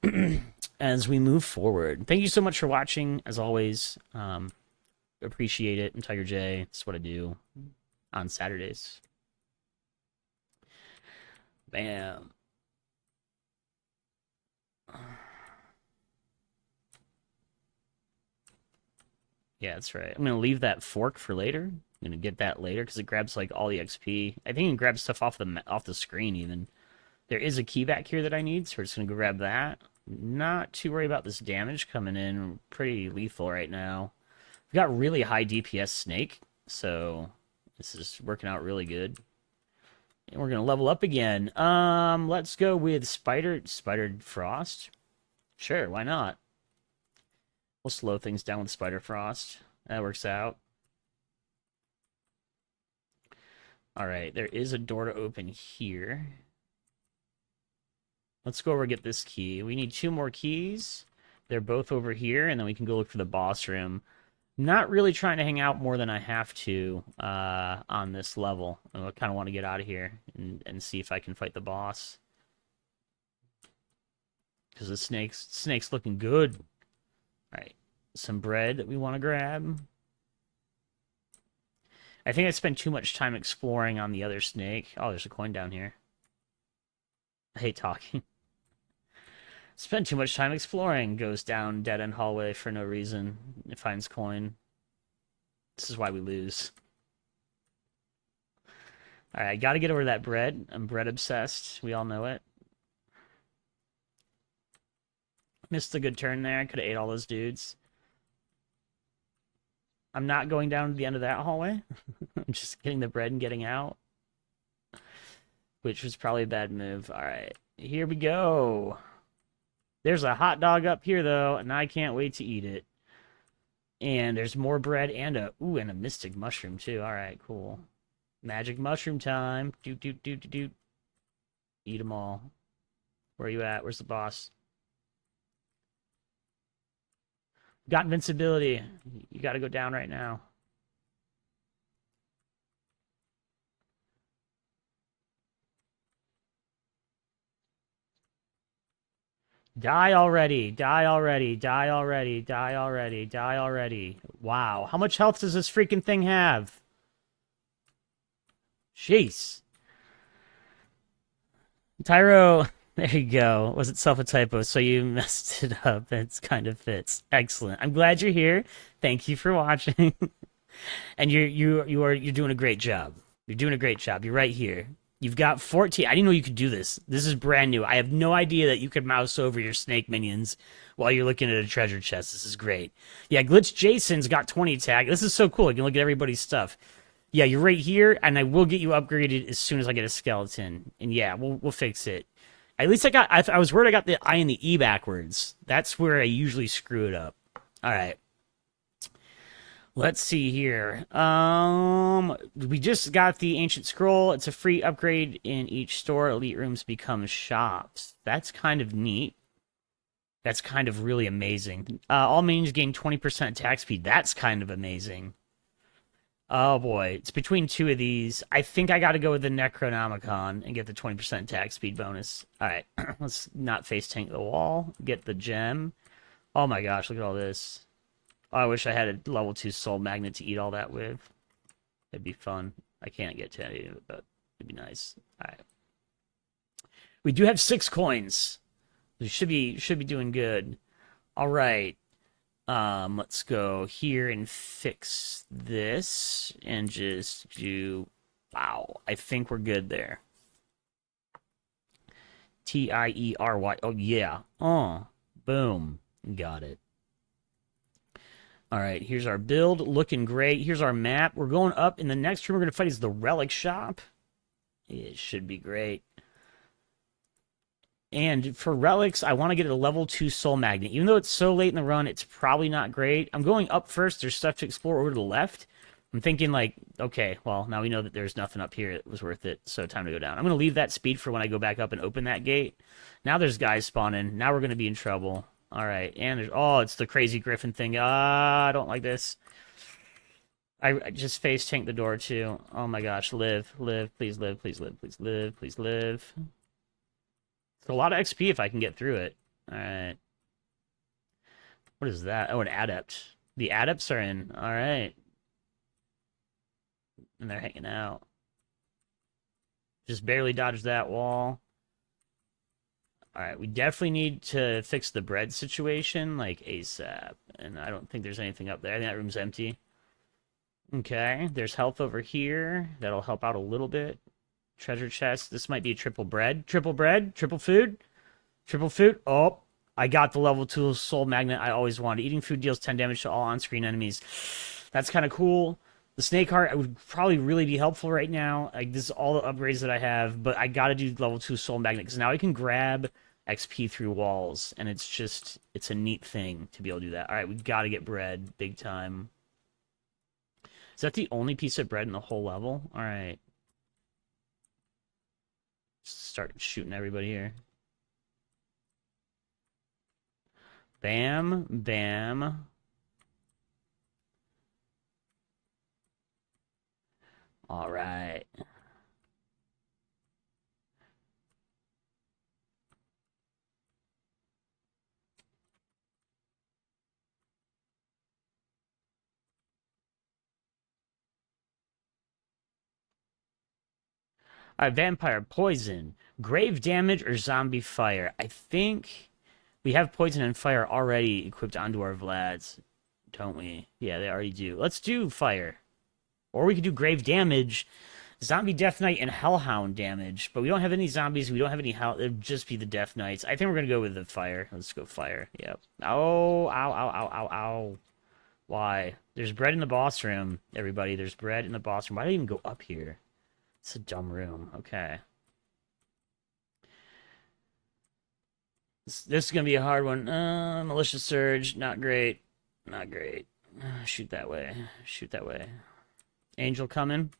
As we move forward. Thank you so much for watching, as always. Appreciate it. I'm TigerJ. That's what I do on Saturdays. Bam. Yeah, that's right. I'm going to leave that fork for later. I'm going to get that later because it grabs like all the XP. I think it can grab stuff off the screen even. There is a key back here that I need, so we're just going to go grab that. Not too worried about this damage coming in. Pretty lethal right now. We've got really high DPS Snake, so this is working out really good. And we're going to level up again. Let's go with Spidered Frost. Sure, why not? We'll slow things down with Spider Frost. That works out. Alright, there is a door to open here. Let's go over and get this key. We need 2 more keys. They're both over here, and then we can go look for the boss room. Not really trying to hang out more than I have to on this level. I kind of want to get out of here and see if I can fight the boss. Because the snake's looking good. Alright, some bread that we want to grab. I think I spent too much time exploring on the other snake. Oh, there's a coin down here. I hate talking. Spend too much time exploring. Goes down dead-end hallway for no reason. It finds coin. This is why we lose. Alright, I gotta get over that bread. I'm bread obsessed. We all know it. Missed a good turn there. Could have ate all those dudes. I'm not going down to the end of that hallway. I'm just getting the bread and getting out. Which was probably a bad move. Alright, here we go. There's a hot dog up here, though, and I can't wait to eat it. And there's more bread and a mystic mushroom, too. All right, cool. Magic mushroom time. Doot, doot, doot, doot, doot. Eat them all. Where are you at? Where's the boss? Got invincibility. You got to go down right now. Die already. Die already. Die already. Die already. Die already. Wow. How much health does this freaking thing have? Jeez. Tyro, there you go. Was itself a typo, so you messed it up. It kind of fits. Excellent. I'm glad you're here. Thank you for watching. And you're doing a great job. You're doing a great job. You're right here. You've got 14. I didn't know you could do this. This is brand new. I have no idea that you could mouse over your snake minions while you're looking at a treasure chest. This is great. Yeah, Glitch Jason's got 20 attack. This is so cool. I can look at everybody's stuff. Yeah, you're right here, and I will get you upgraded as soon as I get a skeleton. And yeah, we'll fix it. At least I was worried I got the I and the E backwards. That's where I usually screw it up. All right. Let's see here. We just got the Ancient Scroll. It's a free upgrade in each store. Elite rooms become shops. That's kind of neat. That's kind of really amazing. All minions gain 20% attack speed. That's kind of amazing. Oh boy, it's between two of these. I think I got to go with the Necronomicon and get the 20% attack speed bonus. All right, let's not face tank the wall. Get the gem. Oh my gosh, look at all this. Oh, I wish I had a level 2 soul magnet to eat all that with. It'd be fun. I can't get to any of it, but it'd be nice. All right. We do have 6 coins. We should be doing good. All right. Let's go here and fix this and just do. Wow, I think we're good there. Tiery. Oh yeah. Oh, boom. Got it. All right, here's our build, looking great. Here's our map. We're going up. In the next room we're going to fight is the Relic Shop. It should be great. And for relics, I want to get a level 2 soul magnet. Even though it's so late in the run, it's probably not great. I'm going up first. There's stuff to explore over to the left. I'm thinking like, okay, well, now we know that there's nothing up here that was worth it, so time to go down. I'm going to leave that speed for when I go back up and open that gate. Now there's guys spawning. Now we're going to be in trouble. All right, and there's, oh, it's the crazy griffin thing. I don't like this. I just face tanked the door too. Oh my gosh, live, please live, please live, please live, please live. It's a lot of XP if I can get through it. All right. What is that? Oh, an adept. The adepts are in. All right. And they're hanging out. Just barely dodged that wall. All right. We definitely need to fix the bread situation, like ASAP. And I don't think there's anything up there. I think that room's empty. Okay. There's health over here. That'll help out a little bit. Treasure chest. This might be triple bread. Triple bread. Triple food. Triple food. Oh, I got the level 2 soul magnet I always wanted. Eating food deals 10 damage to all on-screen enemies. That's kind of cool. The snake heart would probably really be helpful right now. Like, this is all the upgrades that I have, but I got to do level 2 soul magnet because now I can grab XP through walls, and it's a neat thing to be able to do that. All right, we got to get bread big time. Is that the only piece of bread in the whole level? All right. Start shooting everybody here. Bam, bam. All right. All right, vampire poison, grave damage, or zombie fire. I think we have poison and fire already equipped onto our Vlads, don't we? Yeah, they already do. Let's do fire. Or we could do grave damage, zombie death knight, and hellhound damage. But we don't have any zombies. We don't have any hell. It'd just be the death knights. I think we're gonna go with the fire. Let's go fire. Yep. Oh, ow, ow, ow, ow, ow. Why? There's bread in the boss room, everybody. There's bread in the boss room. Why did I even go up here? It's a dumb room. Okay. This is going to be a hard one. Malicious Surge. Not great. Not great. Shoot that way. Shoot that way. Angel coming.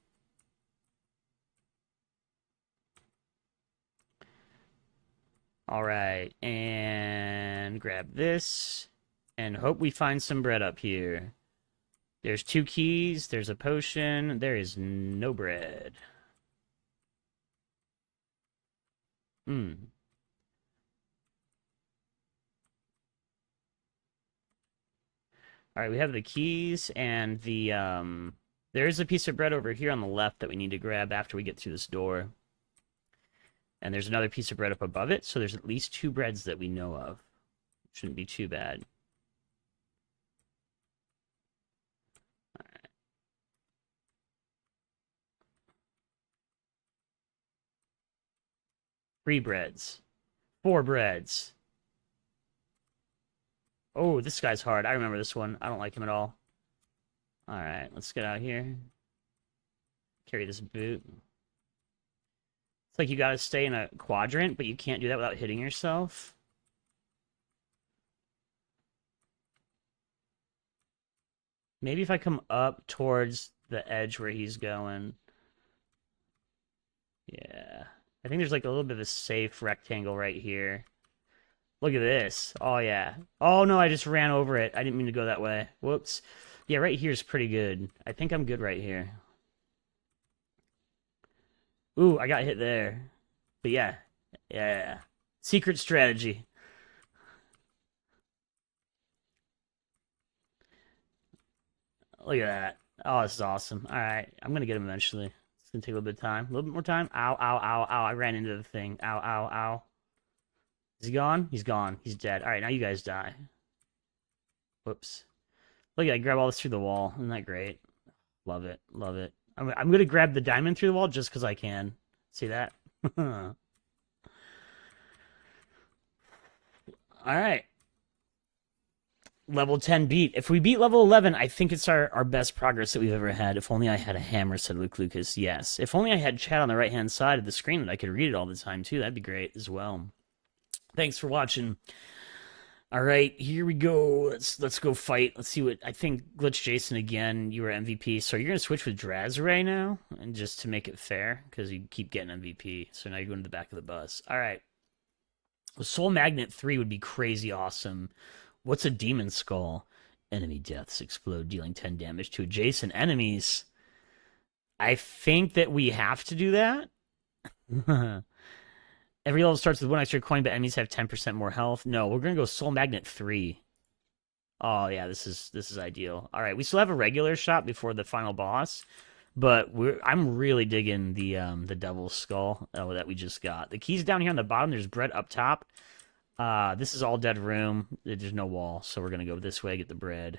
All right. And grab this. And hope we find some bread up here. There's 2 keys. There's a potion. There is no bread. Hmm. All right, we have the keys and the there is a piece of bread over here on the left that we need to grab after we get through this door. And there's another piece of bread up above it, so there's at least 2 breads that we know of. Shouldn't be too bad. All right. 3 breads. 4 breads. Oh, this guy's hard. I remember this one. I don't like him at all. All right, let's get out here. Carry this boot. It's like you gotta stay in a quadrant, but you can't do that without hitting yourself. Maybe if I come up towards the edge where he's going. Yeah. I think there's like a little bit of a safe rectangle right here. Look at this. Oh, yeah. Oh, no, I just ran over it. I didn't mean to go that way. Whoops. Yeah, right here is pretty good. I think I'm good right here. Ooh, I got hit there. But yeah. Yeah. Secret strategy. Look at that. Oh, this is awesome. All right. I'm going to get him eventually. It's going to take a little bit of time. A little bit more time. Ow, ow, ow, ow. I ran into the thing. Ow, ow, ow. Is he gone? He's gone. He's dead. All right, now you guys die. Whoops. Look at that. Grab all this through the wall. Isn't that great? Love it. Love it. I'm going to grab the diamond through the wall just because I can. See that? All right. Level 10 beat. If we beat level 11, I think it's our best progress that we've ever had. If only I had a hammer, said Luke Lucas. Yes. If only I had chat on the right-hand side of the screen that I could read it all the time, too. That'd be great as well. Thanks for watching. All right, here we go. Let's go fight. Let's see what I think. Glitch Jason again. You were MVP, so you're gonna switch with Drazray now, and just to make it fair, because you keep getting MVP. So now you're going to the back of the bus. All right. Soul Magnet 3 would be crazy awesome. What's a Demon Skull? Enemy deaths explode, dealing 10 damage to adjacent enemies. I think that we have to do that. Every level starts with one extra coin, but enemies have 10% more health. No, we're gonna go Soul Magnet 3. Oh yeah, this is ideal. All right, we still have a regular shot before the final boss, but I'm really digging the Devil's Skull that we just got. The key's down here on the bottom. There's bread up top. This is all dead room. There's no wall, so we're gonna go this way, get the bread.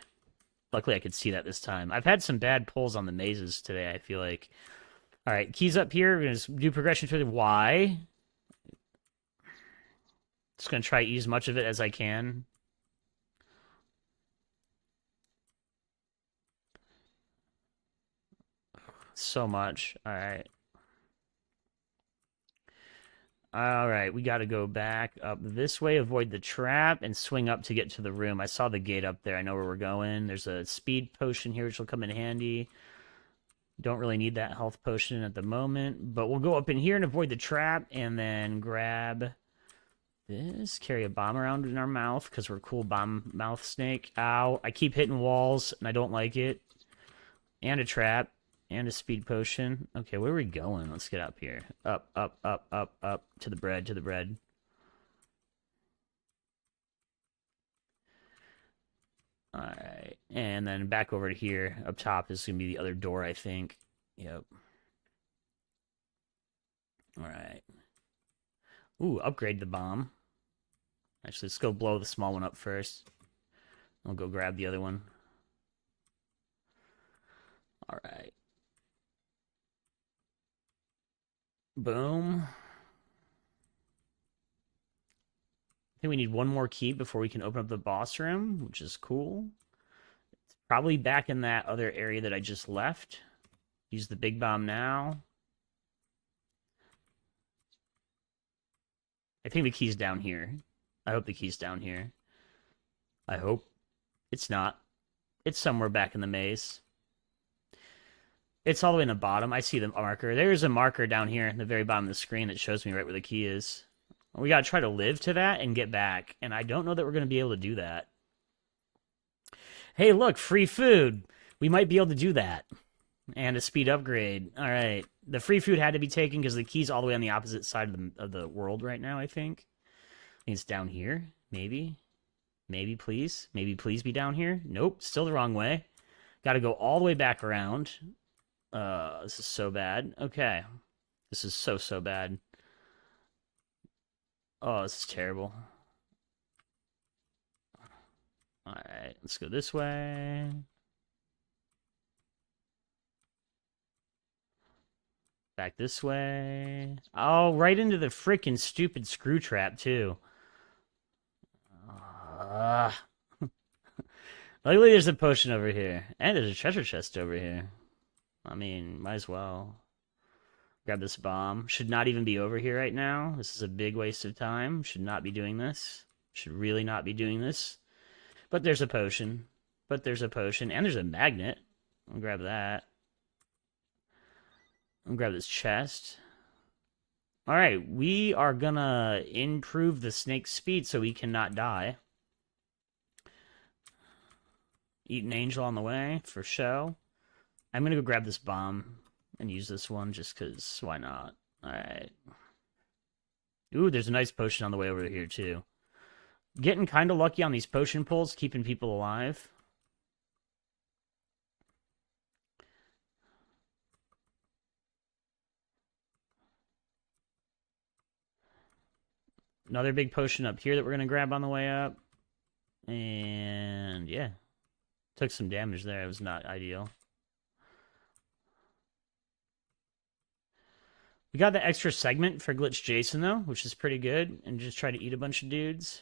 Luckily, I could see that this time. I've had some bad pulls on the mazes today, I feel like. All right, keys up here. We're gonna do progression through the Y. Just gonna try to use much of it as I can. So much. All right. All right, we got to go back up this way, avoid the trap, and swing up to get to the room. I saw the gate up there. I know where we're going. There's a speed potion here, which will come in handy. Don't really need that health potion at the moment, but we'll go up in here and avoid the trap, and then grab this. Carry a bomb around in our mouth, because we're cool bomb mouth snake. Ow, I keep hitting walls, and I don't like it. And a trap. And a speed potion. Okay, where are we going? Let's get up here. Up, up, up, up, up. To the bread, to the bread. Alright. And then back over to here. Up top is going to be the other door, I think. Yep. Alright. Ooh, upgrade the bomb. Actually, let's go blow the small one up first. I'll go grab the other one. Alright. Boom. I think we need one more key before we can open up the boss room, which is cool. It's probably back in that other area that I just left. Use the big bomb now. I think the key's down here. I hope the key's down here. I hope. It's not. It's somewhere back in the maze. It's all the way in the bottom. I see the marker. There's a marker down here in the very bottom of the screen that shows me right where the key is. We gotta try to live to that and get back. And I don't know that we're gonna be able to do that. Hey, look, free food. We might be able to do that. And a speed upgrade. All right. The free food had to be taken because the key's all the way on the opposite side of the world right now, I think. I think it's down here. Maybe. Maybe, please. Maybe, please be down here. Nope. Still the wrong way. Got to go all the way back around. This is so bad. Okay. This is so bad. Oh, this is terrible. Alright, let's go this way. Back this way. Oh, right into the freaking stupid screw trap, too. Luckily, there's a potion over here. And there's a treasure chest over here. I mean, might as well. Grab this bomb. Should not even be over here right now. This is a big waste of time. Should not be doing this. Should really not be doing this. But there's a potion. But there's a potion. And there's a magnet. I'll grab that. I'll grab this chest. All right, we are gonna improve the snake's speed so he cannot die. Eat an angel on the way for show. I'm gonna go grab this bomb and use this one just because why not? All right. Ooh, there's a nice potion on the way over here too. Getting kind of lucky on these potion pulls, keeping people alive. Another big potion up here that we're going to grab on the way up. And yeah, took some damage there. It was not ideal. We got the extra segment for Glitch Jason, though, which is pretty good. And just try to eat a bunch of dudes.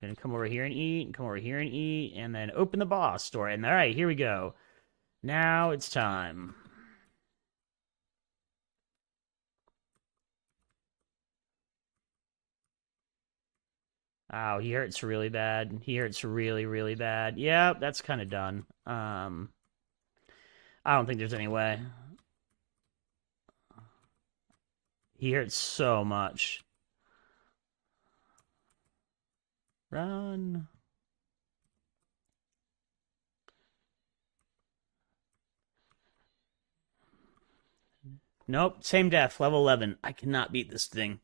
Gonna come over here and eat, and come over here and eat, and then open the boss door. And all right, here we go. Now it's time. Oh, he hurts really bad. He hurts really, really bad. Yep, that's kind of done. I don't think there's any way. He hurts so much. Run. Nope, same death, level 11. I cannot beat this thing.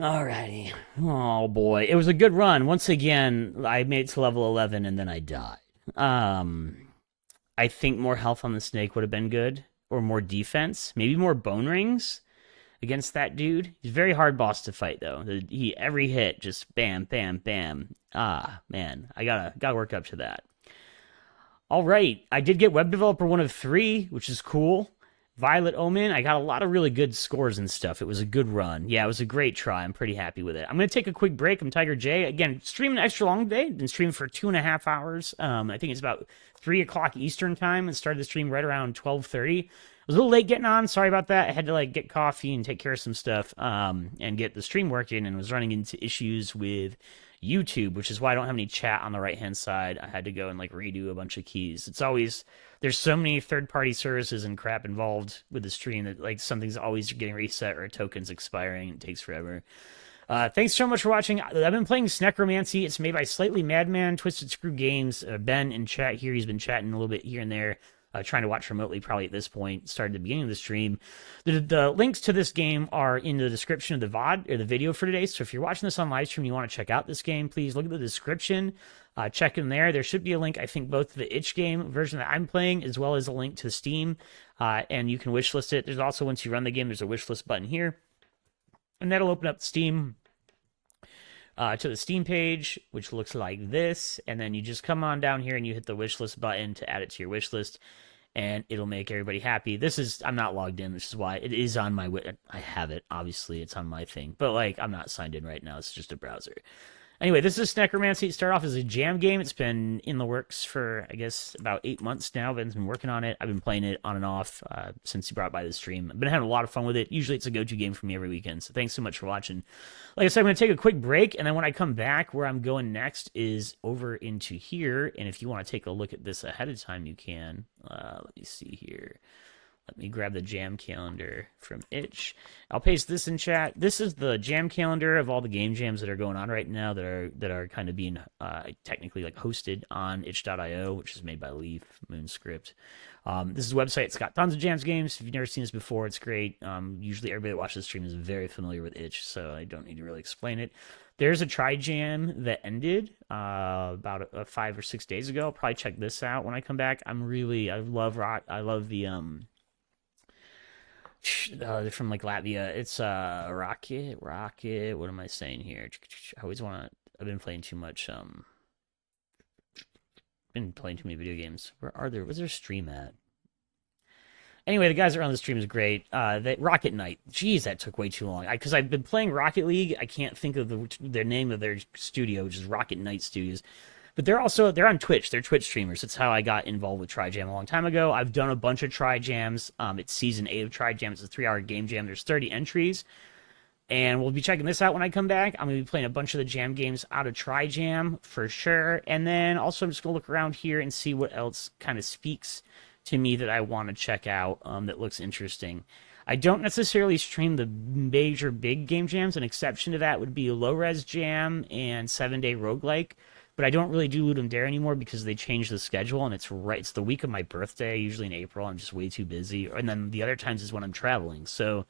Alrighty. Oh boy, it was a good run. Once again, I made it to level 11 and then I died. I think more health on the snake would have been good, or more defense, maybe more bone rings against that dude. He's a very hard boss to fight though. Every hit just bam, bam, bam. Ah man, I gotta work up to that. All right, I did get web developer 1 of 3, which is cool. Violet Omen, I got a lot of really good scores and stuff. It was a good run. Yeah, it was a great try. I'm pretty happy with it. I'm going to take a quick break. I'm TigerJ. Again, streaming an extra long day. Been streaming for 2.5 hours. I think it's about 3 o'clock Eastern time, and started the stream right around 12:30. I was a little late getting on. Sorry about that. I had to get coffee and take care of some stuff and get the stream working, and was running into issues with YouTube, which is why I don't have any chat on the right-hand side. I had to go and redo a bunch of keys. It's always... There's so many third-party services and crap involved with the stream that something's always getting reset or a token's expiring. It takes forever. Thanks so much for watching. I've been playing SnekromancY. It's made by Slightly Madman, Twisted Screw Games. Ben in chat here. He's been chatting a little bit here and there, trying to watch remotely probably at this point. Started at the beginning of the stream. The links to this game are in the description of the VOD, or the video for today. So if you're watching this on live stream and you want to check out this game, please look at the description. Check in there. There should be a link, I think, both to the itch game version that I'm playing, as well as a link to Steam, and you can wishlist it. There's also, once you run the game, there's a wishlist button here, and that'll open up Steam to the Steam page, which looks like this, and then you just come on down here and you hit the wishlist button to add it to your wishlist, and it'll make everybody happy. I'm not logged in, which is why it is on my... I have it, obviously, it's on my thing, but I'm not signed in right now. It's just a browser. Anyway, this is SnekromancY. It started off as a jam game. It's been in the works for, I guess, about 8 months now. Ben's been working on it. I've been playing it on and off since he brought it by the stream. I've been having a lot of fun with it. Usually it's a go-to game for me every weekend, so thanks so much for watching. Like I said, I'm going to take a quick break, and then when I come back, where I'm going next is over into here, and if you want to take a look at this ahead of time, you can. Let me see here. Let me grab the jam calendar from Itch. I'll paste this in chat. This is the jam calendar of all the game jams that are going on right now that are kind of being technically hosted on itch.io, which is made by Leaf Moonscript. This is a website. It's got tons of jams games. If you've never seen this before, it's great. Usually everybody that watches the stream is very familiar with Itch, so I don't need to really explain it. There's a try jam that ended about 5 or 6 days ago. I'll probably check this out when I come back. I love rock. I love the they're from Latvia. It's Rocket. What am I saying here? I've been playing too much. Been playing too many video games. Where's their stream at? Anyway, the guys that run the stream is great. Rocket Knight. Jeez, that took way too long. Because I've been playing Rocket League. I can't think of the name of their studio, which is Rocket Knight Studios. But they're on Twitch. They're Twitch streamers. That's how I got involved with TriJam a long time ago. I've done a bunch of TriJams. It's season 8 of TriJam. It's a 3-hour game jam. There's 30 entries. And we'll be checking this out when I come back. I'm going to be playing a bunch of the jam games out of TriJam for sure. And then also I'm just going to look around here and see what else kind of speaks to me that I want to check out that looks interesting. I don't necessarily stream the major big game jams. An exception to that would be a low res jam and 7 day roguelike. But I don't really do Ludum Dare anymore because they changed the schedule and it's the week of my birthday, usually in April. I'm just way too busy. And then the other times is when I'm traveling. So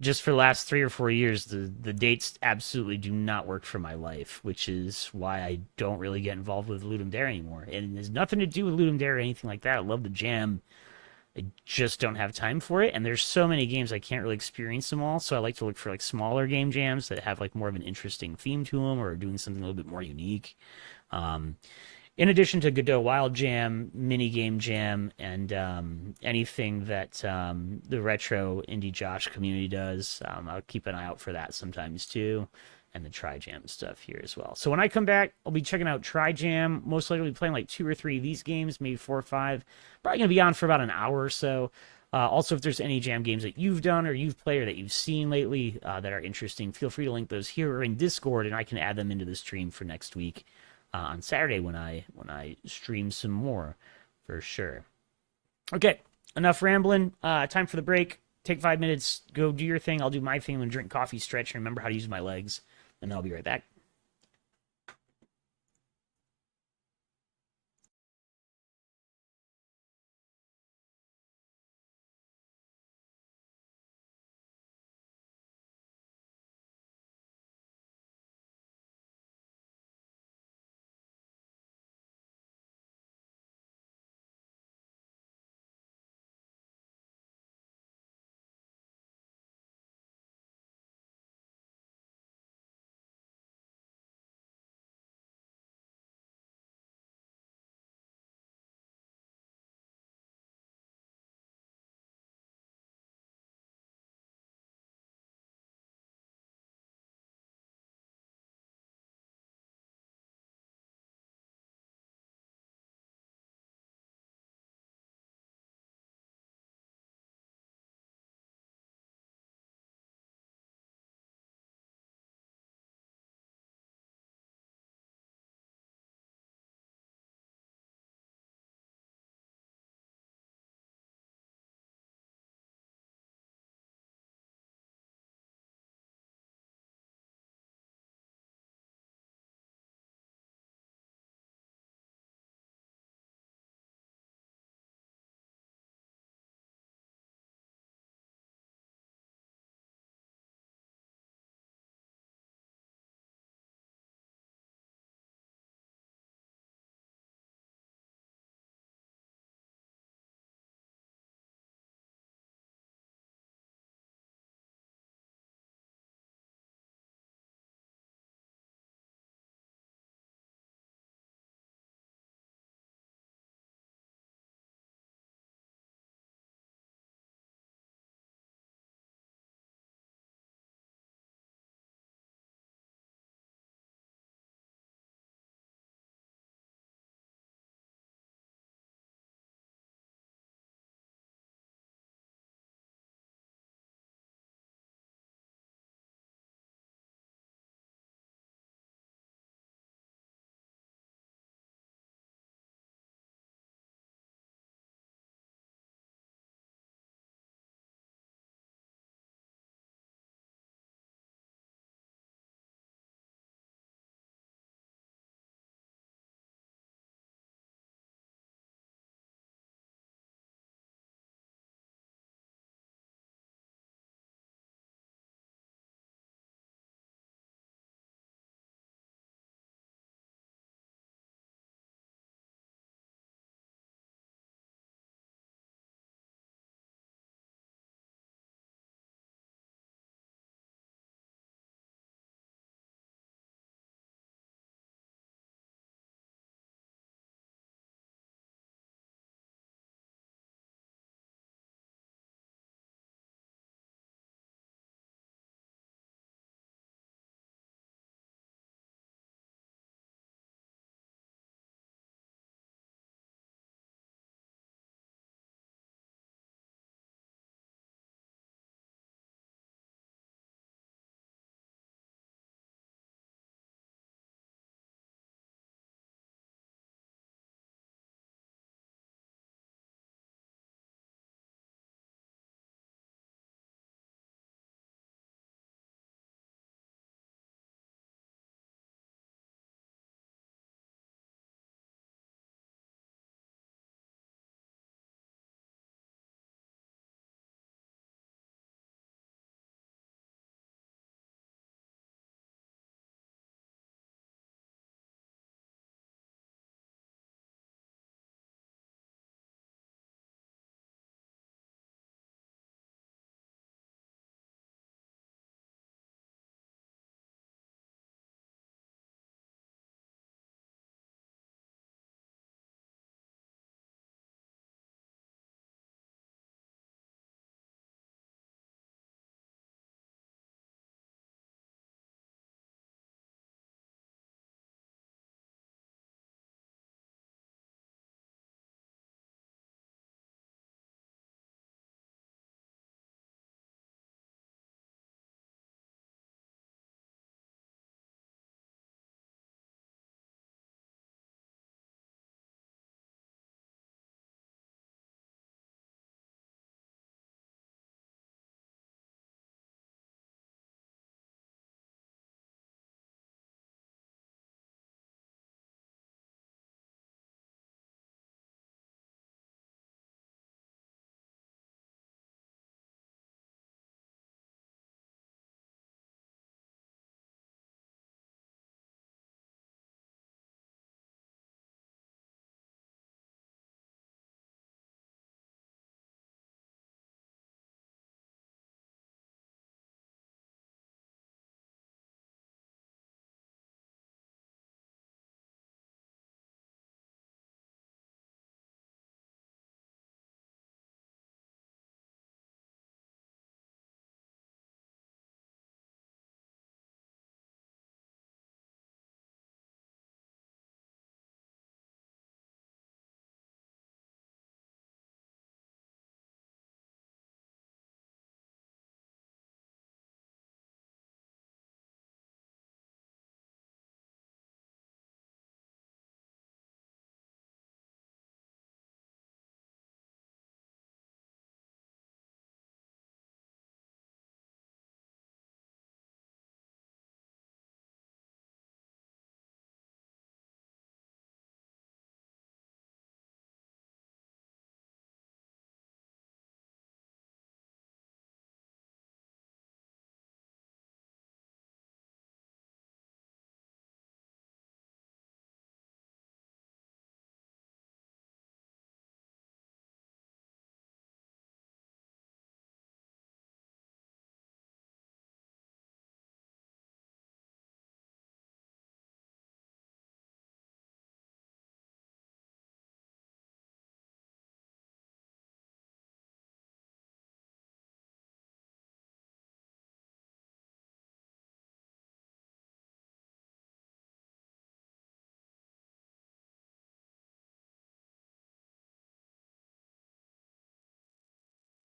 just for the last 3 or 4 years, the dates absolutely do not work for my life, which is why I don't really get involved with Ludum Dare anymore. And it has nothing to do with Ludum Dare or anything like that. I love the jam. I just don't have time for it. And there's so many games I can't really experience them all. So I like to look for like smaller game jams that have like more of an interesting theme to them or are doing something a little bit more unique. Um, in addition to Godot Wild Jam, Mini Game Jam, and anything that the retro indie Josh community does, I'll keep an eye out for that sometimes too, and the Tri Jam stuff here as well. So when I come back, I'll be checking out Tri Jam. Most likely playing like 2 or 3 of these games, maybe 4 or 5. Probably gonna be on for about an hour or so. Also, if there's any jam games that you've done or you've played or that you've seen lately that are interesting, feel free to link those here or in Discord, and I can add them into the stream for next week on Saturday when I stream some more, for sure. Okay, enough rambling. Time for the break. Take 5 minutes. Go do your thing. I'll do my thing. I'm gonna drink coffee, stretch, and remember how to use my legs, and then I'll be right back.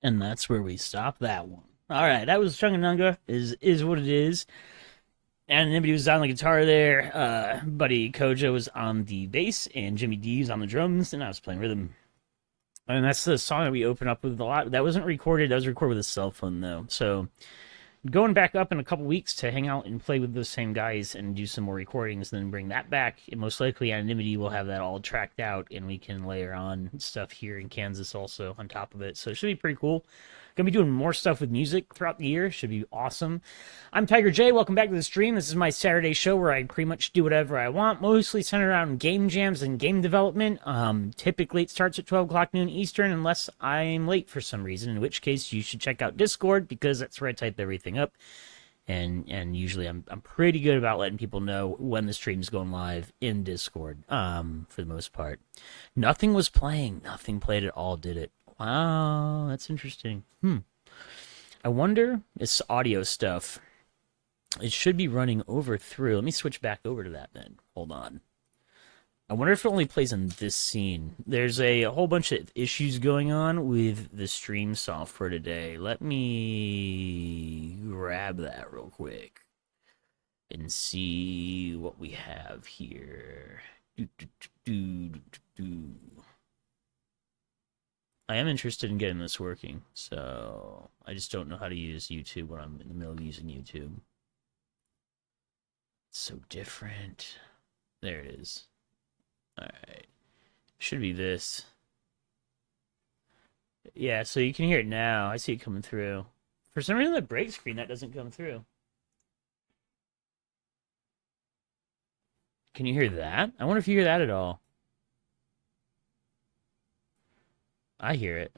And that's where we stop that one. All right, that was Chunganunga. Is what it is. Anonymity was on the guitar there. Buddy Kojo was on the bass, and Jimmy D was on the drums, and I was playing rhythm. And that's the song that we open up with a lot. That wasn't recorded. That was recorded with a cell phone, though. So going back up in a couple weeks to hang out and play with those same guys and do some more recordings, then bring that back. And most likely, Anonymity will have that all tracked out, and we can layer on stuff here in Kansas also on top of it. So it should be pretty cool. Gonna be doing more stuff with music throughout the year. Should be awesome. I'm Tiger J. Welcome back to the stream. This is my Saturday show where I pretty much do whatever I want, mostly centered around game jams and game development. Typically, it starts at 12 o'clock noon Eastern, unless I'm late for some reason, in which case you should check out Discord, because that's where I type everything up. And usually I'm pretty good about letting people know when the stream's going live in Discord, for the most part. Nothing was playing. Nothing played at all, did it? Wow, that's interesting. I wonder, it's audio stuff. It should be running over through. Let me switch back over to that then. Hold on. I wonder if it only plays in this scene. There's a whole bunch of issues going on with the stream software today. Let me grab that real quick and see what we have here. I am interested in getting this working, so I just don't know how to use YouTube when I'm in the middle of using YouTube. It's so different. There it is. Alright. Should be this. Yeah, so you can hear it now. I see it coming through. For some reason, the break screen, that doesn't come through. Can you hear that? I wonder if you hear that at all. I hear it.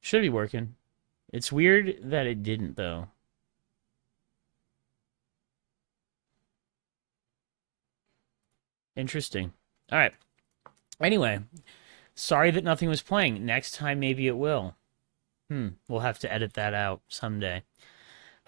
Should be working. It's weird that it didn't, though. Interesting. All right. Anyway, sorry that nothing was playing. Next time, maybe it will. We'll have to edit that out someday.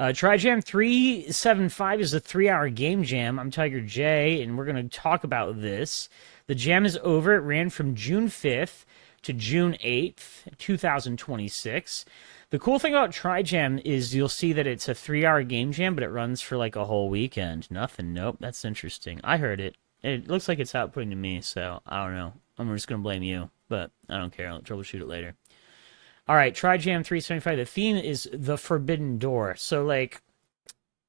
TriJam 375 is a 3-hour game jam. I'm Tiger J, and we're going to talk about this. The jam is over. It ran from June 5th to June 8th, 2026. The cool thing about TriJam is you'll see that it's a 3-hour game jam, but it runs for like a whole weekend. Nothing. Nope. That's interesting. I heard it. It looks like it's outputting to me, so I don't know. I'm just going to blame you, but I don't care. I'll troubleshoot it later. All right, TriJam 375. The theme is The Forbidden Door. So, like,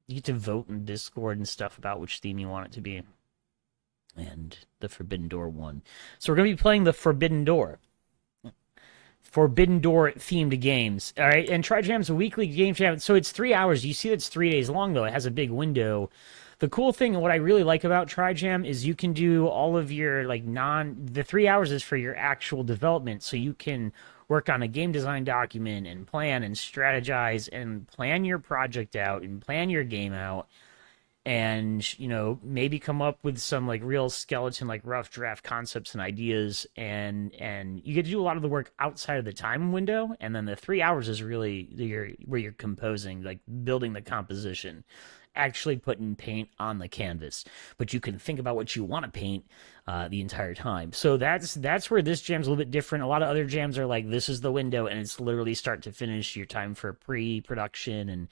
you get to vote in Discord and stuff about which theme you want it to be. And The Forbidden Door won. So we're going to be playing The Forbidden Door. Forbidden Door themed games. All right, and TriJam's a weekly game jam. So it's 3 hours. You see that's 3 days long, though. It has a big window. The cool thing and what I really like about TriJam is you can do all of your, like, the 3 hours is for your actual development. So you can work on a game design document and plan and strategize and plan your project out and plan your game out, and, you know, maybe come up with some like real skeleton, like rough draft concepts and ideas, and you get to do a lot of the work outside of the time window. And then the 3 hours is really where you're composing, like building the composition, actually putting paint on the canvas. But you can think about what you want to paint the entire time. So that's where this jam's a little bit different. A lot of other jams are like, this is the window, and it's literally start to finish. Your time for pre-production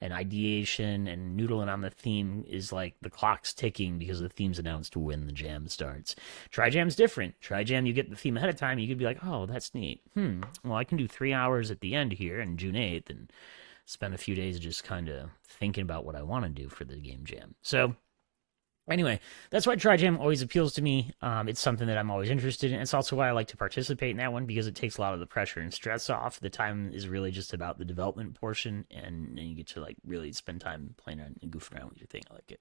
and ideation and noodling on the theme is like the clock's ticking, because the theme's announced when the jam starts. TriJam's different. TriJam, you get the theme ahead of time. You could be like, oh, that's neat. Well, I can do 3 hours at the end here on June 8th and spend a few days just kind of thinking about what I want to do for the game jam. So anyway, that's why TriJam always appeals to me. It's something that I'm always interested in. It's also why I like to participate in that one, because it takes a lot of the pressure and stress off. The time is really just about the development portion, and you get to like really spend time playing around and goofing around with your thing. I like it.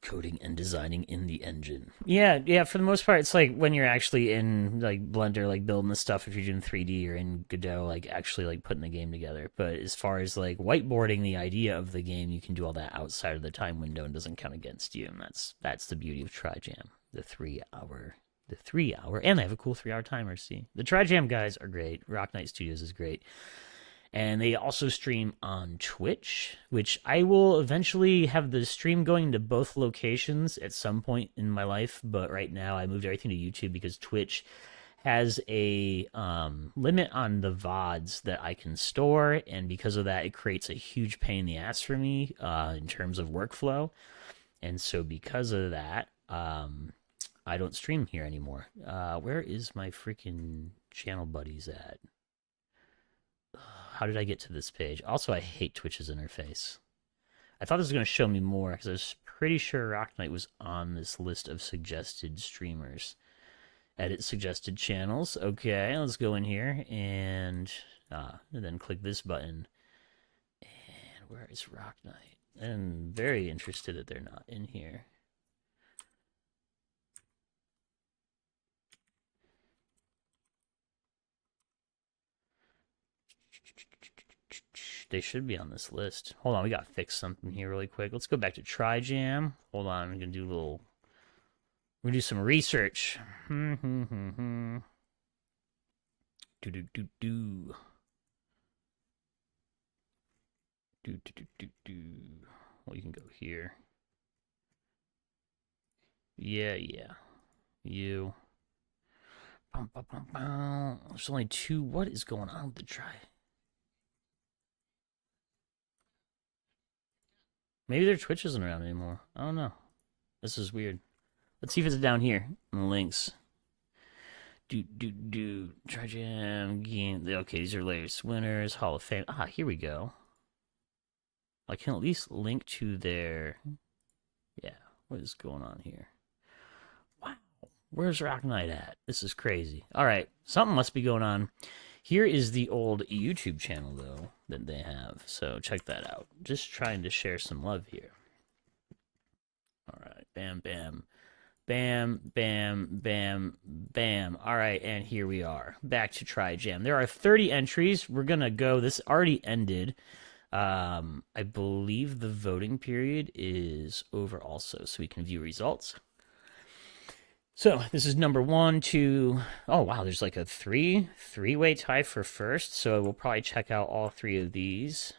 Coding and designing in the engine. Yeah, for the most part, it's like when you're actually in like Blender, like building the stuff. If you're doing 3D or in Godot, like actually like putting the game together. But as far as like whiteboarding the idea of the game, you can do all that outside of the time window and doesn't count against you. And that's the beauty of TriJam. The 3 hour, and they have a cool 3 hour timer. See, the TriJam guys are great. Rock Knight Studios is great. And they also stream on Twitch, which I will eventually have the stream going to both locations at some point in my life. But right now I moved everything to YouTube because Twitch has a limit on the VODs that I can store, and because of that, it creates a huge pain in the ass for me in terms of workflow. And so because of that, I don't stream here anymore. Where is my freaking channel buddies at? How did I get to this page? Also, I hate Twitch's interface. I thought this was going to show me more because I was pretty sure Rock Knight was on this list of suggested streamers. Edit suggested channels. Okay, let's go in here and then click this button. And where is Rock Knight? I'm very interested that they're not in here. They should be on this list. Hold on, we gotta fix something here really quick. Let's go back to TigerJ's. Hold on, I'm gonna do a little. We're gonna do some research. Do do do do. Do do do do do. Well, you can go here. Yeah. You. There's only two. What is going on with the try? Maybe their Twitch isn't around anymore. I don't know. This is weird. Let's see if it's down here in the links. TigerJ's game. Okay, these are latest winners. Hall of Fame. Ah, here we go. I can at least link to their. Yeah, what is going on here? Wow, where's Rock Knight at? This is crazy. All right, something must be going on. Here is the old YouTube channel, though, that they have. So check that out. Just trying to share some love here. All right. Bam, bam. Bam, bam, bam, bam. All right, and here we are. Back to TigerJ's. There are 30 entries. We're going to go. This already ended. I believe the voting period is over also, so we can view results. So this is number 1, 2. Oh wow, there's like a three-way tie for first. So we'll probably check out all 3 of these.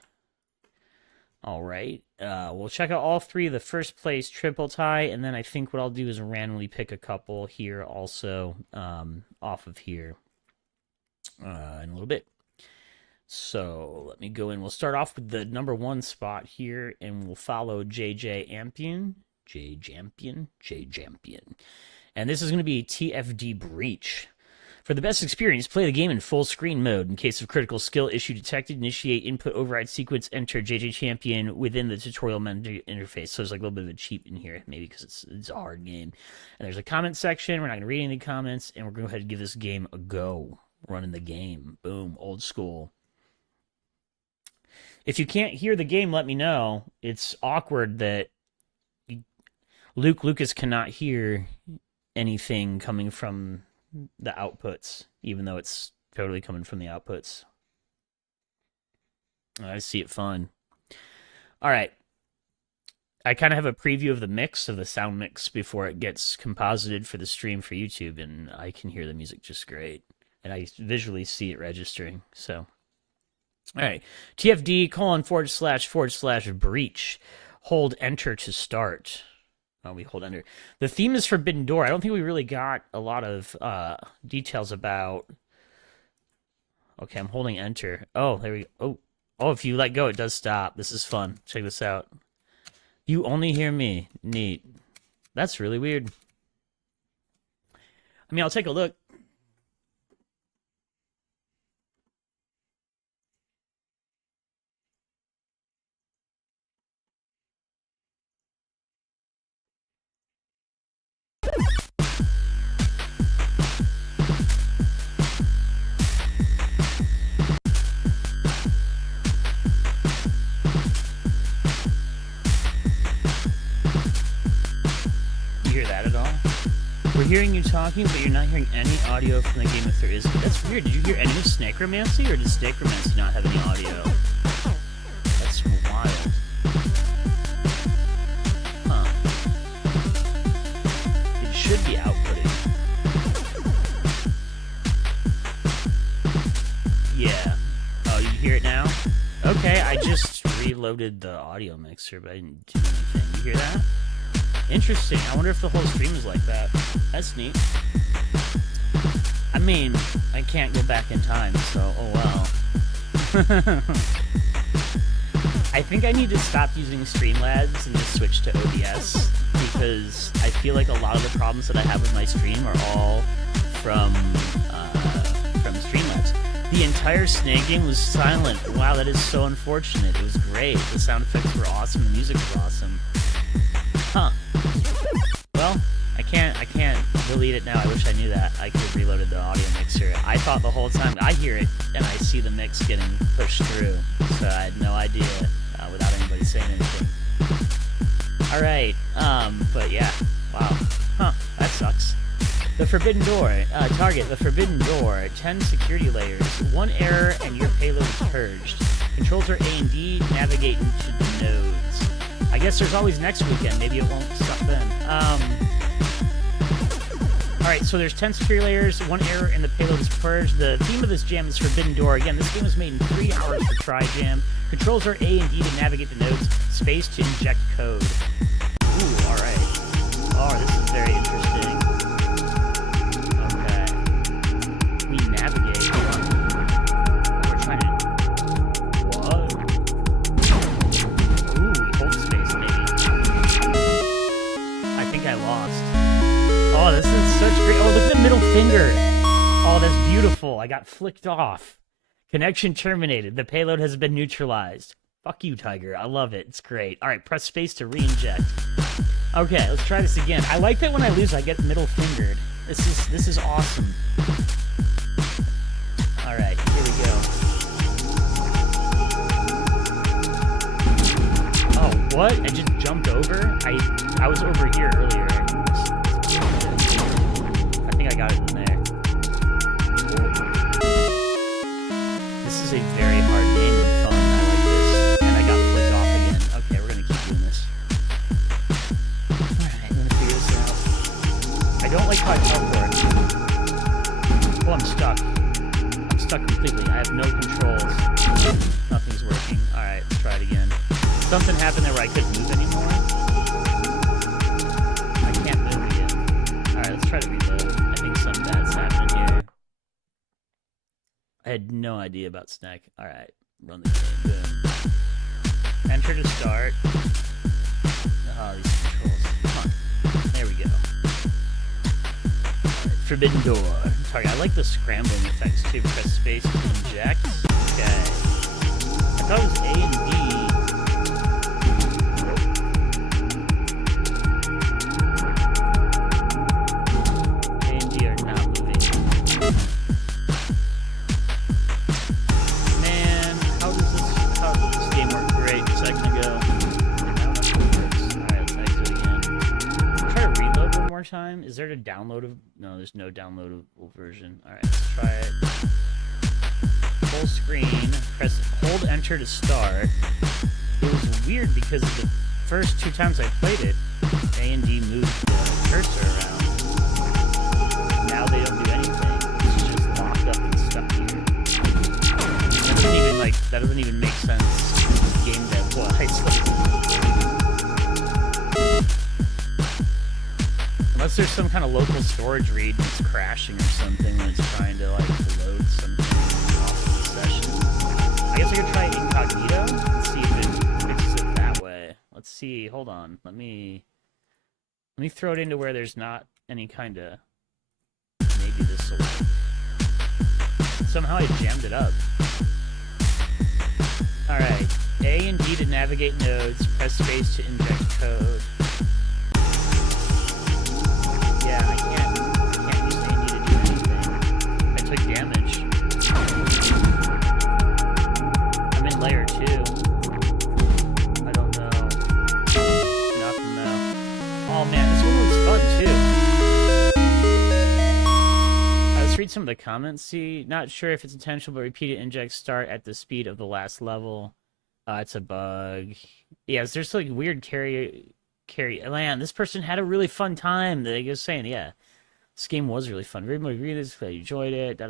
All right, we'll check out all 3 of the first place triple tie, and then I think what I'll do is randomly pick a couple here also off of here in a little bit. So let me go in. We'll start off with the number 1 spot here, and we'll follow JJampion. And this is going to be TFD Breach. For the best experience, play the game in full screen mode. In case of critical skill issue detected, initiate input override sequence, enter JJampion within the tutorial menu interface. So there's like a little bit of a cheat in here, maybe because it's a hard game. And there's a comment section. We're not going to read any comments, and we're going to go ahead and give this game a go. Running the game. Boom. Old school. If you can't hear the game, let me know. It's awkward that Lucas cannot hear anything coming from the outputs, even though it's totally coming from the outputs. I see it fun. All right. I kind of have a preview of the mix, of the sound mix, before it gets composited for the stream for YouTube, and I can hear the music just great. And I visually see it registering, so. All right. TFD://breach. Hold enter to start. Oh, we hold enter. The theme is Forbidden Door. I don't think we really got a lot of details about. Okay, I'm holding enter. Oh, there we go. Oh, if you let go, it does stop. This is fun. Check this out. You only hear me. Neat. That's really weird. I mean, I'll take a look. Hearing you talking, but you're not hearing any audio from the game if there is. That's weird. Did you hear any of SnekromancY, or does SnekromancY not have any audio? That's wild. Huh. It should be outputting. Yeah. Oh, you hear it now? Okay, I just reloaded the audio mixer, but I didn't do anything. You hear that? Interesting. I wonder if the whole stream is like that. That's neat. I mean, I can't go back in time, so oh well. I think I need to stop using Streamlabs and just switch to OBS, because I feel like a lot of the problems that I have with my stream are all from Streamlabs. The entire Snake game was silent. Wow, that is so unfortunate. It was great. The sound effects were awesome. The music was awesome. Huh. Well, I can't delete it now. I wish I knew that. I could have reloaded the audio mixer. I thought the whole time I hear it and I see the mix getting pushed through, so I had no idea without anybody saying anything. All right, but yeah, wow, huh? That sucks. The Forbidden Door. Target the Forbidden Door. 10 security layers. 1 error and your payload is purged. Controls are A and D. Navigate into the nodes. I guess there's always next weekend. Maybe it won't stop then. Alright, so there's 10 security layers, 1 error, and the payload is purged. The theme of this jam is Forbidden Door. Again, this game was made in 3 hours for TriJam. Controls are A and D to navigate the nodes. Space to inject code. Ooh, alright. Oh, this is very interesting. Okay. We navigate. Hold on. We're trying to... What? Ooh, we hold space, maybe. I think I lost. Oh, this is such great... Oh, look at the middle finger. Oh, that's beautiful. I got flicked off. Connection terminated. The payload has been neutralized. Fuck you, Tiger. I love it. It's great. All right, press space to re-inject. Okay, let's try this again. I like that when I lose, I get middle fingered. This is awesome. All right, here we go. Oh, what? I just jumped over? I was over here earlier. I think I got it in there. This is a very hard game and fun. I like this. And I got flicked off again. Okay, we're gonna keep doing this. Alright, I'm gonna figure this out. I don't like how I teleport. Oh, I'm stuck. I'm stuck completely. I have no controls. Nothing's working. Alright, let's try it again. Something happened there where I couldn't move anymore. I can't move again. Alright, let's try to reload. I think something bad's happening here. I had no idea about Snek. Alright, run the game. Boom. Enter to start. Oh, these controls. Come on. There we go. Right, Forbidden Door. Sorry, I like the scrambling effects too. Press space to inject. Okay. I thought it was A and D. A and D are not moving. Man, how does this game work? Great, a second ago. Now nothing works. Alright, let's exit again. Try to reload one more time. Is there a downloadable? No, there's no downloadable version. Alright, let's try it. Full screen. Hold enter to start. It was weird because the first 2 times I played it, A and D moved the cursor around. Now they don't do anything. It's just locked up and stuck here. That doesn't even make sense game dev wise. Unless there's some kind of local storage read that's crashing or something when it's trying to like load something off of the session. I guess I could try incognito and see if it fixes it that way. Let's see. Hold on. Let me throw it into where there's not any kind of... Maybe this will work. Somehow I jammed it up. Alright, A and D to navigate nodes, press space to inject code. Yeah, I can't use A and D to do anything. I took damage. I'm in layer 2. I don't know. Nothing though. Oh man, this one was fun too. Let's read some of the comments. See, not sure if it's intentional, but repeated inject start at the speed of the last level. It's a bug. Yes, there's like weird carry land. This person had a really fun time. They was saying, yeah, this game was really fun. I enjoyed it.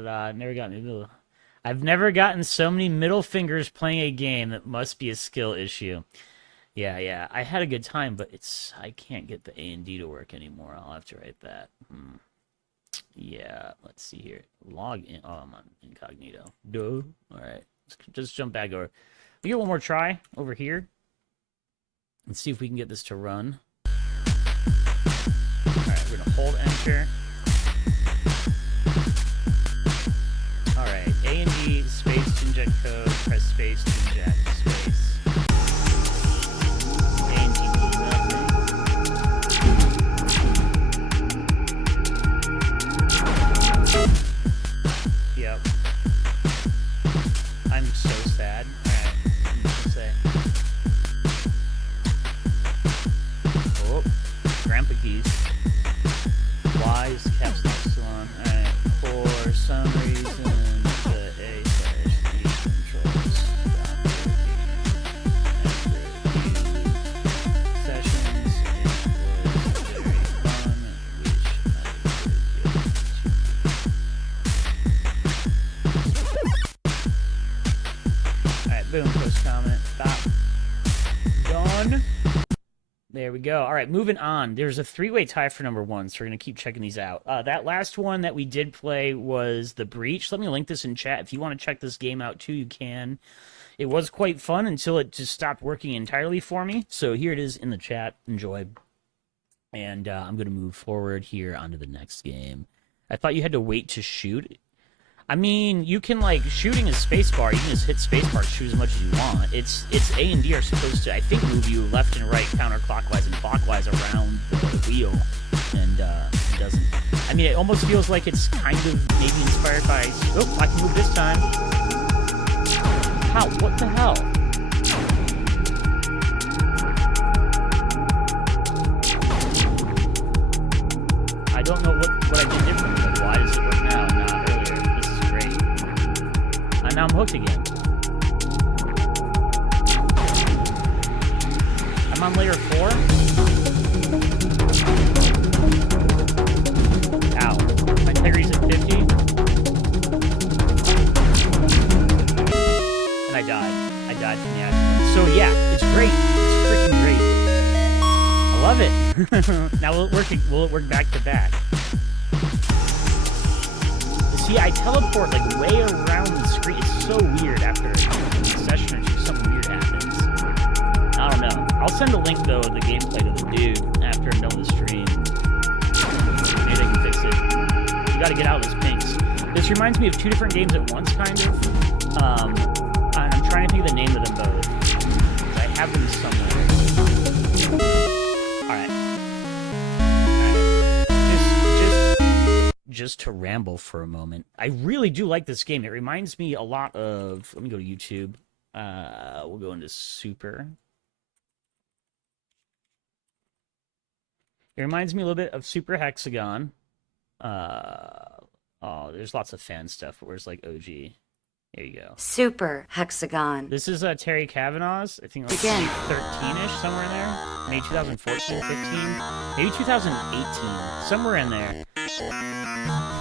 I've never gotten so many middle fingers playing a game. That must be a skill issue. Yeah. I had a good time, but I can't get the A and D to work anymore. I'll have to write that. Yeah, let's see here. Log in. Oh, I'm on incognito. Duh. All right. Let's just jump back over. We get one more try over here. Let's see if we can get this to run. All right, we're gonna hold enter. All right, A and D space to inject code. Press space to inject space. A and D do nothing. Yep. I'm so sad. Alright, I'm gonna say. Oh, grandpa keys. Y's, caps lock salon. Alright, for some reason, the A/D controls sessions. It was very fun, which I Alright, boom, post comment. Stop. Done. There we go. All right, moving on. There's a three-way tie for number one, so we're going to keep checking these out. That last one that we did play was The Breach. Let me link this in chat. If you want to check this game out, too, you can. It was quite fun until it just stopped working entirely for me. So here it is in the chat. Enjoy. And I'm going to move forward here onto the next game. I thought you had to wait to shoot. I mean, you can, like, shooting is spacebar. You can just hit spacebar, shoot as much as you want. It's A and D are supposed to, I think, move you left and right, counterclockwise and clockwise around the wheel. And it doesn't. I mean, it almost feels like it's kind of maybe inspired by, oh, I can move this time. How? What the hell? I don't know what I did differently. Like, why does it work now and not earlier? This is great. And now I'm hooked again. I'm on layer 4. Ow. My integrity's at 50. And I died. I died from the accident. So yeah, it's great. It's freaking great. I love it. Now will it work back to back? See, I teleport like way around the screen. It's so weird after a session or two, something weird happens. I don't know. I'll send a link though of the gameplay to the dude after I'm done with the stream. Maybe they can fix it. You gotta get out of those pinks. This reminds me of two different games at once, kind of. And I'm trying to think of the name of them both. I have them somewhere. Alright. Just to ramble for a moment. I really do like this game. It reminds me a lot of... Let me go to YouTube. We'll go into Super. It reminds me a little bit of Super Hexagon. Oh, there's lots of fan stuff. Where's like OG? There you go. Super Hexagon. This is Terry Kavanaugh's. I think like 13-ish, somewhere in there. Maybe 2014, 15. Maybe 2018. Somewhere in there.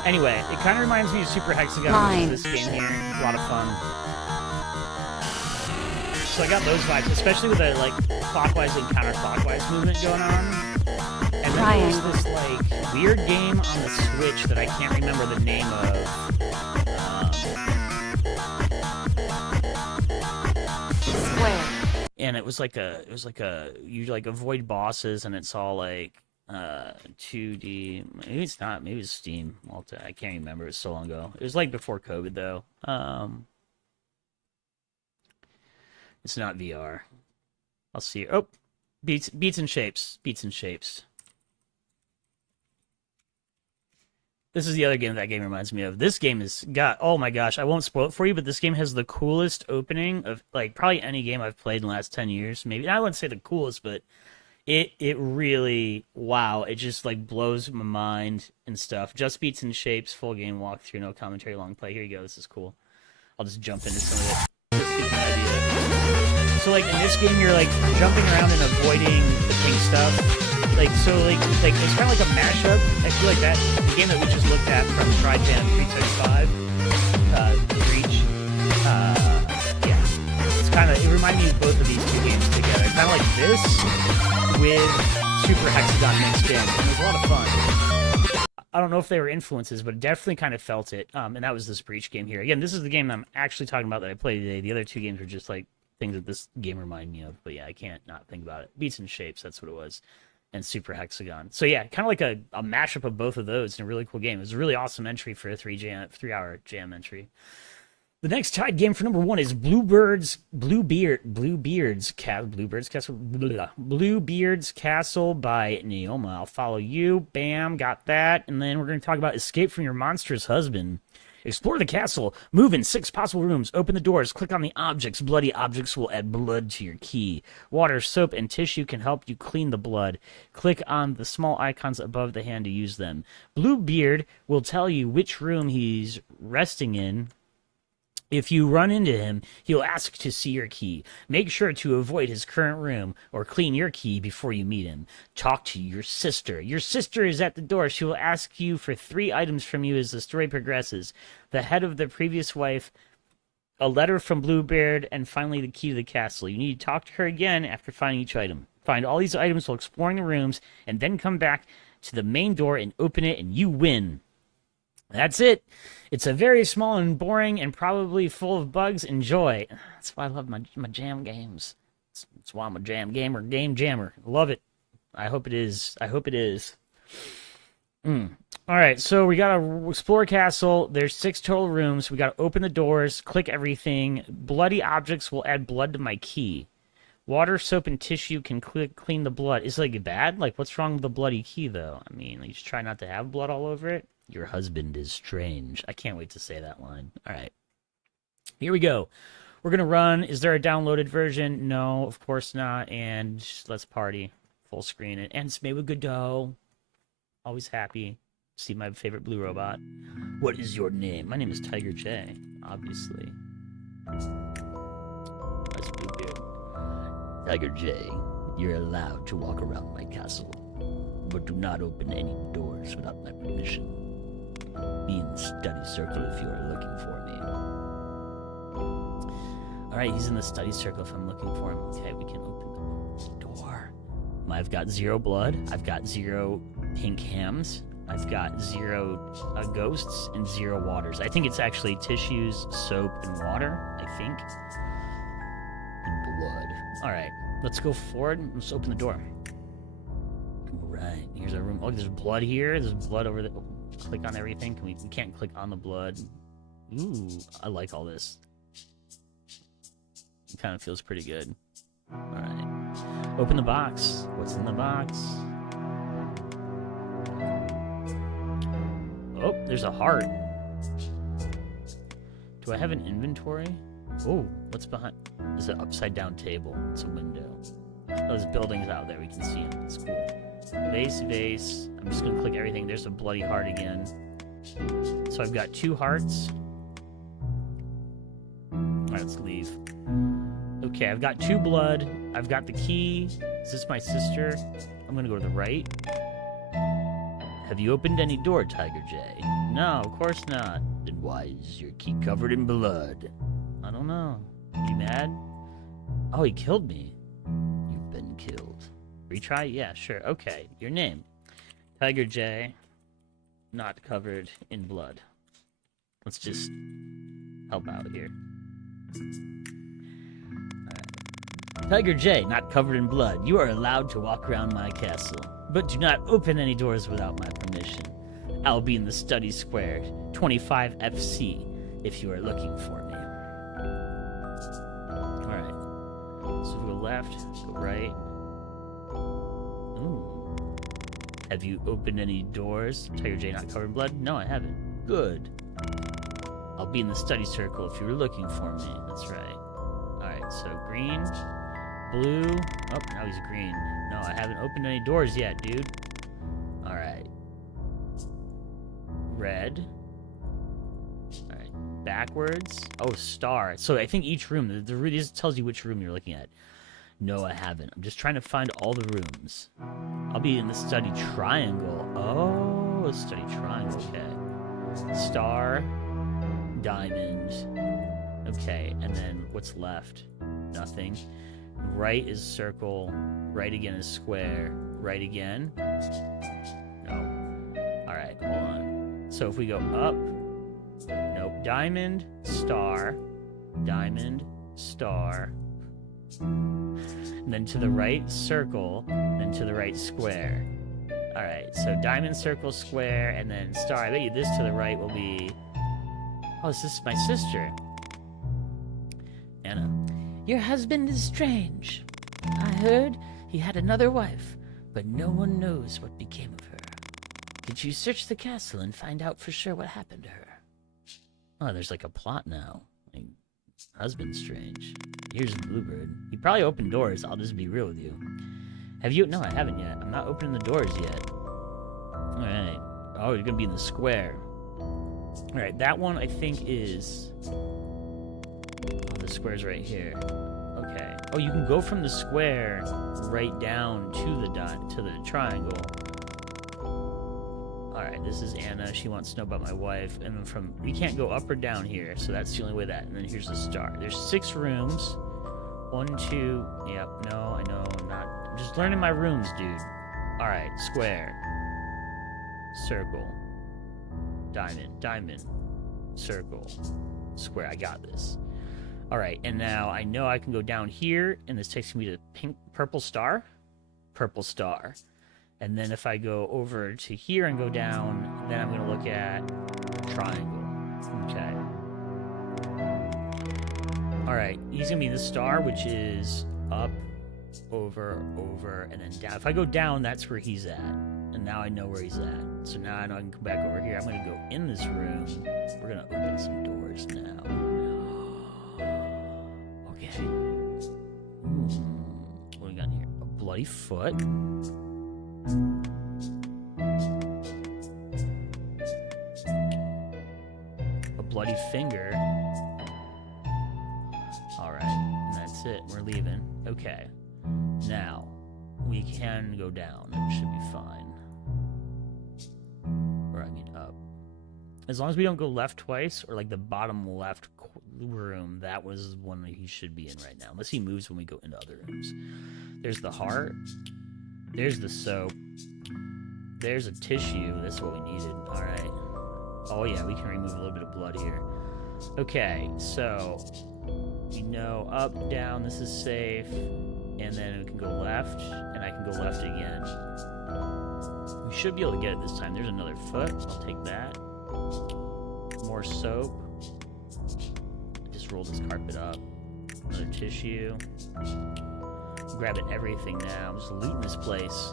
Anyway, it kind of reminds me of Super Hexagon. This game here. It's a lot of fun. So I got those vibes, especially with the like clockwise and counterclockwise movement going on. And then there's this like weird game on the Switch that I can't remember the name of. And it was like you like avoid bosses, and it's all like 2D. Maybe it's not. Maybe it's Steam. I can't remember. It was so long ago. It was like before COVID though. It's not VR. I'll see. Oh, beats and shapes. Beats and shapes. This is the other game that game reminds me of. This game has got, oh my gosh, I won't spoil it for you, but this game has the coolest opening of, like, probably any game I've played in the last 10 years. Maybe, I wouldn't say the coolest, but it really, wow, it just, like, blows my mind and stuff. Just beats and shapes, full game walkthrough, no commentary, long play. Here you go, this is cool. I'll just jump into some of it. Just to get an idea. So, like, in this game, you're, like, jumping around and avoiding stuff. Like, so, like it's kind of like a mashup. I feel like that, the game that we just looked at from TriGen 365, The Breach, yeah. It's kind of, it reminded me of both of these two games together. Kind of like this with Super Hexagon mixed in. And it was a lot of fun. I don't know if they were influences, but definitely kind of felt it. And that was this Breach game here. Again, this is the game that I'm actually talking about that I played today. The other two games were just like things that this game reminded me of. But yeah, I can't not think about it. Beats and Shapes, that's what it was. And Super Hexagon. So yeah, kind of like a mashup of both of those in a really cool game. It was a really awesome entry for a 3-hour jam entry. The next tied game for number 1 is Bluebeard's Castle by Neoma. I'll follow you. Bam, got that. And then we're going to talk about Escape from Your Monstrous Husband. Explore the castle. Move in 6 possible rooms. Open the doors. Click on the objects. Bloody objects will add blood to your key. Water, soap, and tissue can help you clean the blood. Click on the small icons above the hand to use them. Bluebeard will tell you which room he's resting in. If you run into him, he'll ask to see your key. Make sure to avoid his current room or clean your key before you meet him. Talk to your sister. Your sister is at the door. She will ask you for 3 items from you as the story progresses. The head of the previous wife, a letter from Bluebeard, and finally the key to the castle. You need to talk to her again after finding each item. Find all these items while exploring the rooms, and then come back to the main door and open it, and you win. That's it. It's a very small and boring and probably full of bugs. Enjoy. That's why I love my jam games. That's why I'm a jam gamer, game jammer. Love it. I hope it is. I hope it is. All right, so we got to explore castle. There's 6 total rooms. We got to open the doors, click everything. Bloody objects will add blood to my key. Water, soap, and tissue can clean the blood. Is it like bad? Like, what's wrong with the bloody key, though? I mean, you just try not to have blood all over it. Your husband is strange. I can't wait to say that line. All right. Here we go. We're going to run. Is there a downloaded version? No, of course not. And let's party. Full screen it. And Smay with Godot. Always happy. See my favorite blue robot. What is your name? My name is TigerJ, obviously. That's Bluebeard. TigerJ, you're allowed to walk around my castle, but do not open any doors without my permission. Be in the study circle if you are looking for me. Alright, he's in the study circle if I'm looking for him. Okay, we can open the door. I've got 0 blood. I've got 0 pink hams. I've got 0 ghosts and 0 waters. I think it's actually tissues, soap, and water, I think. And blood. Alright, let's go forward. Let's open the door. Right, here's our room. Oh, there's blood here. There's blood over there. Oh, click on everything. We can't click on the blood. Ooh, I like all this. It kind of feels pretty good. Alright. Open the box. What's in the box? Oh, there's a heart. Do I have an inventory? Oh, what's behind? There's an upside down table. It's a window. Those buildings out there, we can see them. It's cool. Vase. I'm just gonna click everything. There's a bloody heart again. So I've got 2 hearts. Alright, let's leave. Okay, I've got 2 blood. I've got the key. Is this my sister? I'm gonna go to the right. Have you opened any door, TigerJ? No, of course not. Then why is your key covered in blood? I don't know. You mad? Oh, he killed me. You've been killed. Retry? Yeah, sure. Okay, your name. TigerJ. Not covered in blood. Let's just help out here. TigerJ, not covered in blood. You are allowed to walk around my castle, but do not open any doors without my permission. I'll be in the study square, 25 FC, if you are looking for me. Alright. So we go left, go right. Ooh. Have you opened any doors? TigerJ, not covered in blood? No, I haven't. Good. I'll be in the study circle if you were looking for me. That's right. Alright, so green. Blue. Oh, now he's green. No, I haven't opened any doors yet, dude. Alright. Red. Alright. Backwards. Oh, star. So I think each room, this tells you which room you're looking at. No, I haven't. I'm just trying to find all the rooms. I'll be in the study triangle. Oh, study triangle. Okay. Star. Diamond. Okay, and then what's left? Nothing. Right is circle, right again is square, right again. No. Alright, hold on. So if we go up, nope, diamond, star, and then to the right, circle, then to the right, square. Alright, so diamond, circle, square, and then star. I bet you this to the right will be... Oh, this is my sister. Anna. Your husband is strange. I heard he had another wife, but no one knows what became of her. Did you search the castle and find out for sure what happened to her? Oh, there's like a plot now. Like, husband's strange. Here's Bluebird. He probably opened doors, I'll just be real with you. Have you? No, I haven't yet. I'm not opening the doors yet. Alright. Oh, you're gonna be in the square. Alright, that one I think is... Oh, the square's right here. Okay. Oh, you can go from the square right down to the triangle. Alright, this is Anna. She wants to know about my wife. And then from... We can't go up or down here, so that's the only way that... And then here's the star. There's 6 rooms. 1, 2... Yep, no, I know, I'm not... I'm just learning my rooms, dude. Alright, square. Circle. Diamond. Circle. Square, I got this. Alright, and now I know I can go down here, and this takes me to purple star. Purple star. And then if I go over to here and go down, then I'm going to look at triangle. Okay. Alright, he's going to be the star, which is up, over, and then down. If I go down, that's where he's at. And now I know where he's at. So now I know I can come back over here. I'm going to go in this room. We're going to open some doors now. Okay. What do we got here? A bloody foot. A bloody finger. Alright, and that's it. We're leaving. Okay. Now, we can go down. It should be fine. Or, I mean, up. As long as we don't go left twice, or like the bottom left room, that was one that he should be in right now. Unless he moves when we go into other rooms. There's the heart. There's the soap. There's a tissue. That's what we needed. Alright. Oh yeah, we can remove a little bit of blood here. Okay, so... We know up, down, this is safe. And then we can go left, and I can go left again. We should be able to get it this time. There's another foot. I'll take that. More soap. I just rolled this carpet up. Another tissue. Grabbing everything now. I'm just looting this place.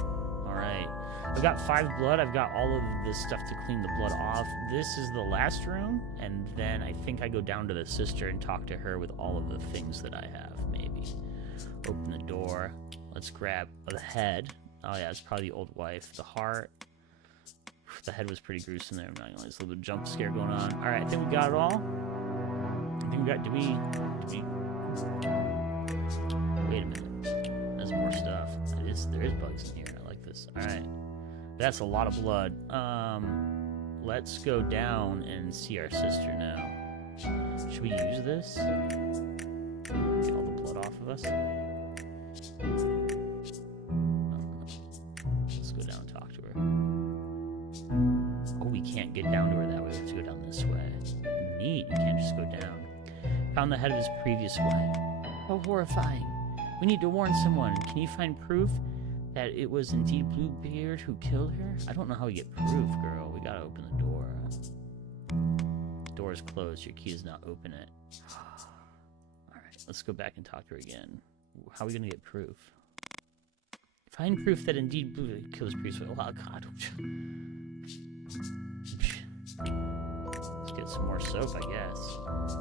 Alright. I've got 5 blood. I've got all of this stuff to clean the blood off. This is the last room, and then I think I go down to the sister and talk to her with all of the things that I have, maybe. Open the door. Let's grab the head. Oh yeah, it's probably the old wife. The heart. The head was pretty gruesome there. I'm not gonna lie. There's a little bit of jump scare going on. Alright, I think we got it all. I think we got... Did we... Wait a minute. There's more stuff. There is bugs in here. I like this. Alright. That's a lot of blood. Let's go down and see our sister now. Should we use this? Get all the blood off of us? Let's go down and talk to her. Oh, we can't get down to her that way. We have to go down this way. Neat. You can't just go down. Found the head of his previous wife. How horrifying. We need to warn someone. Can you find proof that it was indeed Bluebeard who killed her? I don't know how we get proof, girl. We gotta open the door. The door is closed. Your key does not open it. Alright, let's go back and talk to her again. How are we gonna get proof? Find proof that indeed Bluebeard killed his priest. Oh, God. Let's get some more soap, I guess.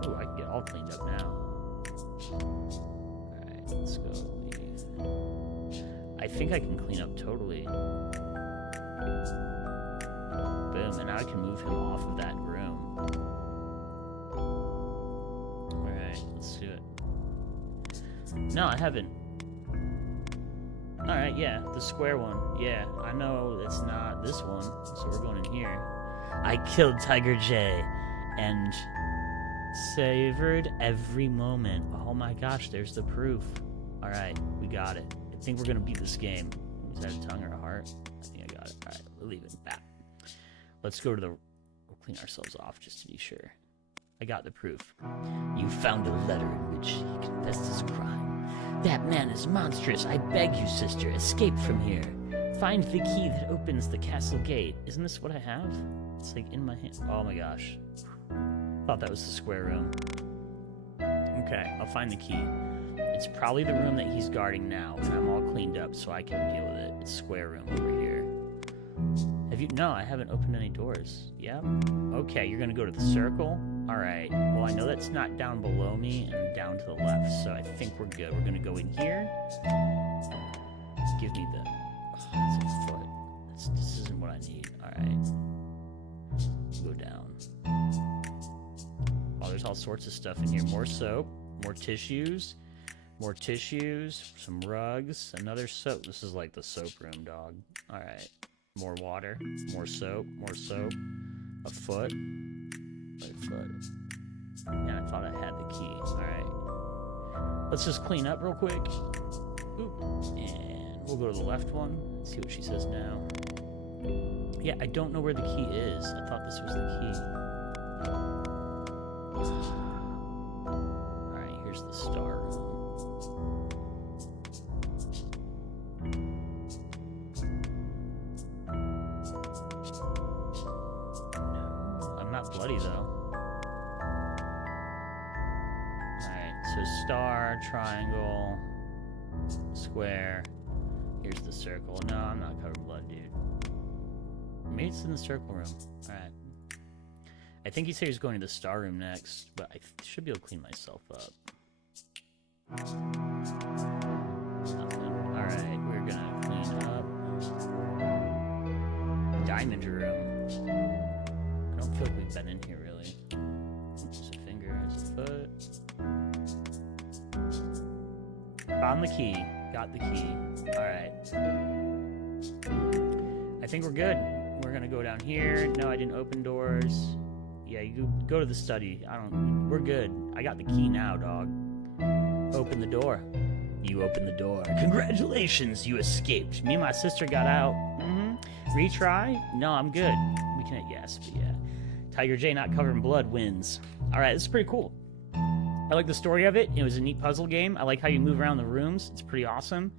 Oh, I can get all cleaned up now. Alright, let's go leave. I think I can clean up totally. Boom, and now I can move him off of that room. Alright, let's do it. No, I haven't. Alright, yeah, the square one. Yeah, I know it's not this one, so we're going in here. I killed TigerJ and savored every moment. Oh my gosh, there's the proof. Alright, we got it. I think we're gonna beat this game. Is that a tongue or a heart? I think I got it. Alright, we're leaving. Back. Let's go to the... We'll clean ourselves off just to be sure. I got the proof. You found a letter in which he confessed his crime. That man is monstrous. I beg you, sister, escape from here. Find the key that opens the castle gate. Isn't this what I have? It's like in my hand. Oh my gosh. Thought that was the square room. Okay, I'll find the key. It's probably the room that he's guarding now, and I'm all cleaned up so I can deal with it. It's square room over here. Have you? No, I haven't opened any doors. Yep. Okay, you're gonna go to the circle. All right. Well, I know that's not down below me and down to the left, so I think we're good. We're gonna go in here. Give me the... Oh, it's a foot. This isn't what I need. All right. Go down. Oh, there's all sorts of stuff in here. More soap, more tissues, some rugs, another soap. This is like the soap room, dog. All right. More water, more soap, a foot. A foot. Yeah, I thought I had the key. All right. Let's just clean up real quick. Oop. And we'll go to the left one. See what she says now. Yeah, I don't know where the key is. I thought this was the key. Alright, here's the star room. No, I'm not bloody though. Alright, so star, triangle, square. Here's the circle. No, I'm not covered in blood, dude. Maybe it's in the circle room. Alright. I think he said he was going to the star room next, but I should be able to clean myself up. Nothing. Alright, we're gonna clean up. Diamond room. I don't feel like we've been in here, really. There's a finger, there's a foot. Found the key. Got the key. Alright. I think we're good. We're gonna go down here. No, I didn't open doors. Yeah, you go to the study. We're good. I got the key now, dog. Open the door. You opened the door. Congratulations, you escaped. Me and my sister got out. Retry? No, I'm good. We can, yes, but yeah. Tiger J not covered in blood wins. Alright, this is pretty cool. I like the story of it. It was a neat puzzle game. I like how you move around the rooms. It's pretty awesome.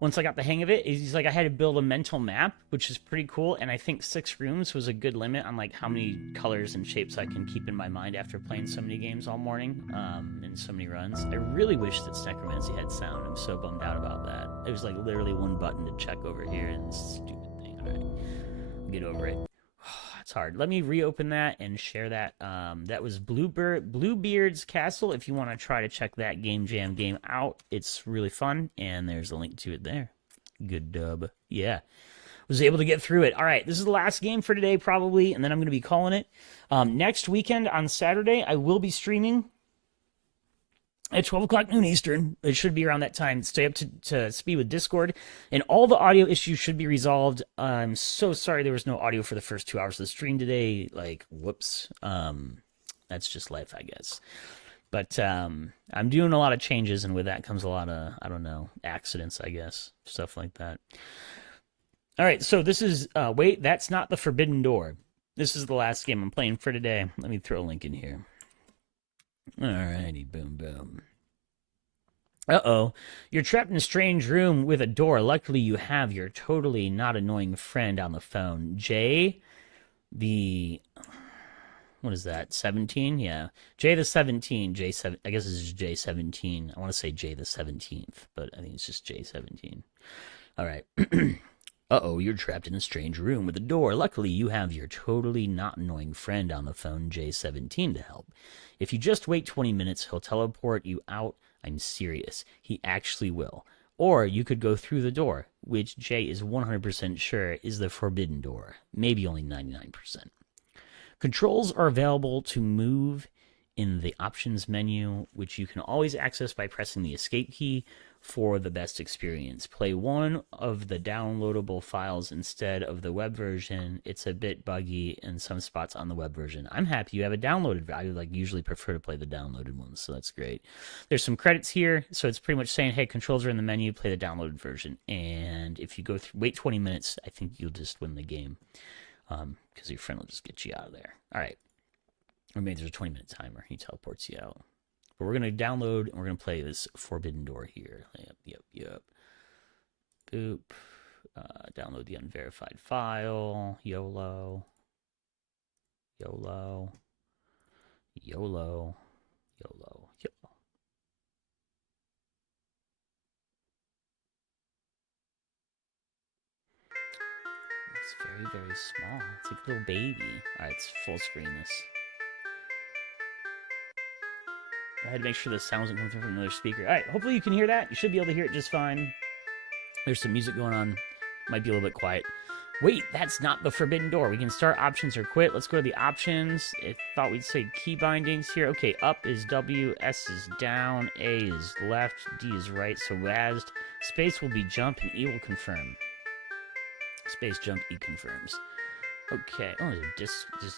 Once I got the hang of it, it's like I had to build a mental map, which is pretty cool, and I think 6 rooms was a good limit on like how many colors and shapes I can keep in my mind after playing so many games all morning, and so many runs. I really wish that SnekromancY had sound. I'm so bummed out about that. It was like literally one button to check over here, and it's a stupid thing. All right, I'll get over it. It's hard. Let me reopen that and share that. That was Bluebeard's Castle. If you want to try to check that Game Jam game out, it's really fun, and there's a link to it there. Good dub. Yeah. Was able to get through it. All right, this is the last game for today, probably, and then I'm going to be calling it. Next weekend on Saturday, I will be streaming at 12 o'clock noon Eastern. It should be around that time. Stay up to speed with Discord. And all the audio issues should be resolved. I'm so sorry there was no audio for the first 2 hours of the stream today. Like, whoops. That's just life, I guess. But I'm doing a lot of changes, and with that comes a lot of, I don't know, accidents, I guess. Stuff like that. All right, so this is, wait, that's not the Forbidden Door. This is the last game I'm playing for today. Let me throw a link in here. Alrighty, boom, boom. Uh-oh. You're trapped in a strange room with a door. Luckily, you have your totally not annoying friend on the phone. Jay, what is that, 17? Yeah. Jay the 17, J7, I guess this is J17. I want to say Jay the 17th, but I think it's just J17. Alright. Uh-oh, you're trapped in a strange room with a door. Luckily, you have your totally not annoying friend on the phone, J17, to help. If you just wait 20 minutes, he'll teleport you out. I'm serious. He actually will. Or you could go through the door, which Jay is 100% sure is the Forbidden Door. Maybe only 99%. Controls are available to move in the options menu, which you can always access by pressing the escape key for the best experience. Play one of the downloadable files instead of the web version. It's a bit buggy in some spots on the web version. I'm happy you have a downloaded. I usually prefer to play the downloaded ones, so that's great. There's some credits here, so it's pretty much saying, hey, controls are in the menu, play the downloaded version. And if you wait 20 minutes, I think you'll just win the game. Because your friend will just get you out of there. All right. Or maybe there's a 20-minute timer. He teleports you out. But we're going to download and we're going to play this Forbidden Door here. Yep. Boop. Download the unverified file. YOLO. It's very, very small. It's like a little baby. Alright, let's full screen this. I had to make sure the sound wasn't coming through from another speaker. Alright, hopefully you can hear that. You should be able to hear it just fine. There's some music going on. Might be a little bit quiet. Wait, that's not the Forbidden Door. We can start options or quit. Let's go to the options. I thought we'd say key bindings here. Okay, up is W, S is down, A is left, D is right. So as space will be jump and E will confirm. Space jump, E confirms. Okay. Oh, there's a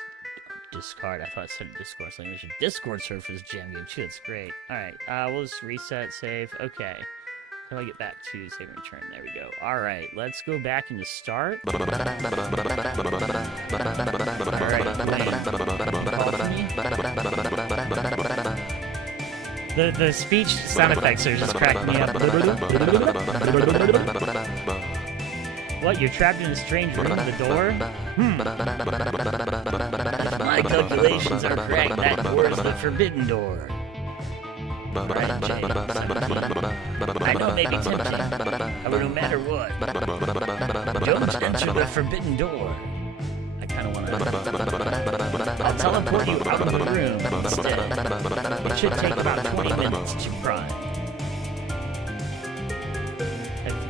discard. I thought it said Discord. So there's a Discord server for this jam game too. That's great. Alright, we'll just reset, save. Okay. How do I get back to save and return? There we go. Alright, let's go back into start. Alright, the speech sound effects are just cracking me up. What, you're trapped in a strange room with a door? If my calculations are correct, that door is the Forbidden Door. Right, Jay, 17. I know it may be tempting, however, no matter what, don't enter the Forbidden Door. I kind of want to... I'll teleport you out of the room instead. It should take about 20 minutes to prime.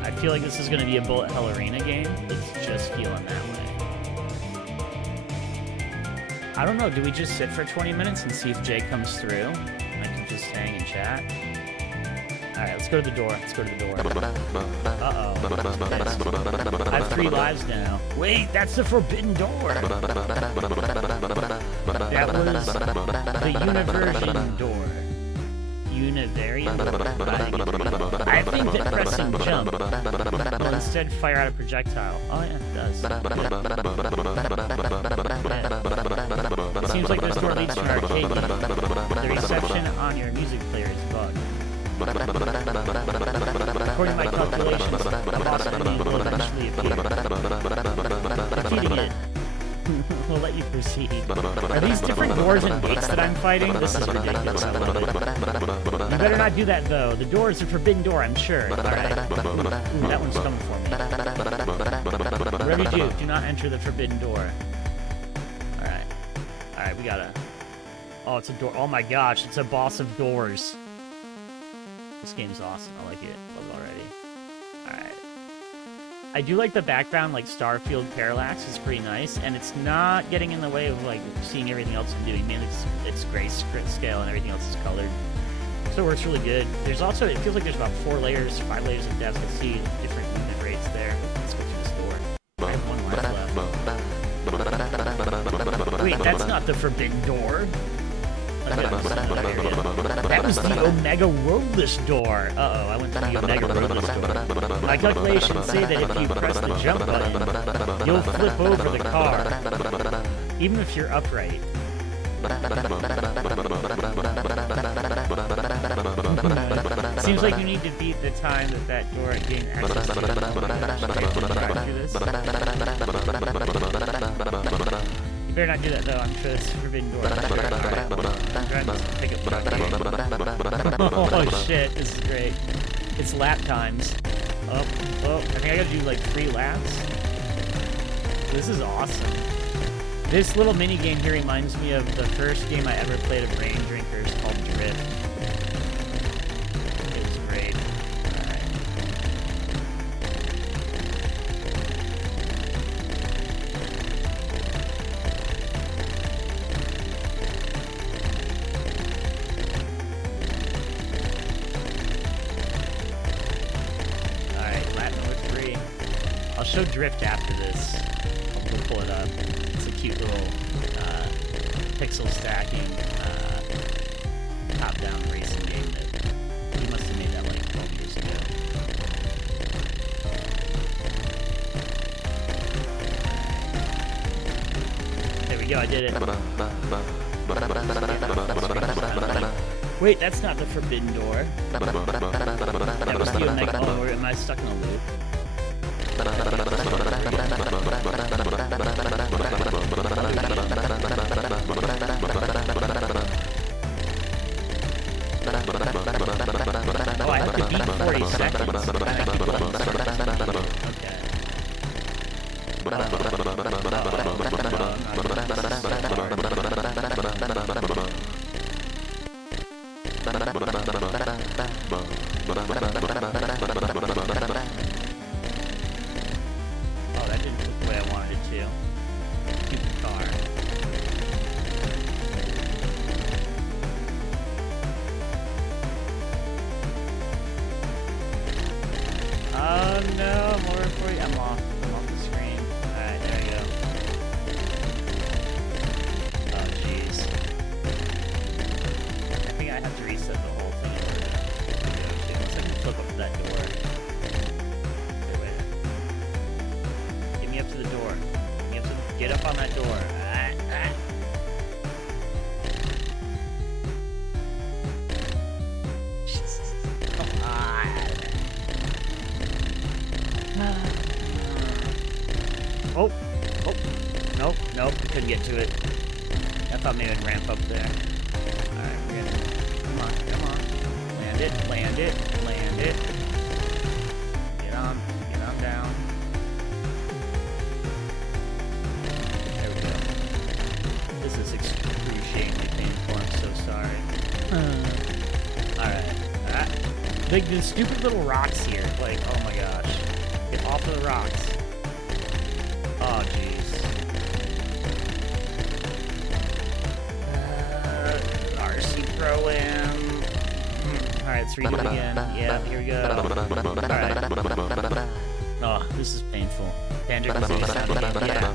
I feel like this is going to be a bullet hell arena game. It's just feeling that way. I don't know, do we just sit for 20 minutes and see if Jay comes through? I can just hang and chat. Alright, let's go to the door. Uh-oh. I have 3 lives now. Wait, that's the Forbidden Door! That was the Universion Door. Univarian Door. I think that pressing jump will instead fire out a projectile. Oh yeah, it does. It seems like this door leads to an arcade game. The reception on your music player is bugged. According to my calculations, the boss enemy will eventually appear. Defeating it will let you proceed. Are these different doors and gates that I'm fighting? This is ridiculous. I love it. You better not do that, though. The door is a forbidden door, I'm sure. Alright. Ooh, that one's coming for me. Whatever you do not enter the forbidden door. Alright. Alright, we gotta... Oh, it's a door. Oh my gosh, it's a boss of doors. This game's awesome. I like it. Love it already. Alright. I do like the background, like Starfield Parallax is pretty nice, and it's not getting in the way of like seeing everything else I'm doing. Man, it's grayscale and everything else is colored. So it works really good. There's also, it feels like there's about 4 layers, 5 layers of depth. I see different movement rates there. Let's go through this door. I have 1 life left. Wait, that's not the forbidden door. That was the Omega Roadless door. Uh-oh, I went to the Omega Roadless door. My calculations say that if you press the jump button, you'll flip over the car, even if you're upright. Seems like you need to beat the time that door gained access to. You better not do that, though. I'm sure it's forbidden door. I'm trying to pick up the Oh, shit. This is great. It's lap times. Oh, I think I gotta do, like, 3 laps. This is awesome. This little mini-game here reminds me of the first game I ever played of Brain Drinkers called Drift. It was great. Alright. Lap number 3. I'll show Drift after this. I'll pull it up. It's a cute little pixel stacking top-down racing game that he must have made that like 12 years ago. go, I did it. Wait, that's not the forbidden door. That was the Omega. Oh, am I stuck in a loop? Oh, I have to beat 40 seconds. And I keep playing this for 10. Okay. Oh, that didn't look the way I wanted it to. Stupid car. Oh no, I'm over for you. I'm off the screen. Alright, there you go. Oh jeez. I think I have to reset the whole thing over to go to. Unless I can flip up to that door. Wait. Get me up to the door. Get up on that door. Come on. Oh, nope, couldn't get to it. I thought maybe I'd ramp up there. Alright, we're gonna, come on. Land it. Get on down. There we go. This is excruciatingly painful, I'm so sorry. Alright. Like, the stupid little rocks here, like, oh my gosh. Get off of the rocks. Oh, jeez. RC Pro-Am. Alright, let's redo it again. Yeah, here we go. Alright. Oh, this is painful. TigerJ's sound again. Yeah.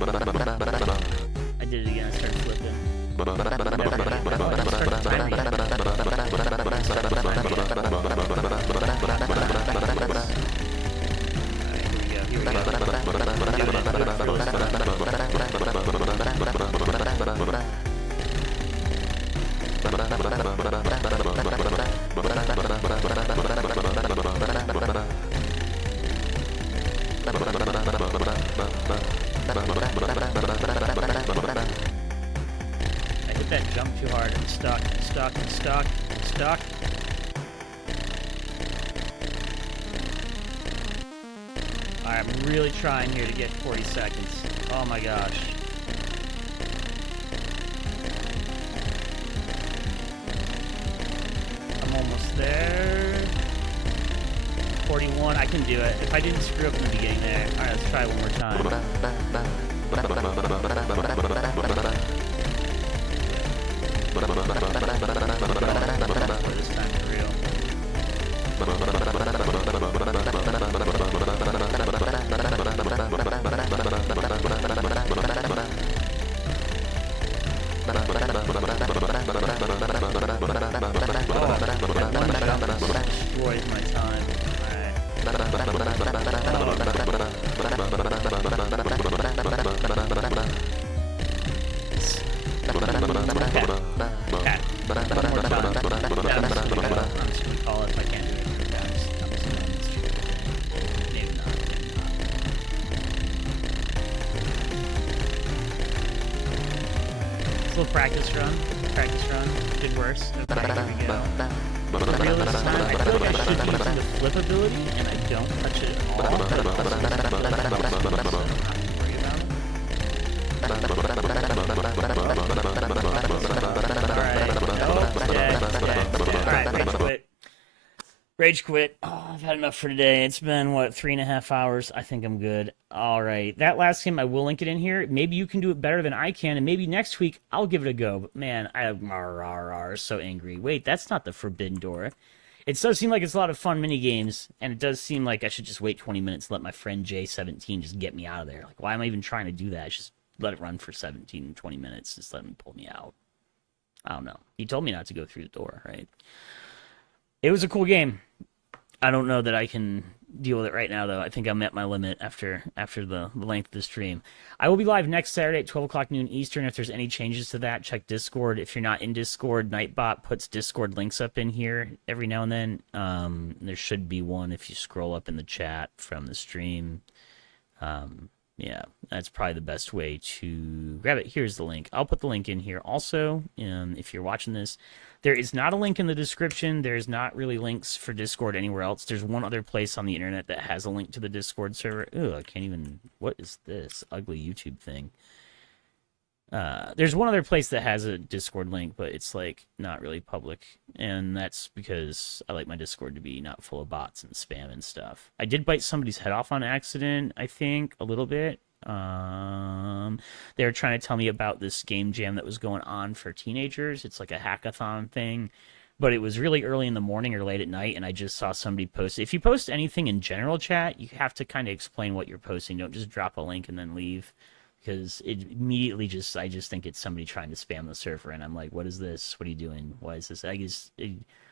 I did it again. I started flipping. Never did it. Oh, I didn't start the timer yet. Here we go. I hit that jump too hard. I'm stuck. Alright, I'm really trying here to get 40 seconds. Oh my gosh. I'm almost there. 41, I can do it. If I didn't screw up in the beginning there. Alright, let's try one more time. This time for real. Destroys my time. I'm just gonna call it if I can't do it. I'm just maybe not. It's a little practice run. Did worse. Okay, here we go. For real this time, I feel like I should be using the flip ability, and I don't touch it at all. But also, so I'm not worried about it. Alright, Rage quit. Oh, I've had enough for today. It's been, what, 3.5 hours? I think I'm good. Alright, that last game, I will link it in here. Maybe you can do it better than I can, and maybe next week, I'll give it a go. But man, I'm so angry. Wait, that's not the forbidden door. It does seem like it's a lot of fun mini-games, and it does seem like I should just wait 20 minutes and let my friend J17 just get me out of there. Like, why am I even trying to do that? Just let it run for 17, 20 minutes. Just let him pull me out. I don't know. He told me not to go through the door, right? It was a cool game. I don't know that I can deal with it right now, though. I think I'm at my limit after the length of the stream. I will be live next Saturday at 12 o'clock noon Eastern. If there's any changes to that, check Discord. If you're not in Discord, Nightbot puts Discord links up in here every now and then. There should be one if you scroll up in the chat from the stream. Yeah, that's probably the best way to grab it. Here's the link. I'll put the link in here also. If you're watching this, there is not a link in the description. There's not really links for Discord anywhere else. There's one other place on the internet that has a link to the Discord server. Ugh, I can't even. What is this ugly YouTube thing? There's one other place that has a Discord link, but it's like not really public, and that's because I like my Discord to be not full of bots and spam and stuff. I did bite somebody's head off on accident, I think, a little bit. They were trying to tell me about this game jam that was going on for teenagers. It's like a hackathon thing, but it was really early in the morning or late at night, and I just saw somebody post. If you post anything in general chat, you have to kind of explain what you're posting. Don't just drop a link and then leave. Because it immediately I just think it's somebody trying to spam the server, and I'm like, what is this? What are you doing? Why is this? I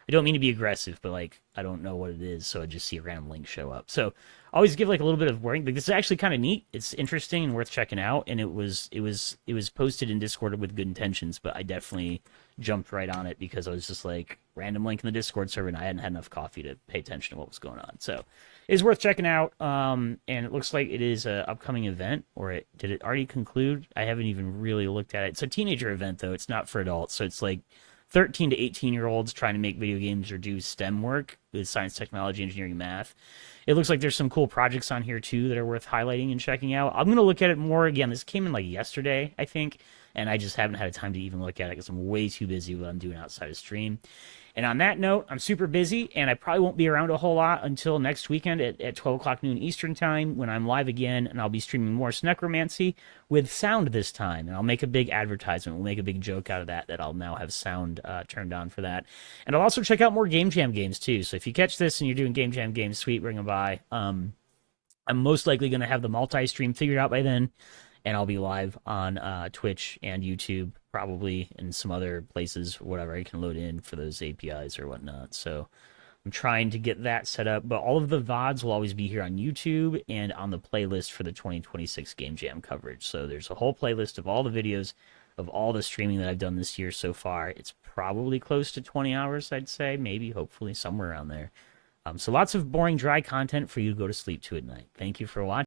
don't mean to be aggressive, but like, I don't know what it is, so I just see a random link show up. So always give like a little bit of warning. Like, this is actually kind of neat. It's interesting and worth checking out, and it was posted in Discord with good intentions, but I definitely jumped right on it because I was just like, random link in the Discord server, and I hadn't had enough coffee to pay attention to what was going on. So is worth checking out. And it looks like it is an upcoming event, or did it already conclude? I haven't even really looked at it. It's a teenager event, though. It's not for adults. So it's like 13 to 18-year-olds trying to make video games or do STEM work with science, technology, engineering, math. It looks like there's some cool projects on here, too, that are worth highlighting and checking out. I'm going to look at it more. Again, this came in like yesterday, I think, and I just haven't had time to even look at it because I'm way too busy with what I'm doing outside of stream. And on that note, I'm super busy, and I probably won't be around a whole lot until next weekend at 12 o'clock noon Eastern time when I'm live again, and I'll be streaming more SnekromancY with sound this time. And I'll make a big advertisement. We'll make a big joke out of that I'll now have sound turned on for that. And I'll also check out more Game Jam games, too. So if you catch this and you're doing Game Jam games, sweet, bring them by. I'm most likely going to have the multi-stream figured out by then, and I'll be live on Twitch and YouTube, probably, and some other places, whatever I can load in for those APIs or whatnot. So I'm trying to get that set up, but all of the VODs will always be here on YouTube and on the playlist for the 2026 Game Jam coverage. So there's a whole playlist of all the videos of all the streaming that I've done this year so far. It's probably close to 20 hours, I'd say, maybe, hopefully, somewhere around there. So lots of boring, dry content for you to go to sleep to at night. Thank you for watching.